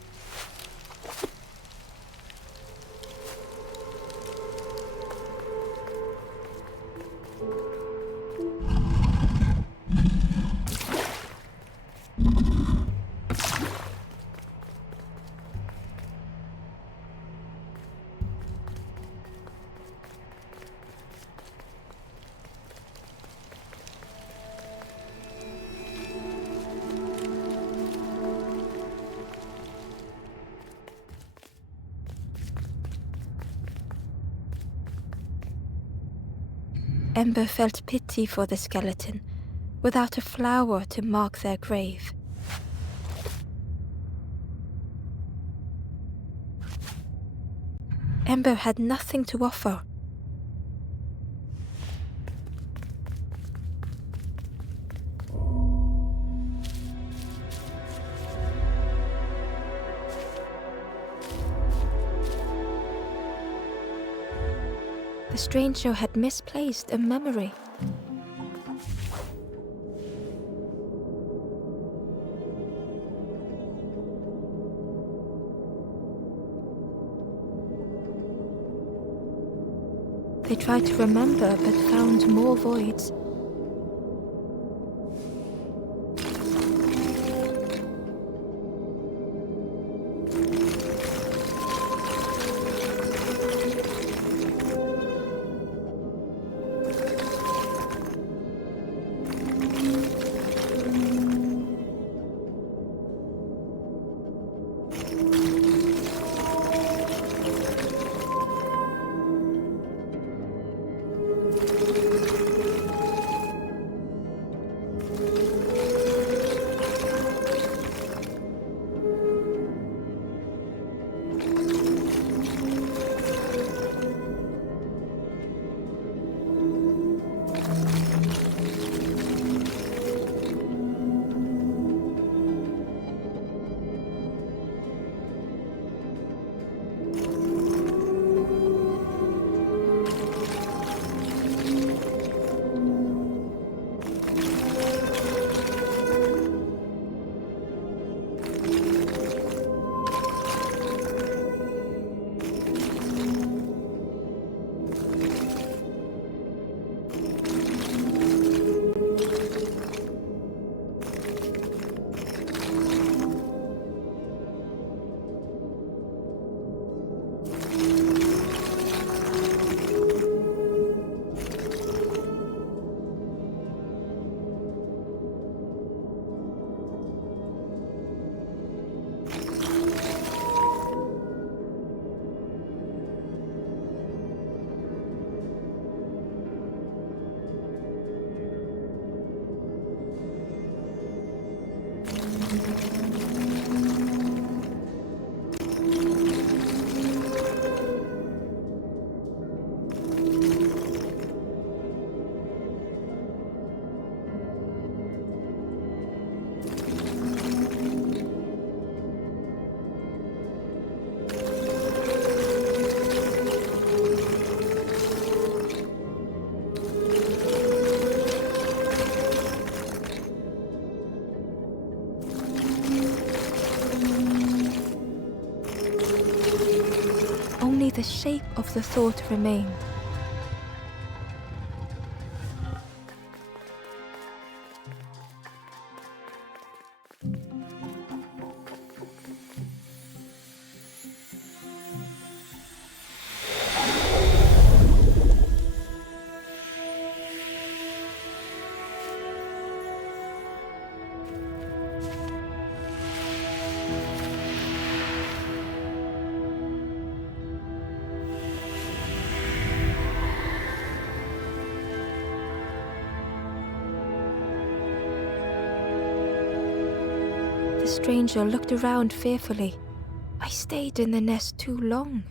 Ember felt pity for the skeleton, without a flower to mark their grave. Ember had nothing to offer. The stranger had misplaced a memory. They tried to remember but found more voids. Only the shape of the thought remained. The stranger looked around fearfully. I stayed in the nest too long.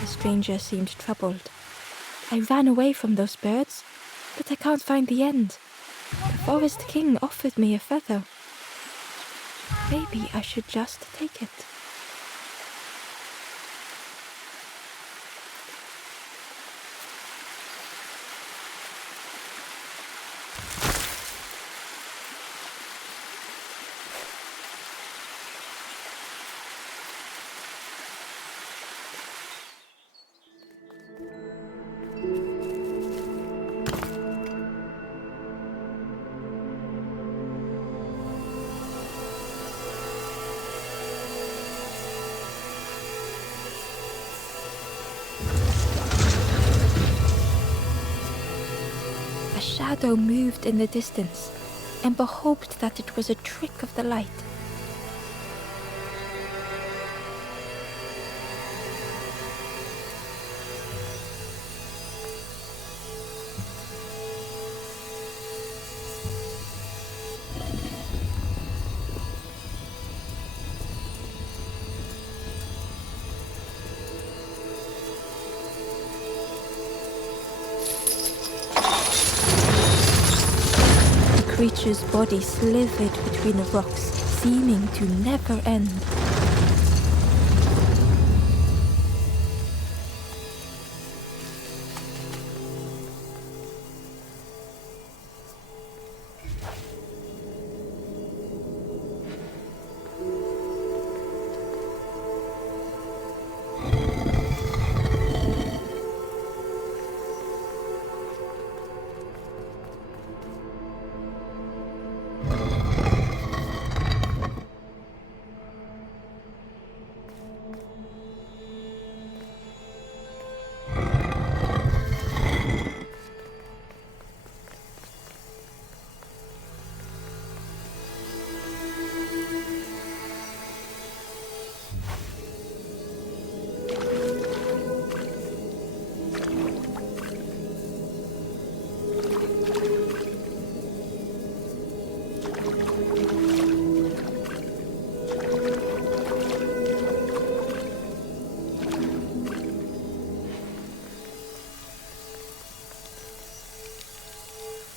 The stranger seemed troubled. I ran away from those birds, but I can't find the end. The Forest King offered me a feather. Maybe I should just take it. A shadow moved in the distance. Ember hoped that it was a trick of the light. creature's body slithered between the rocks, seeming to never end.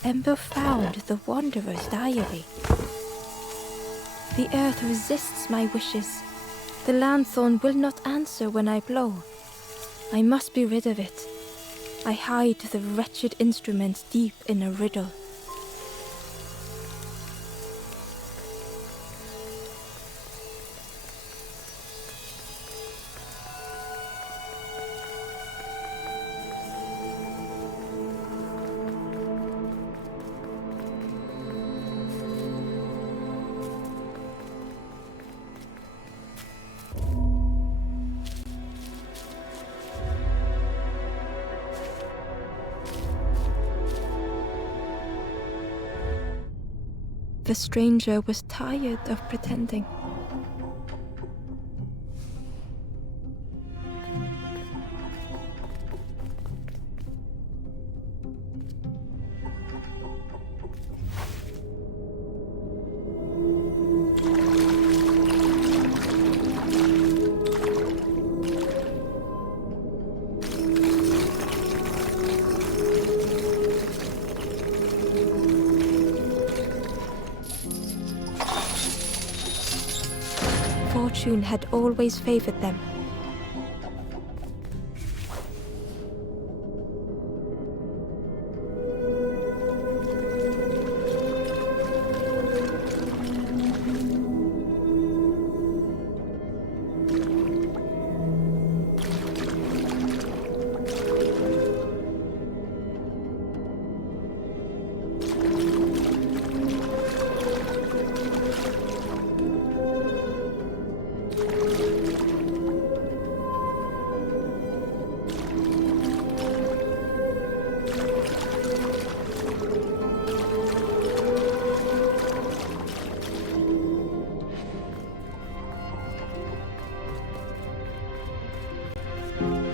Ember found the Wanderer's diary. The earth resists my wishes. The lanthorn will not answer when I blow. I must be rid of it. I hide the wretched instrument deep in a riddle. The stranger was tired of pretending. Fortune had always favored them.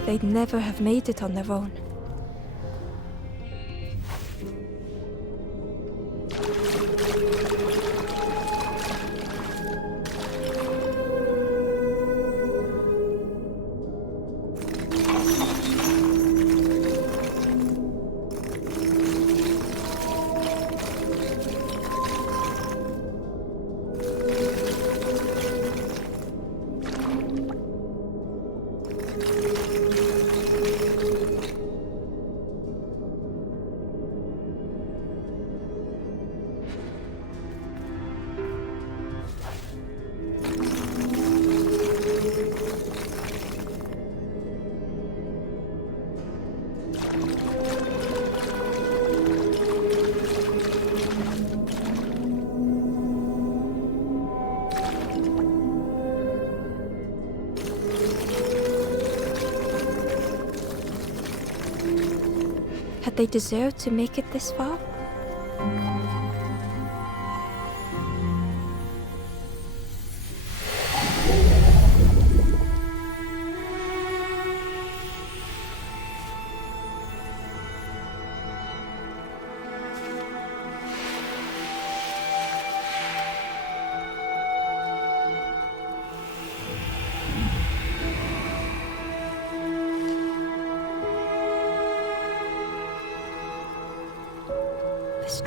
They'd never have made it on their own. Had they deserved to make it this far?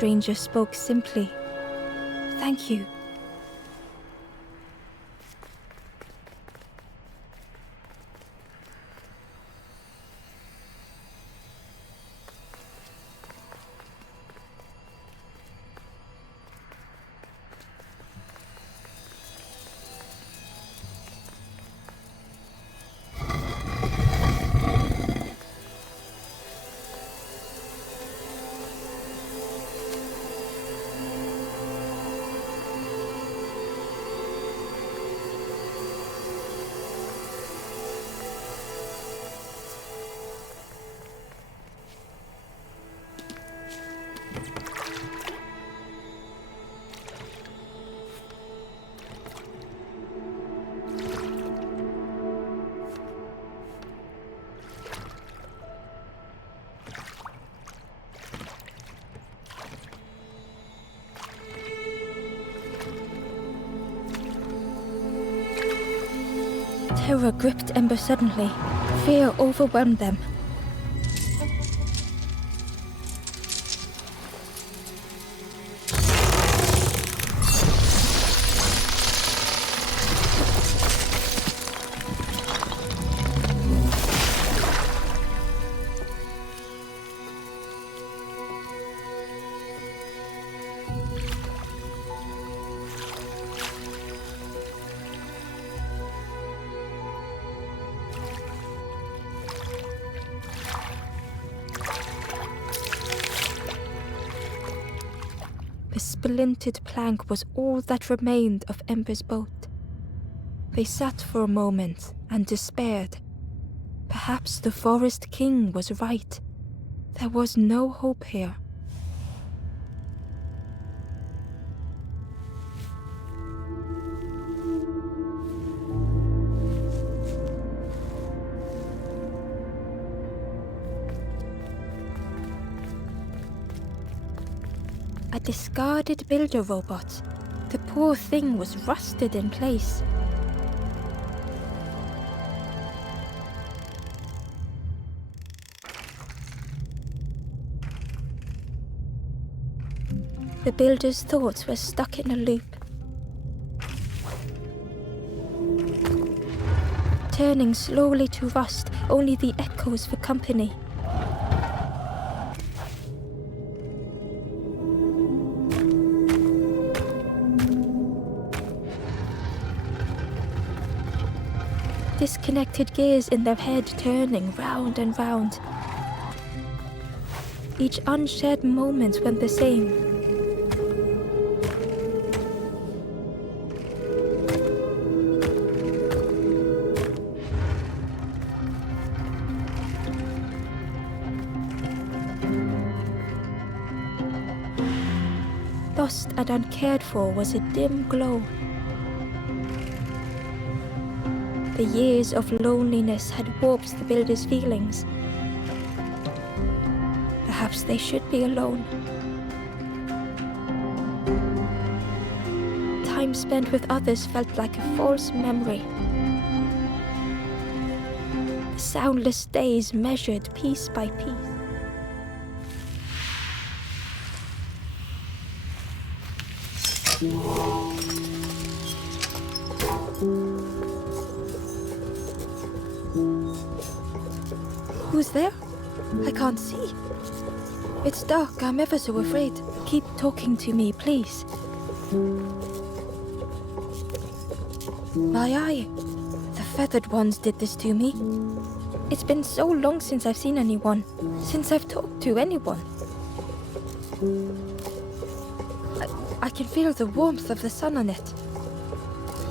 The stranger spoke simply. Thank you. Terror gripped Ember suddenly. Fear overwhelmed them. The splintered plank was all that remained of Ember's boat. They sat for a moment and despaired. Perhaps the Forest King was right. There was no hope here. A discarded builder robot. The poor thing was rusted in place. The builder's thoughts were stuck in a loop. Turning slowly to rust, only the echoes for company. Disconnected gears in their head turning round and round. Each unshared moment went the same. Lost and uncared for was a dim glow. The years of loneliness had warped the builder's feelings. Perhaps they should be alone. Time spent with others felt like a false memory. The soundless days measured piece by piece. Who's there? I can't see. It's dark, I'm ever so afraid. Keep talking to me, please. My eye. The feathered ones did this to me. It's been so long since I've seen anyone, since I've talked to anyone. I can feel the warmth of the sun on it.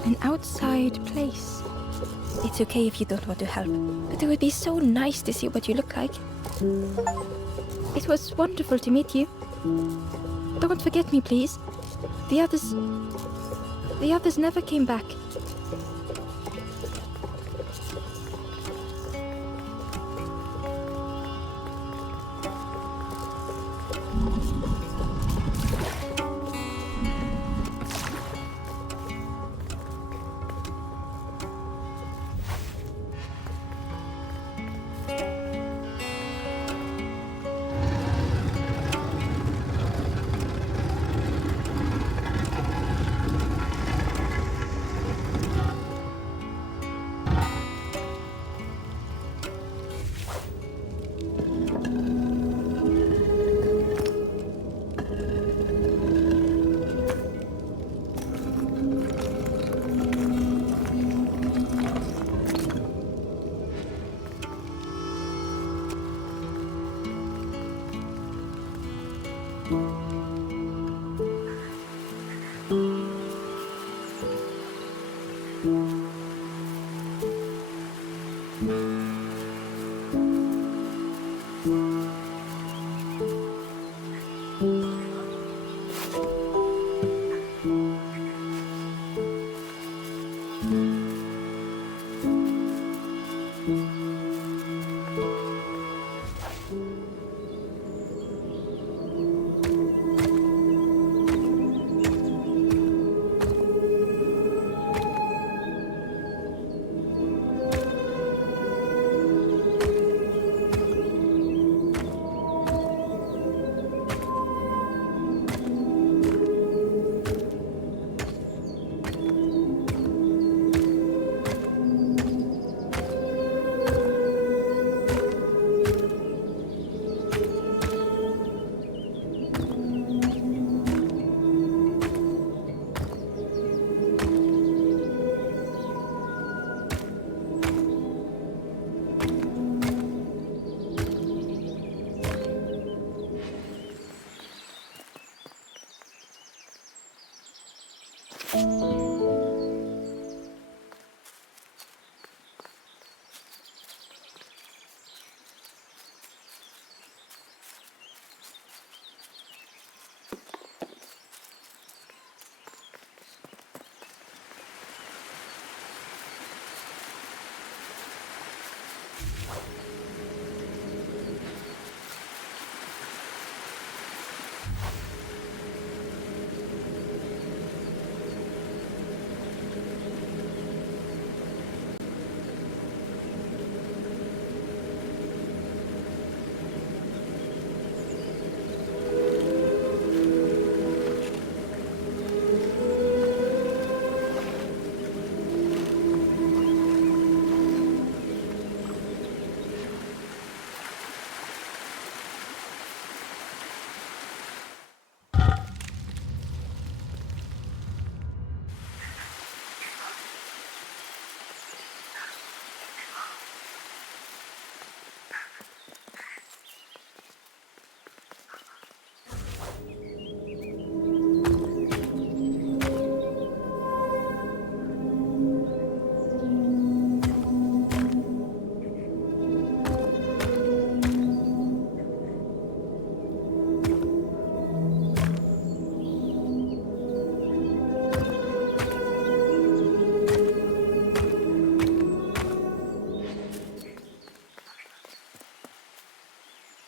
An outside place. It's okay if you don't want to help, but it would be so nice to see what you look like. It was wonderful to meet you. Don't forget me, please. The others never came back.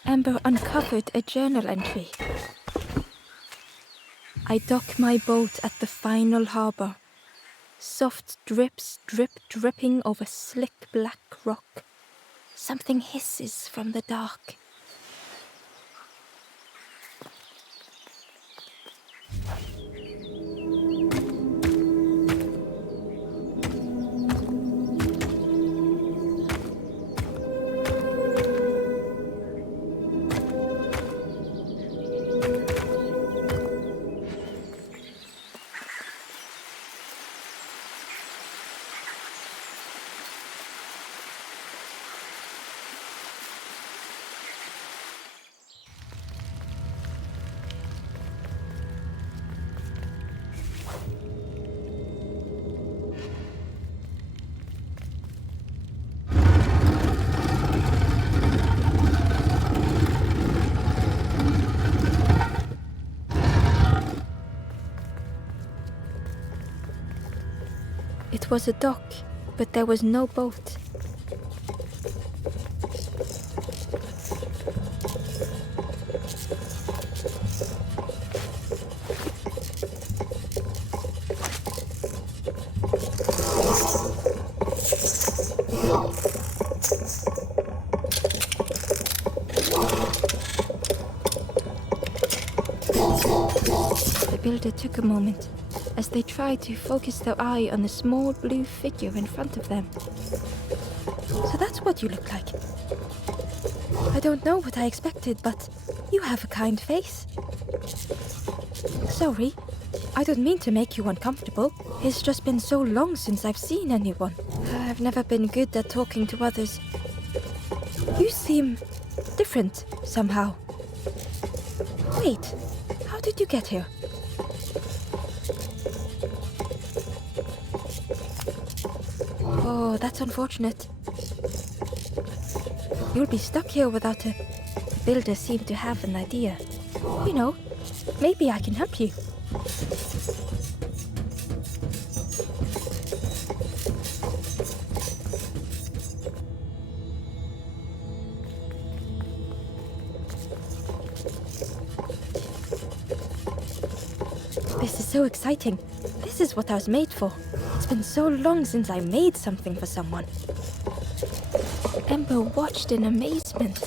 Amber uncovered a journal entry. I dock my boat at the final harbor. Soft drips dripping over slick black rock. Something hisses from the dark. It was a dock, but there was no boat. The builder took a moment as they tried to focus their eye on the small blue figure in front of them. So that's what you look like. I don't know what I expected, but you have a kind face. Sorry, I don't mean to make you uncomfortable. It's just been so long since I've seen anyone. I've never been good at talking to others. You seem different somehow. Wait, how did you get here? Oh, that's unfortunate. You'll be stuck here without a... The builder seemed to have an idea. You know, maybe I can help you. This is so exciting. This is what I was made for. It's been so long since I made something for someone. Ember watched in amazement.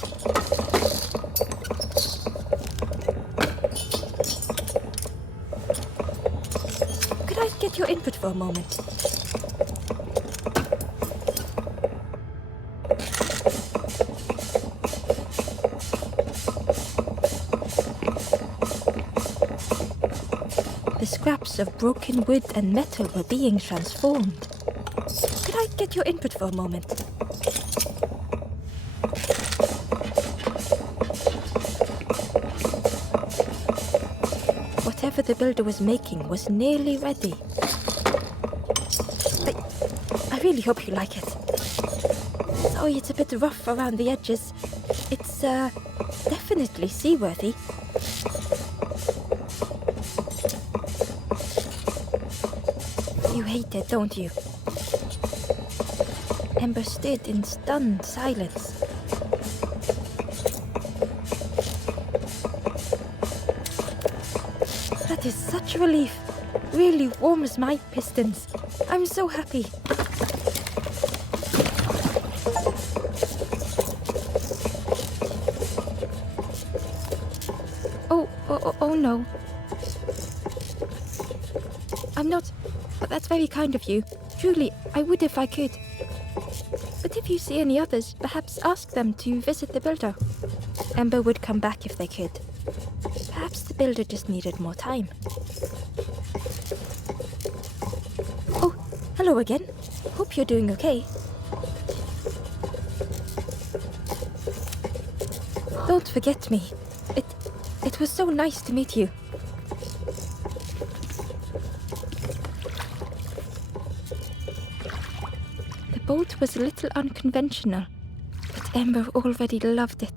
Could I get your input for a moment? The scraps of broken wood and metal were being transformed. Could I get your input for a moment? Whatever the builder was making was nearly ready. I really hope you like it. Sorry, it's a bit rough around the edges. It's, definitely seaworthy. You hate it, don't you? Ember stood in stunned silence. That is such a relief. Really warms my pistons. I'm so happy. Oh no. I'm not... But that's very kind of you. Truly, I would if I could. But if you see any others, perhaps ask them to visit the builder. Ember would come back if they could. Perhaps the builder just needed more time. Oh, hello again. Hope you're doing okay. Don't forget me. It was so nice to meet you. The boat was a little unconventional, but Ember already loved it.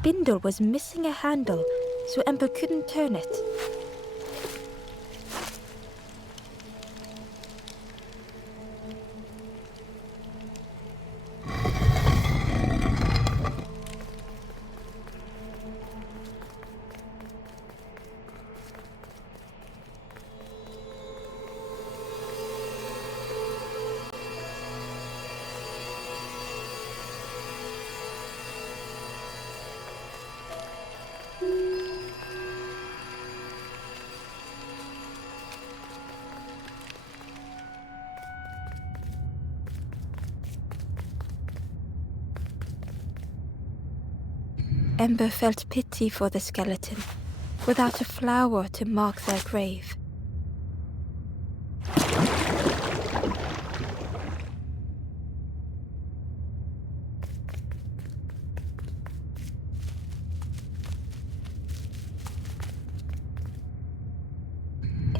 spindle was missing a handle, so Ember couldn't turn it. Ember felt pity for the skeleton, without a flower to mark their grave.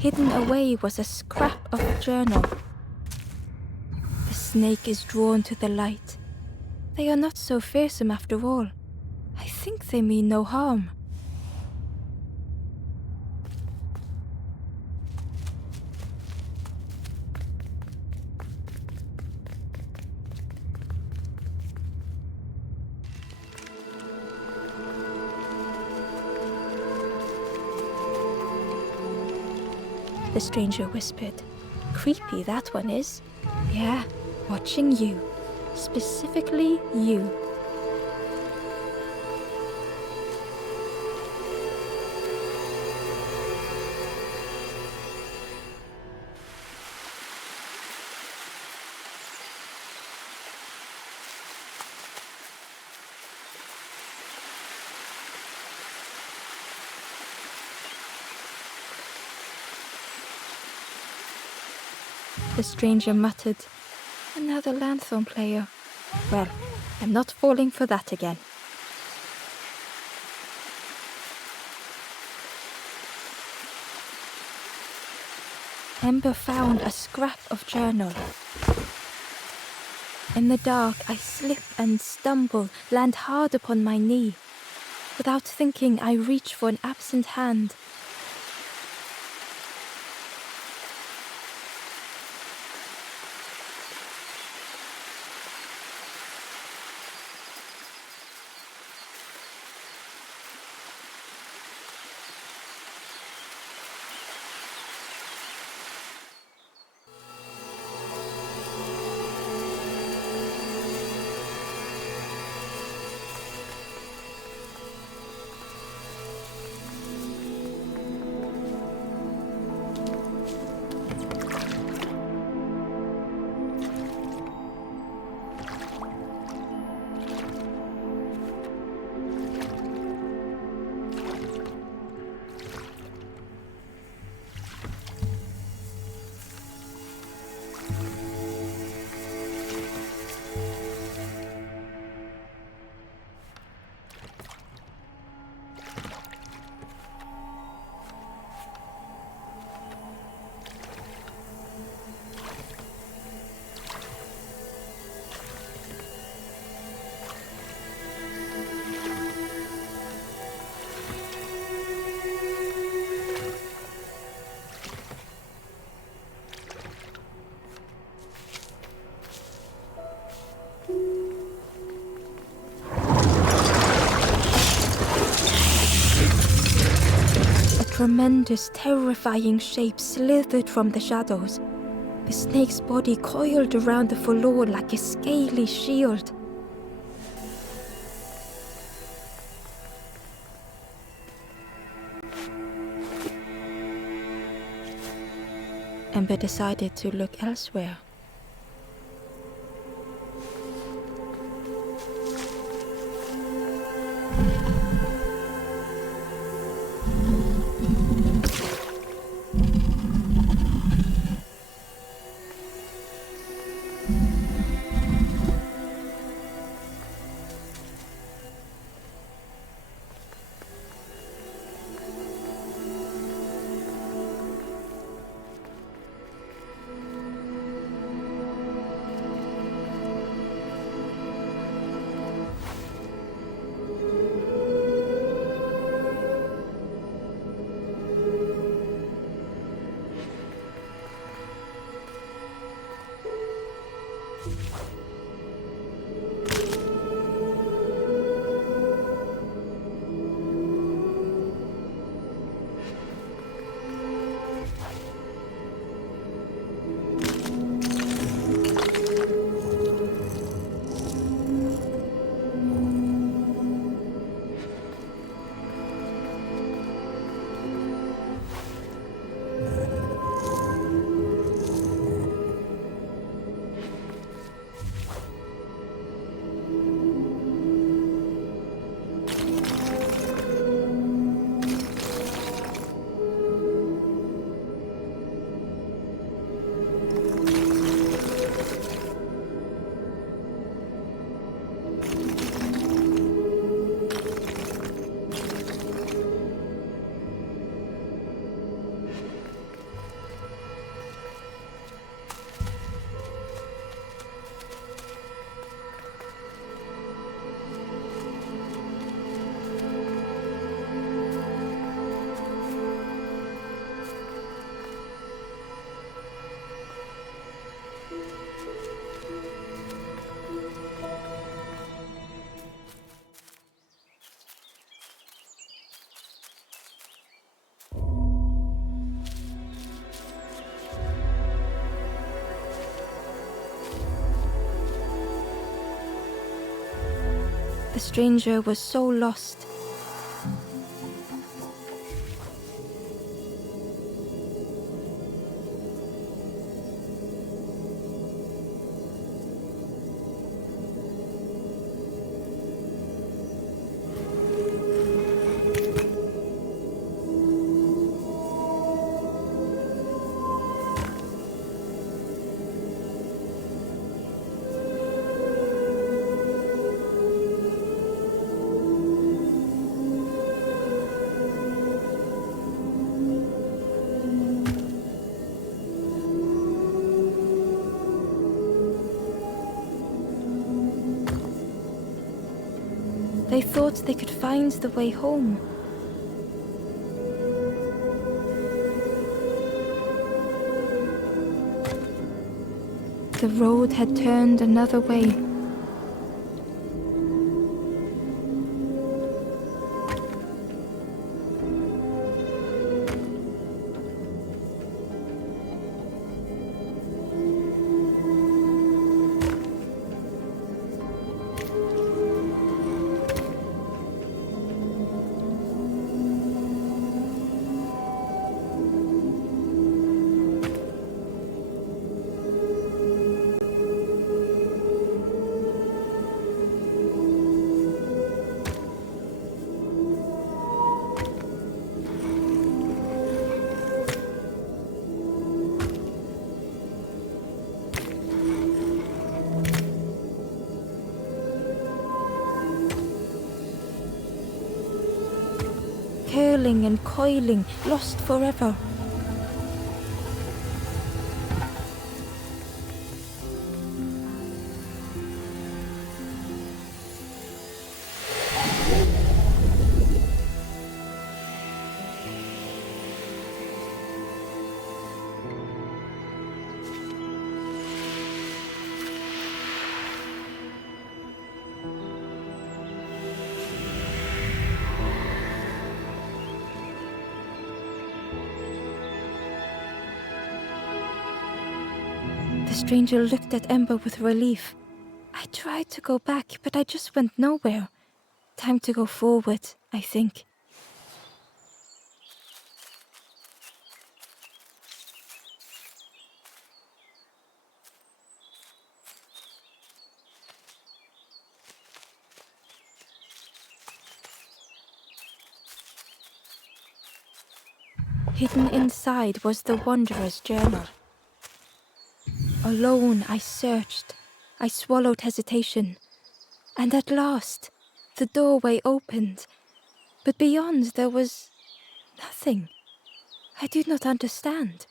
Hidden away was a scrap of journal. The snake is drawn to the light. They are not so fearsome after all. I think they mean no harm. The stranger whispered. Creepy that one is. Yeah, watching you. Specifically you. The stranger muttered, Another lanthorn player. Well, I'm not falling for that again. Ember found a scrap of journal. In the dark, I slip and stumble, land hard upon my knee. Without thinking, I reach for an absent hand. Tremendous, terrifying shape slithered from the shadows. The snake's body coiled around the forlorn like a scaly shield. Ember decided to look elsewhere. The stranger was so lost. They thought they could find the way home. The road had turned another way. Curling and coiling, lost forever. The stranger looked at Ember with relief. I tried to go back, but I just went nowhere. Time to go forward, I think. Hidden inside was the Wanderer's journal. Alone, I searched. I swallowed hesitation. And at last, the doorway opened. But beyond, there was nothing. I did not understand.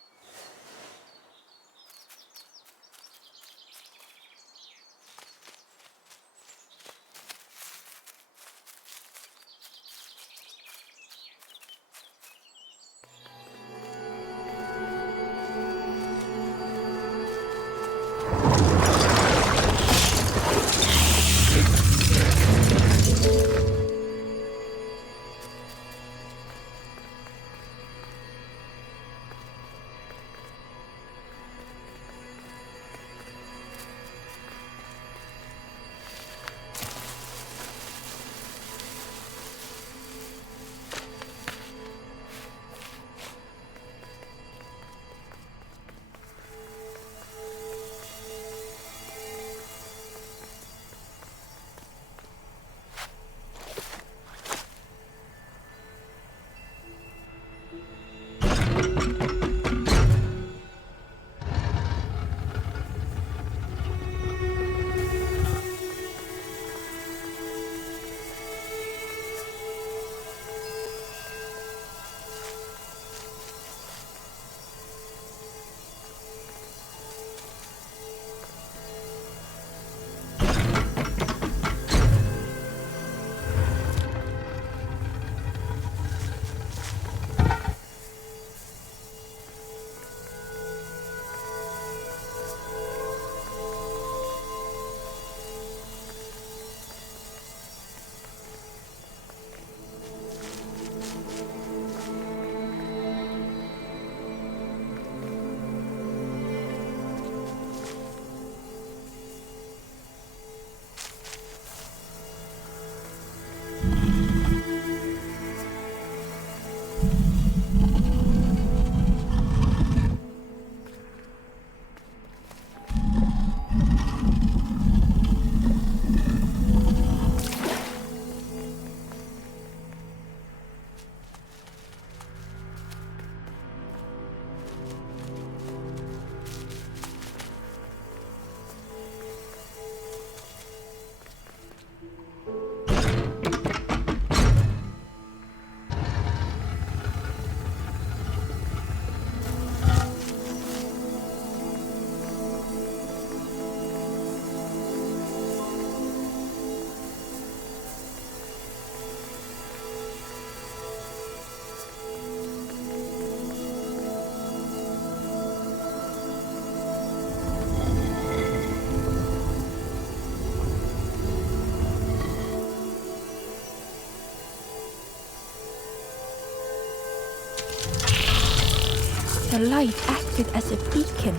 The light acted as a beacon,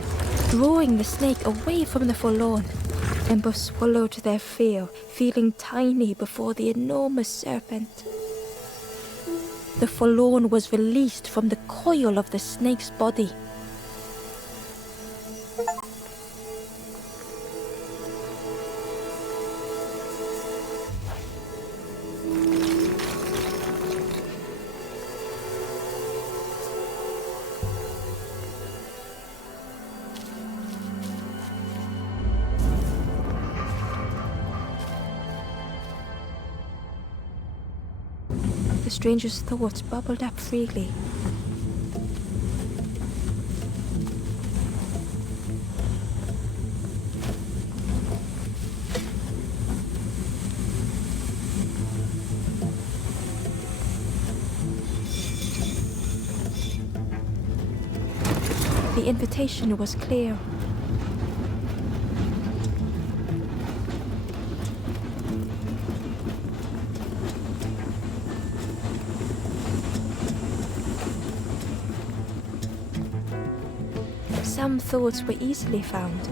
drawing the snake away from the forlorn. And both swallowed their fear, feeling tiny before the enormous serpent. The forlorn was released from the coil of the snake's body. The stranger's thoughts bubbled up freely. The invitation was clear. Some thoughts were easily found.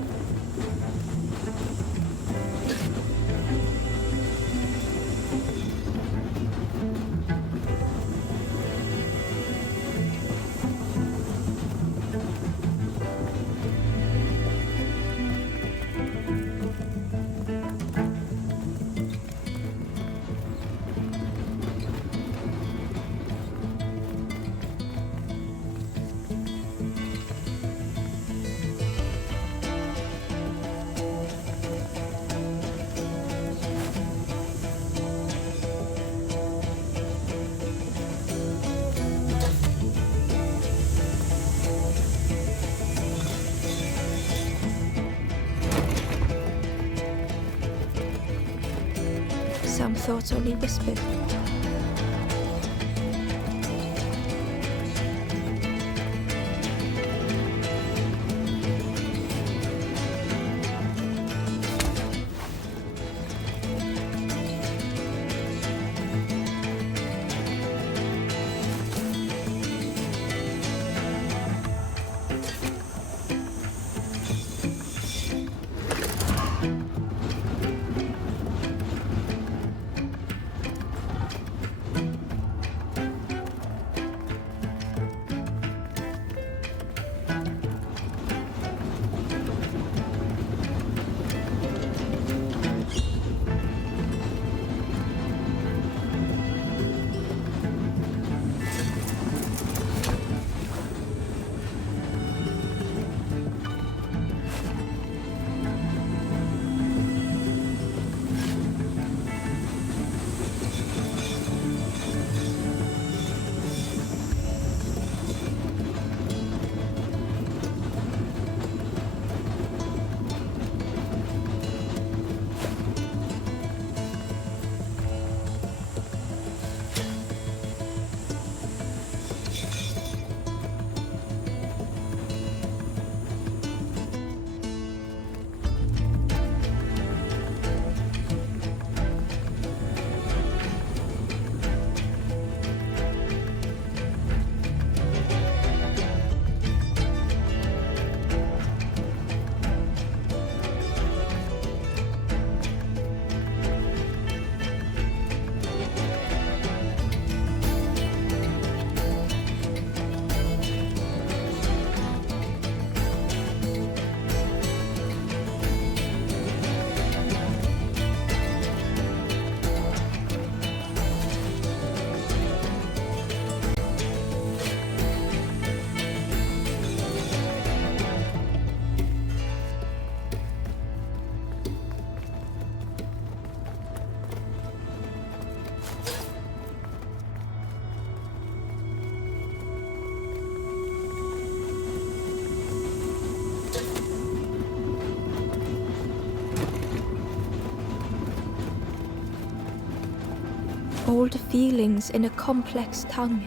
Some thoughts only whispered. Old feelings in a complex tongue.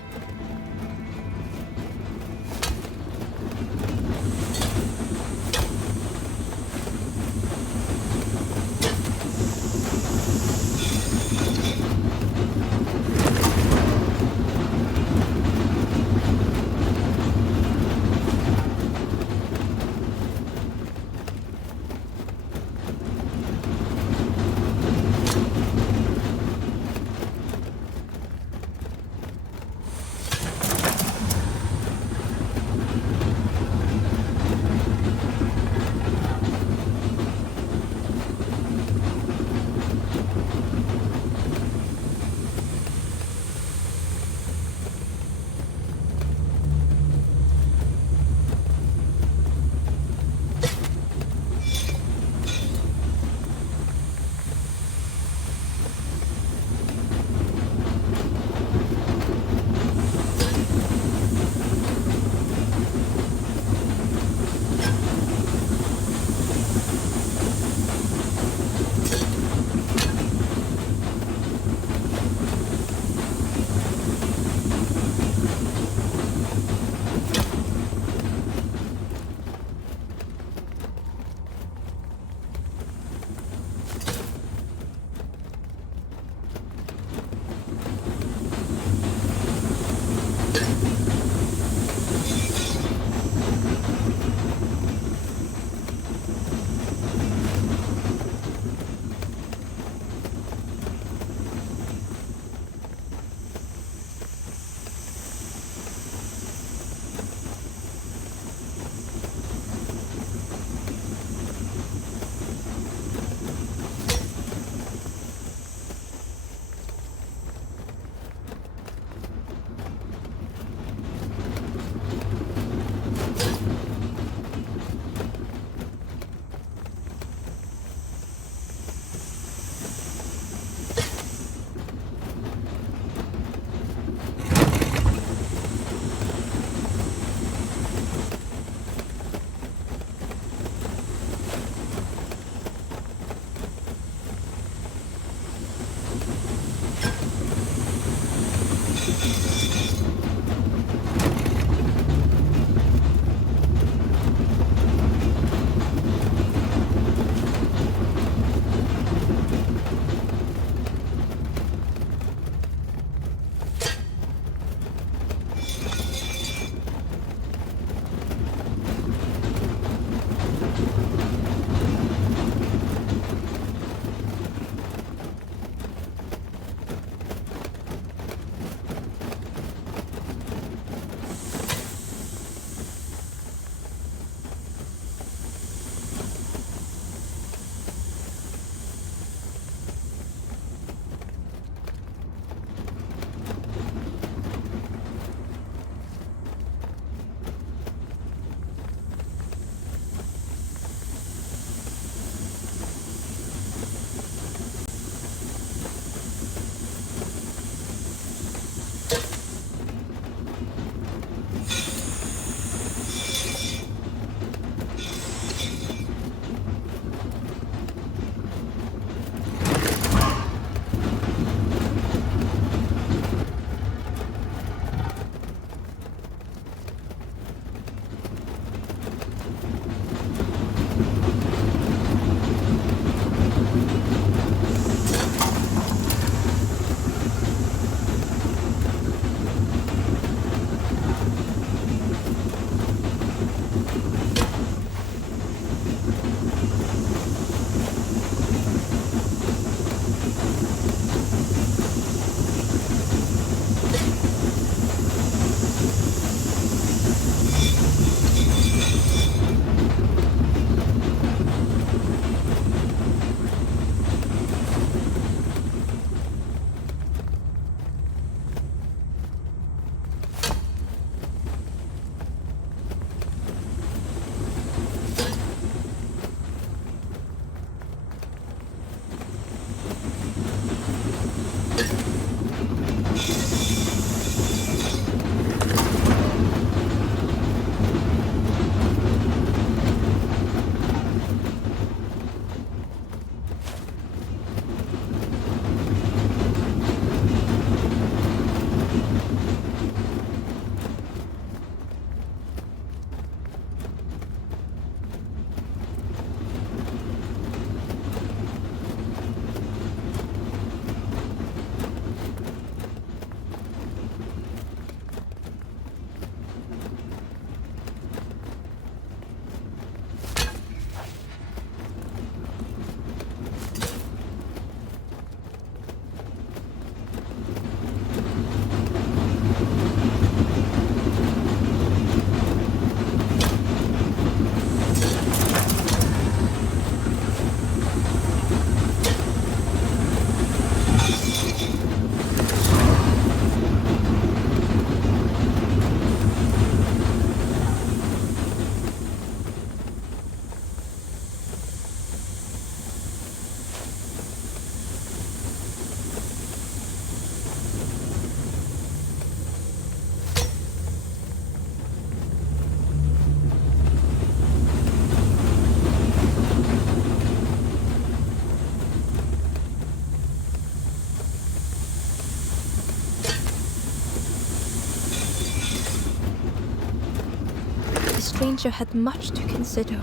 stranger had much to consider.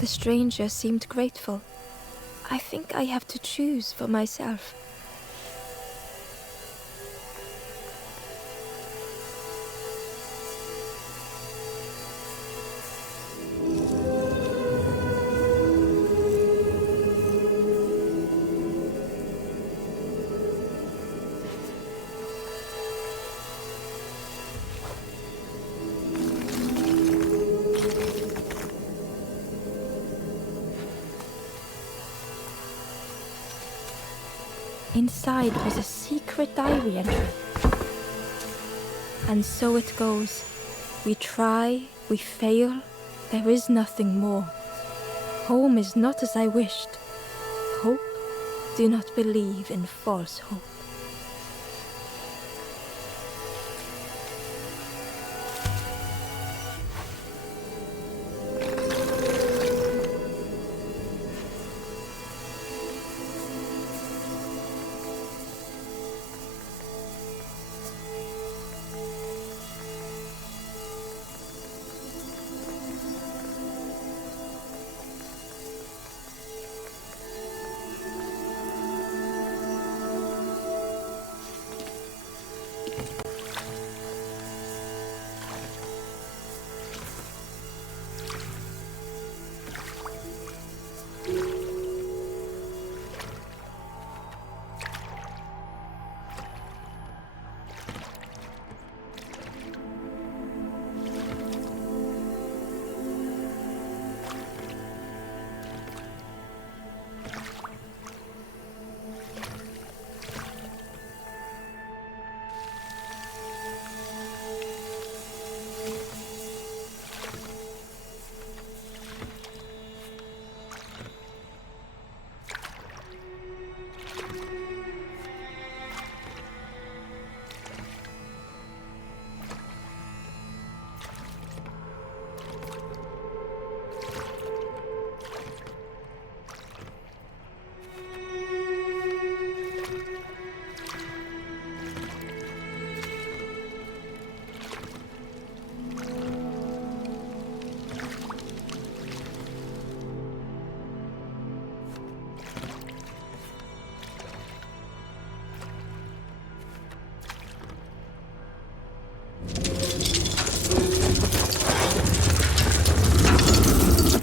The stranger seemed grateful. I think I have to choose for myself. Inside was a secret diary entry. And so it goes. We try, we fail, there is nothing more. Home is not as I wished. Hope, do not believe in false hope.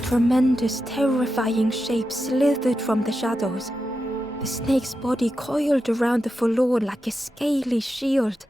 Tremendous, terrifying shape slithered from the shadows. The snake's body coiled around the forlorn like a scaly shield.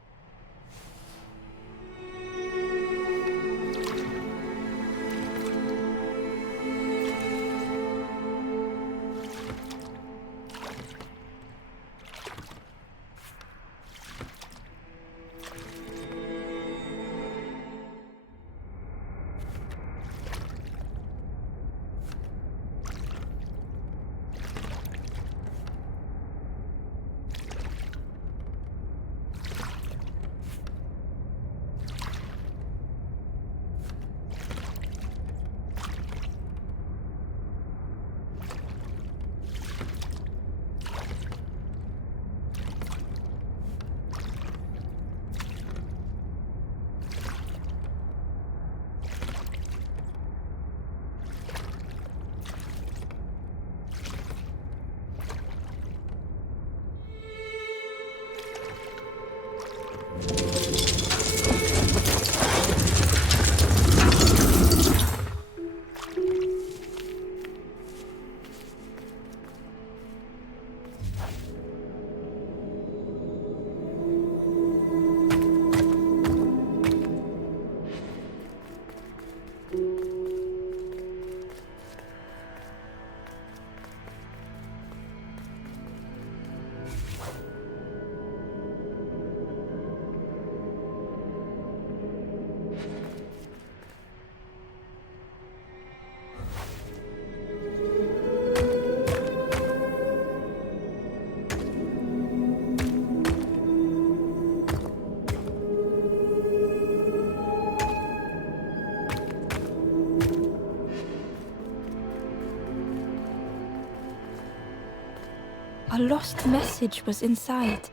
A lost message was inside.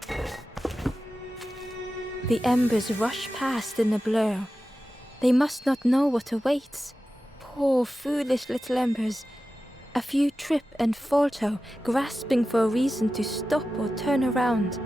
The embers rush past in a blur. They must not know what awaits. Poor foolish little embers. A few trip and falter, grasping for a reason to stop or turn around.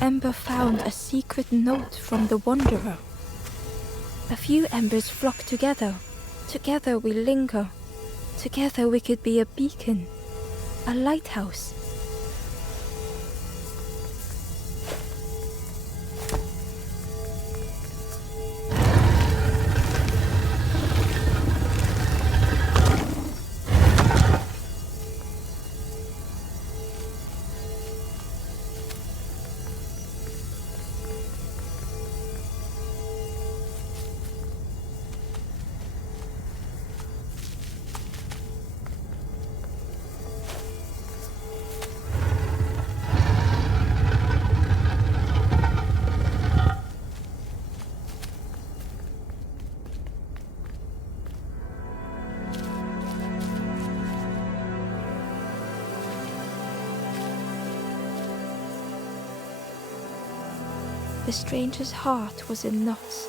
Ember found a secret note from the Wanderer. A few embers flock together. Together we linger. Together we could be a beacon, a lighthouse. The stranger's heart was in knots.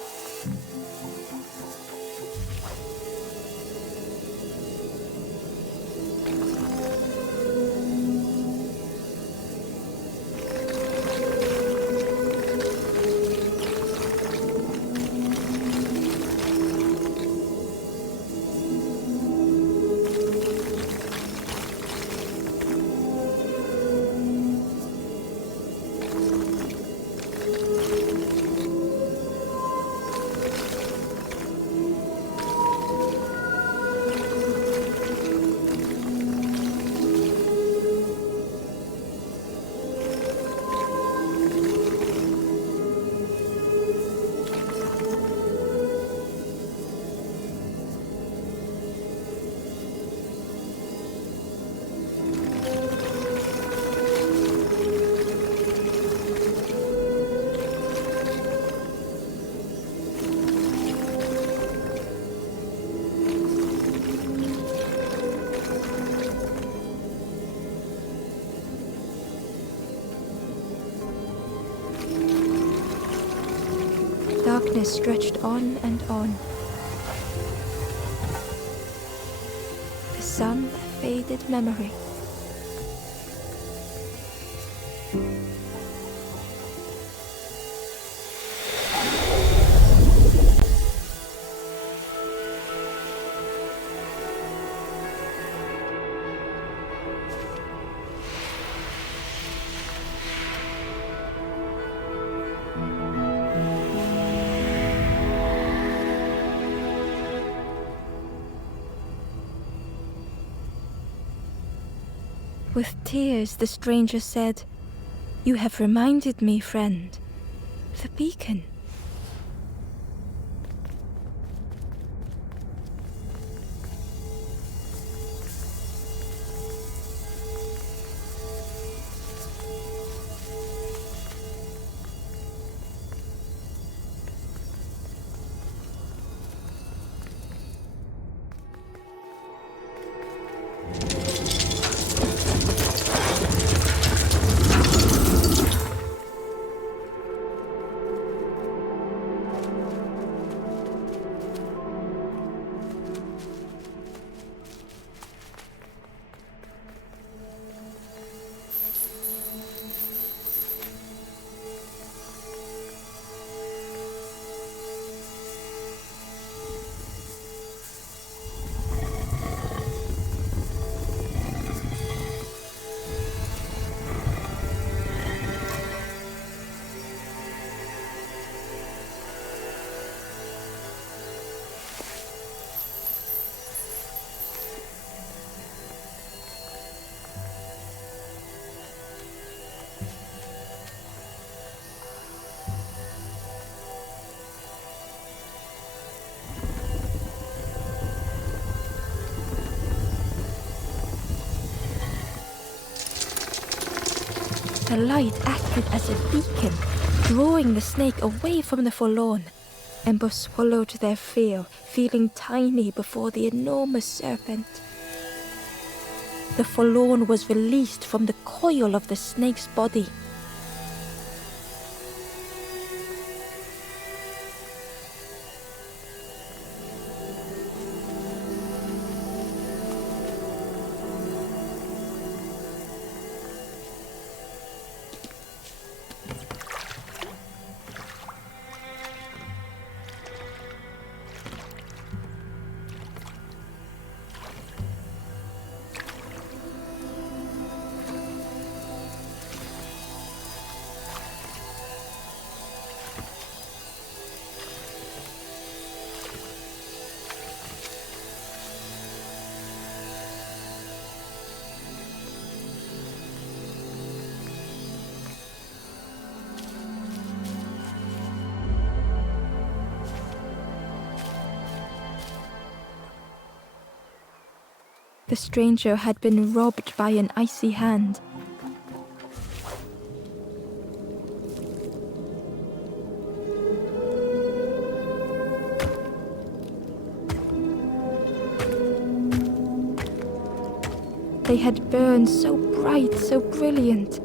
darkness stretched on and on. The sun, a faded memory. With tears, the stranger said, "You have reminded me, friend. The beacon." The light acted as a beacon, drawing the snake away from the forlorn. Ember swallowed their fear, feeling tiny before the enormous serpent. The forlorn was released from the coil of the snake's body. The stranger had been robbed by an icy hand. They had burned so bright, so brilliant.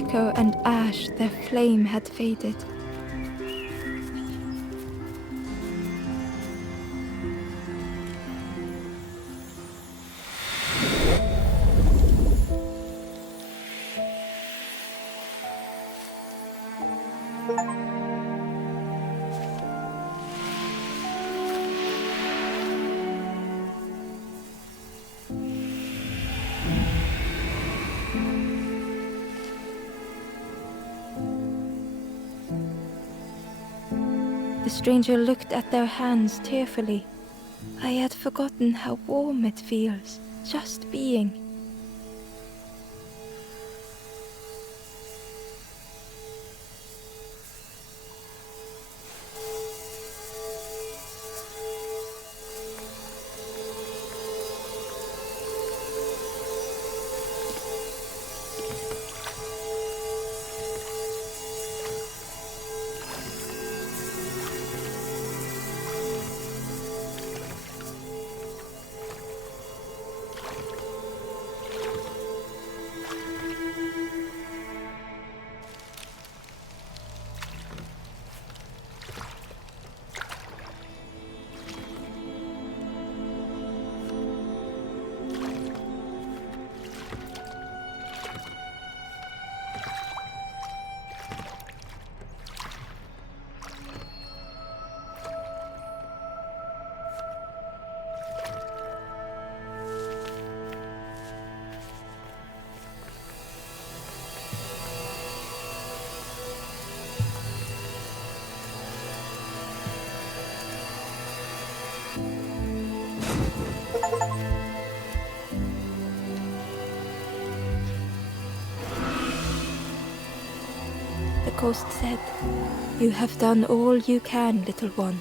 flicker and ash their flame had faded. The stranger looked at their hands tearfully. I had forgotten how warm it feels, just being. The ghost said, "You have done all you can, little one.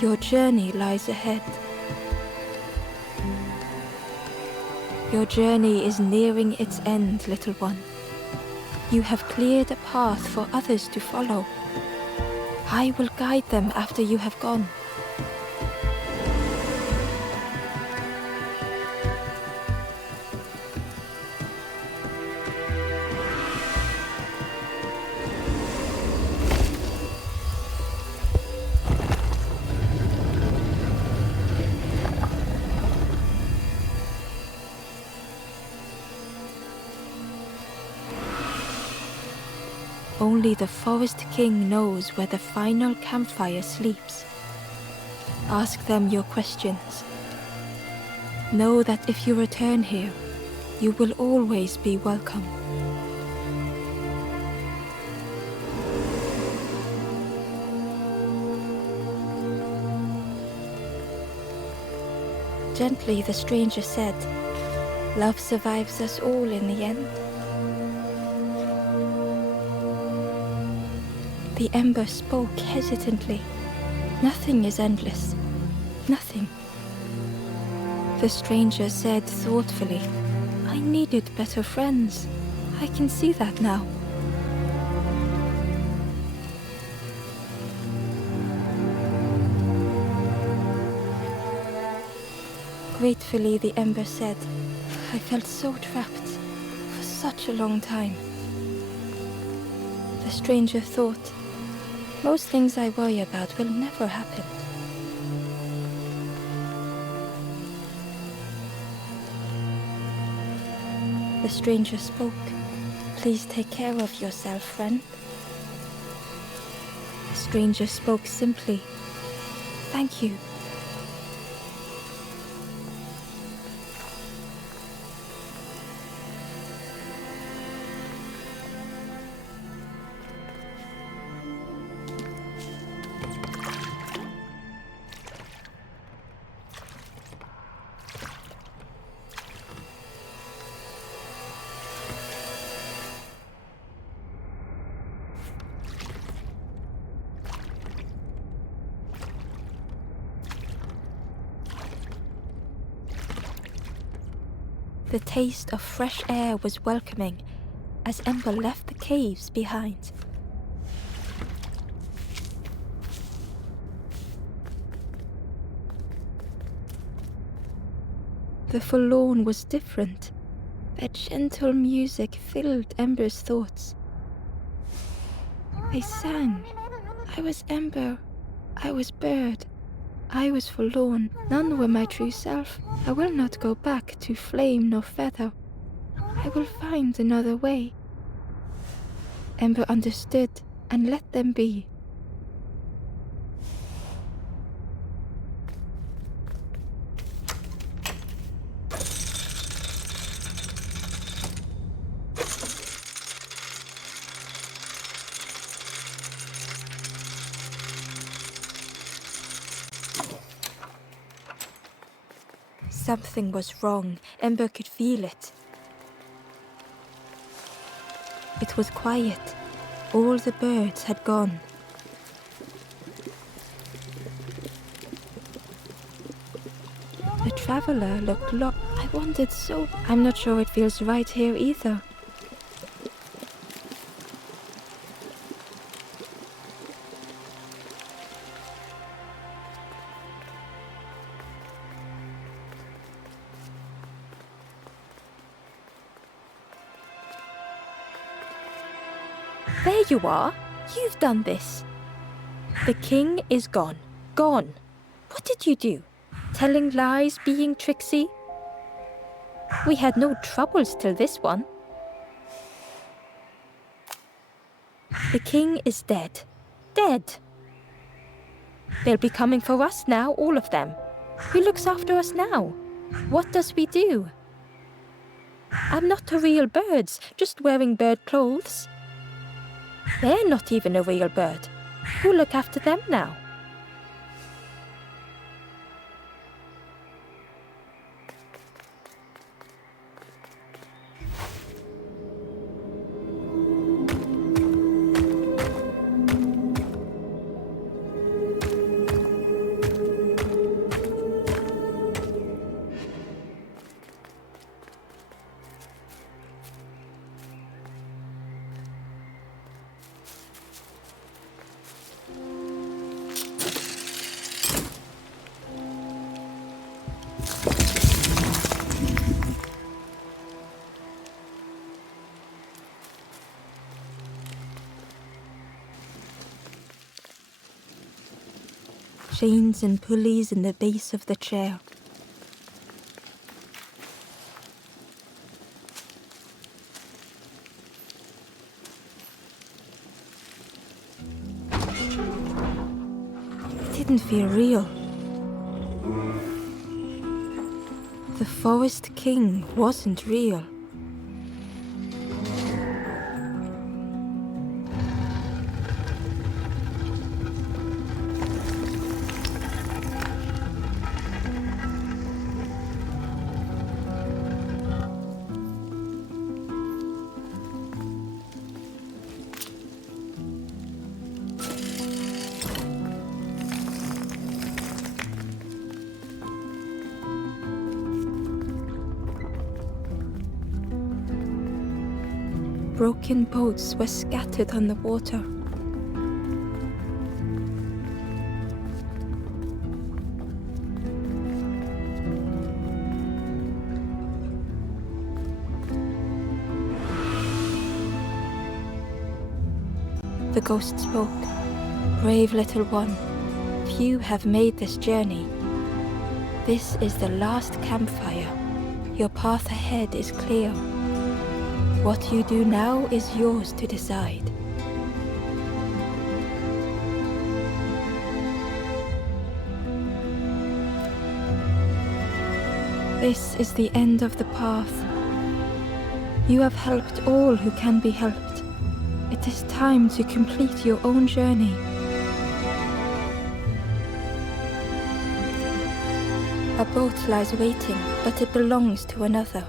Your journey lies ahead. Your journey is nearing its end, little one. You have cleared a path for others to follow. I will guide them after you have gone." Only the Forest King knows where the final campfire sleeps. Ask them your questions. Know that if you return here, you will always be welcome. Gently, the stranger said, "Love survives us all in the end." The ember spoke hesitantly. "Nothing is endless. Nothing." The stranger said thoughtfully, "I needed better friends. I can see that now." Gratefully, the ember said, "I felt so trapped for such a long time." The stranger thought, "Most things I worry about will never happen." The stranger spoke. "Please take care of yourself, friend." The stranger spoke simply. "Thank you." The taste of fresh air was welcoming as Ember left the caves behind. The forlorn was different. Their gentle music filled Ember's thoughts. They sang. I was Ember. I was bird. I was forlorn. None were my true self. I will not go back to flame nor feather. I will find another way. Ember understood and let them be. Something was wrong. Ember could feel it. It was quiet. All the birds had gone. The traveler looked lost. I wanted so. I'm not sure it feels right here either. There you are. You've done this. The king is gone. Gone. What did you do? Telling lies, being tricksy? We had no troubles till this one. The king is dead. Dead. They'll be coming for us now, all of them. Who looks after us now? What does we do? I'm not a real bird, just wearing bird clothes. They're not even a real bird. Who'll look after them now? Chains and pulleys in the base of the chair. It didn't feel real. The Forest King wasn't real. Broken boats were scattered on the water. The ghost spoke. Brave little one, few have made this journey. This is the last campfire. Your path ahead is clear. What you do now is yours to decide. This is the end of the path. You have helped all who can be helped. It is time to complete your own journey. A boat lies waiting, but it belongs to another.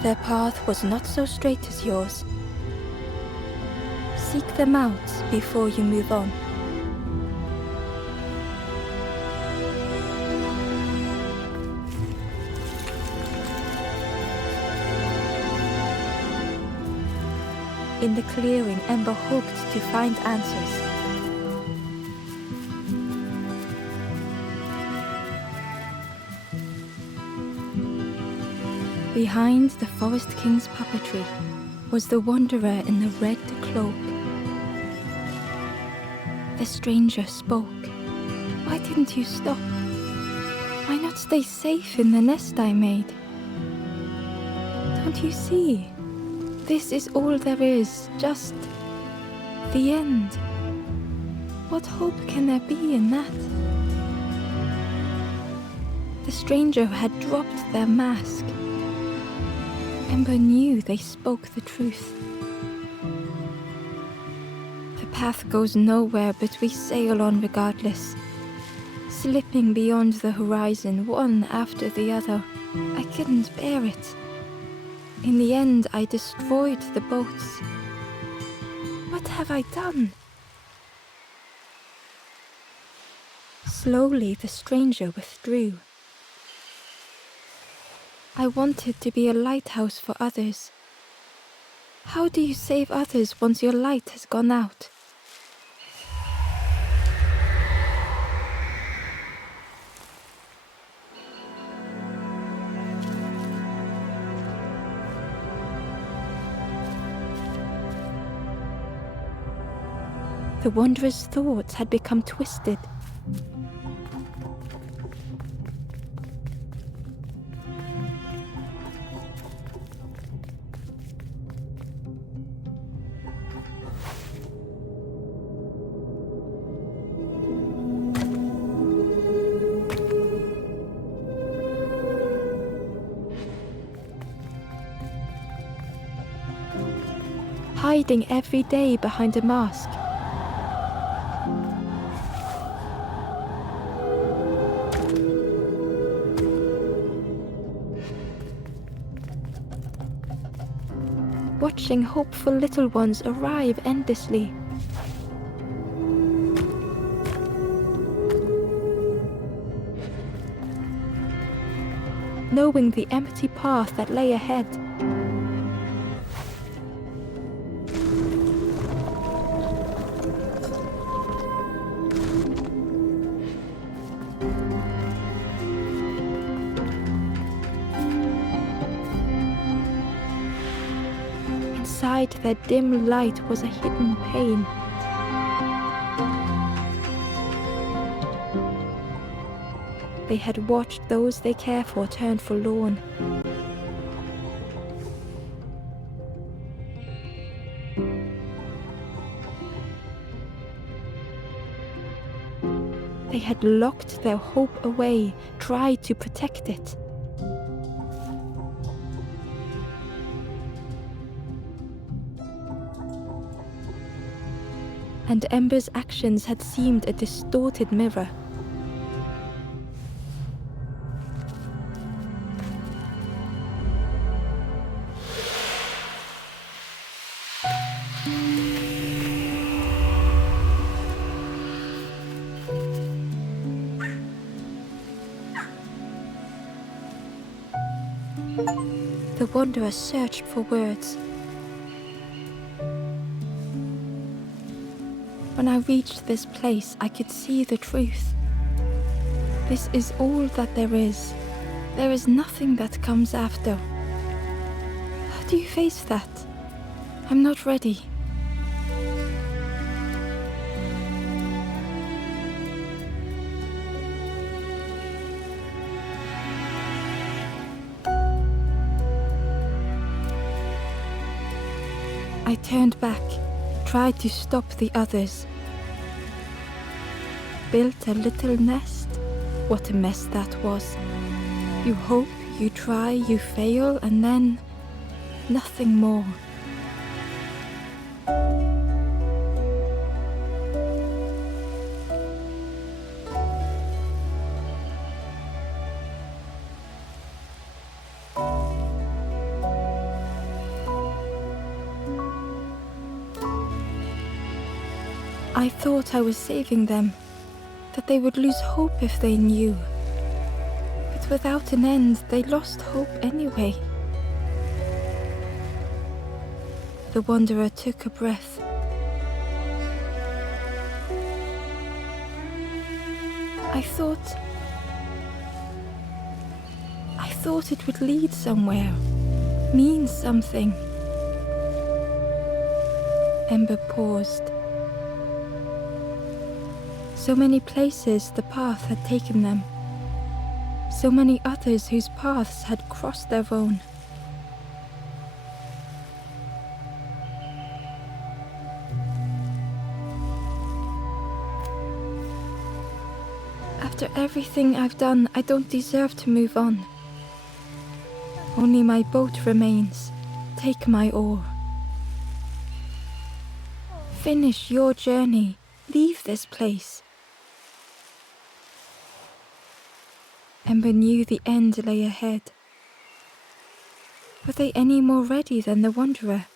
Their path was not so straight as yours. Seek them out before you move on. In the clearing, Ember hoped to find answers. Behind the Forest King's puppetry was the wanderer in the red cloak. The stranger spoke. Why didn't you stop? Why not stay safe in the nest I made? Don't you see? This is all there is, just the end. What hope can there be in that? The stranger had dropped their mask. Ember knew they spoke the truth. The path goes nowhere, but we sail on regardless, slipping beyond the horizon, one after the other. I couldn't bear it. In the end, I destroyed the boats. What have I done? Slowly, the stranger withdrew. I wanted to be a lighthouse for others. How do you save others once your light has gone out? The wanderer's thoughts had become twisted. Hiding every day behind a mask. Watching hopeful little ones arrive endlessly. Knowing the empty path that lay ahead. Inside that dim light was a hidden pain. They had watched those they care for turn forlorn. They had locked their hope away, tried to protect it. And Ember's actions had seemed a distorted mirror. The wanderer searched for words. When I reached this place, I could see the truth. This is all that there is. There is nothing that comes after. How do you face that? I'm not ready. I turned back, tried to stop the others. Built a little nest. What a mess that was. You hope, you try, you fail, and then nothing more. I thought I was saving them, that they would lose hope if they knew. But without an end, they lost hope anyway. The wanderer took a breath. I thought it would lead somewhere. means something. Ember paused. So many places the path had taken them. So many others whose paths had crossed their own. After everything I've done, I don't deserve to move on. Only my boat remains. Take my oar. Finish your journey. Leave this place. Ember knew the end lay ahead. Were they any more ready than the Wanderer?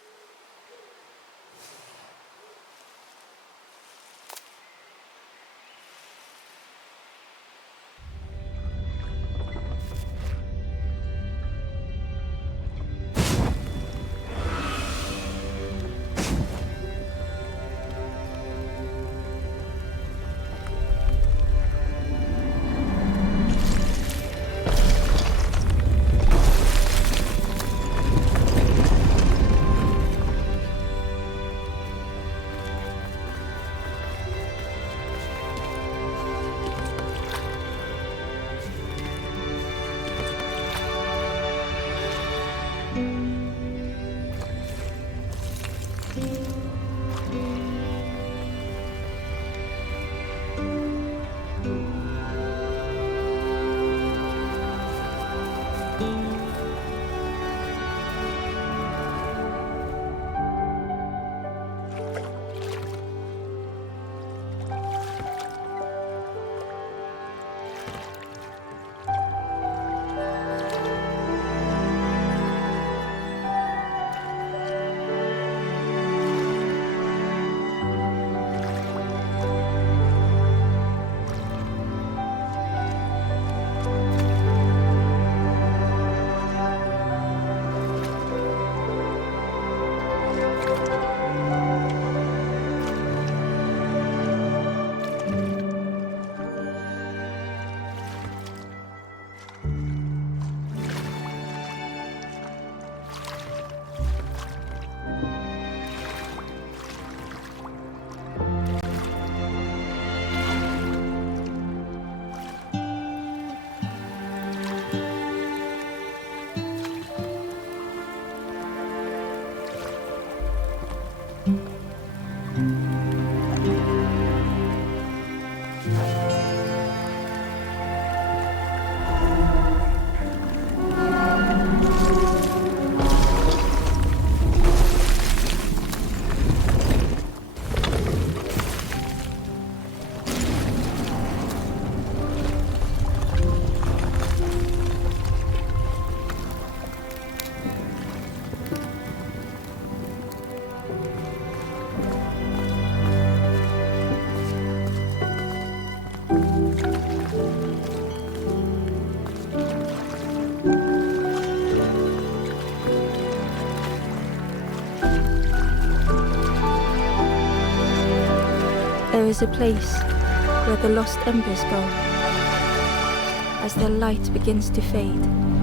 There is a place where the lost embers go as their light begins to fade.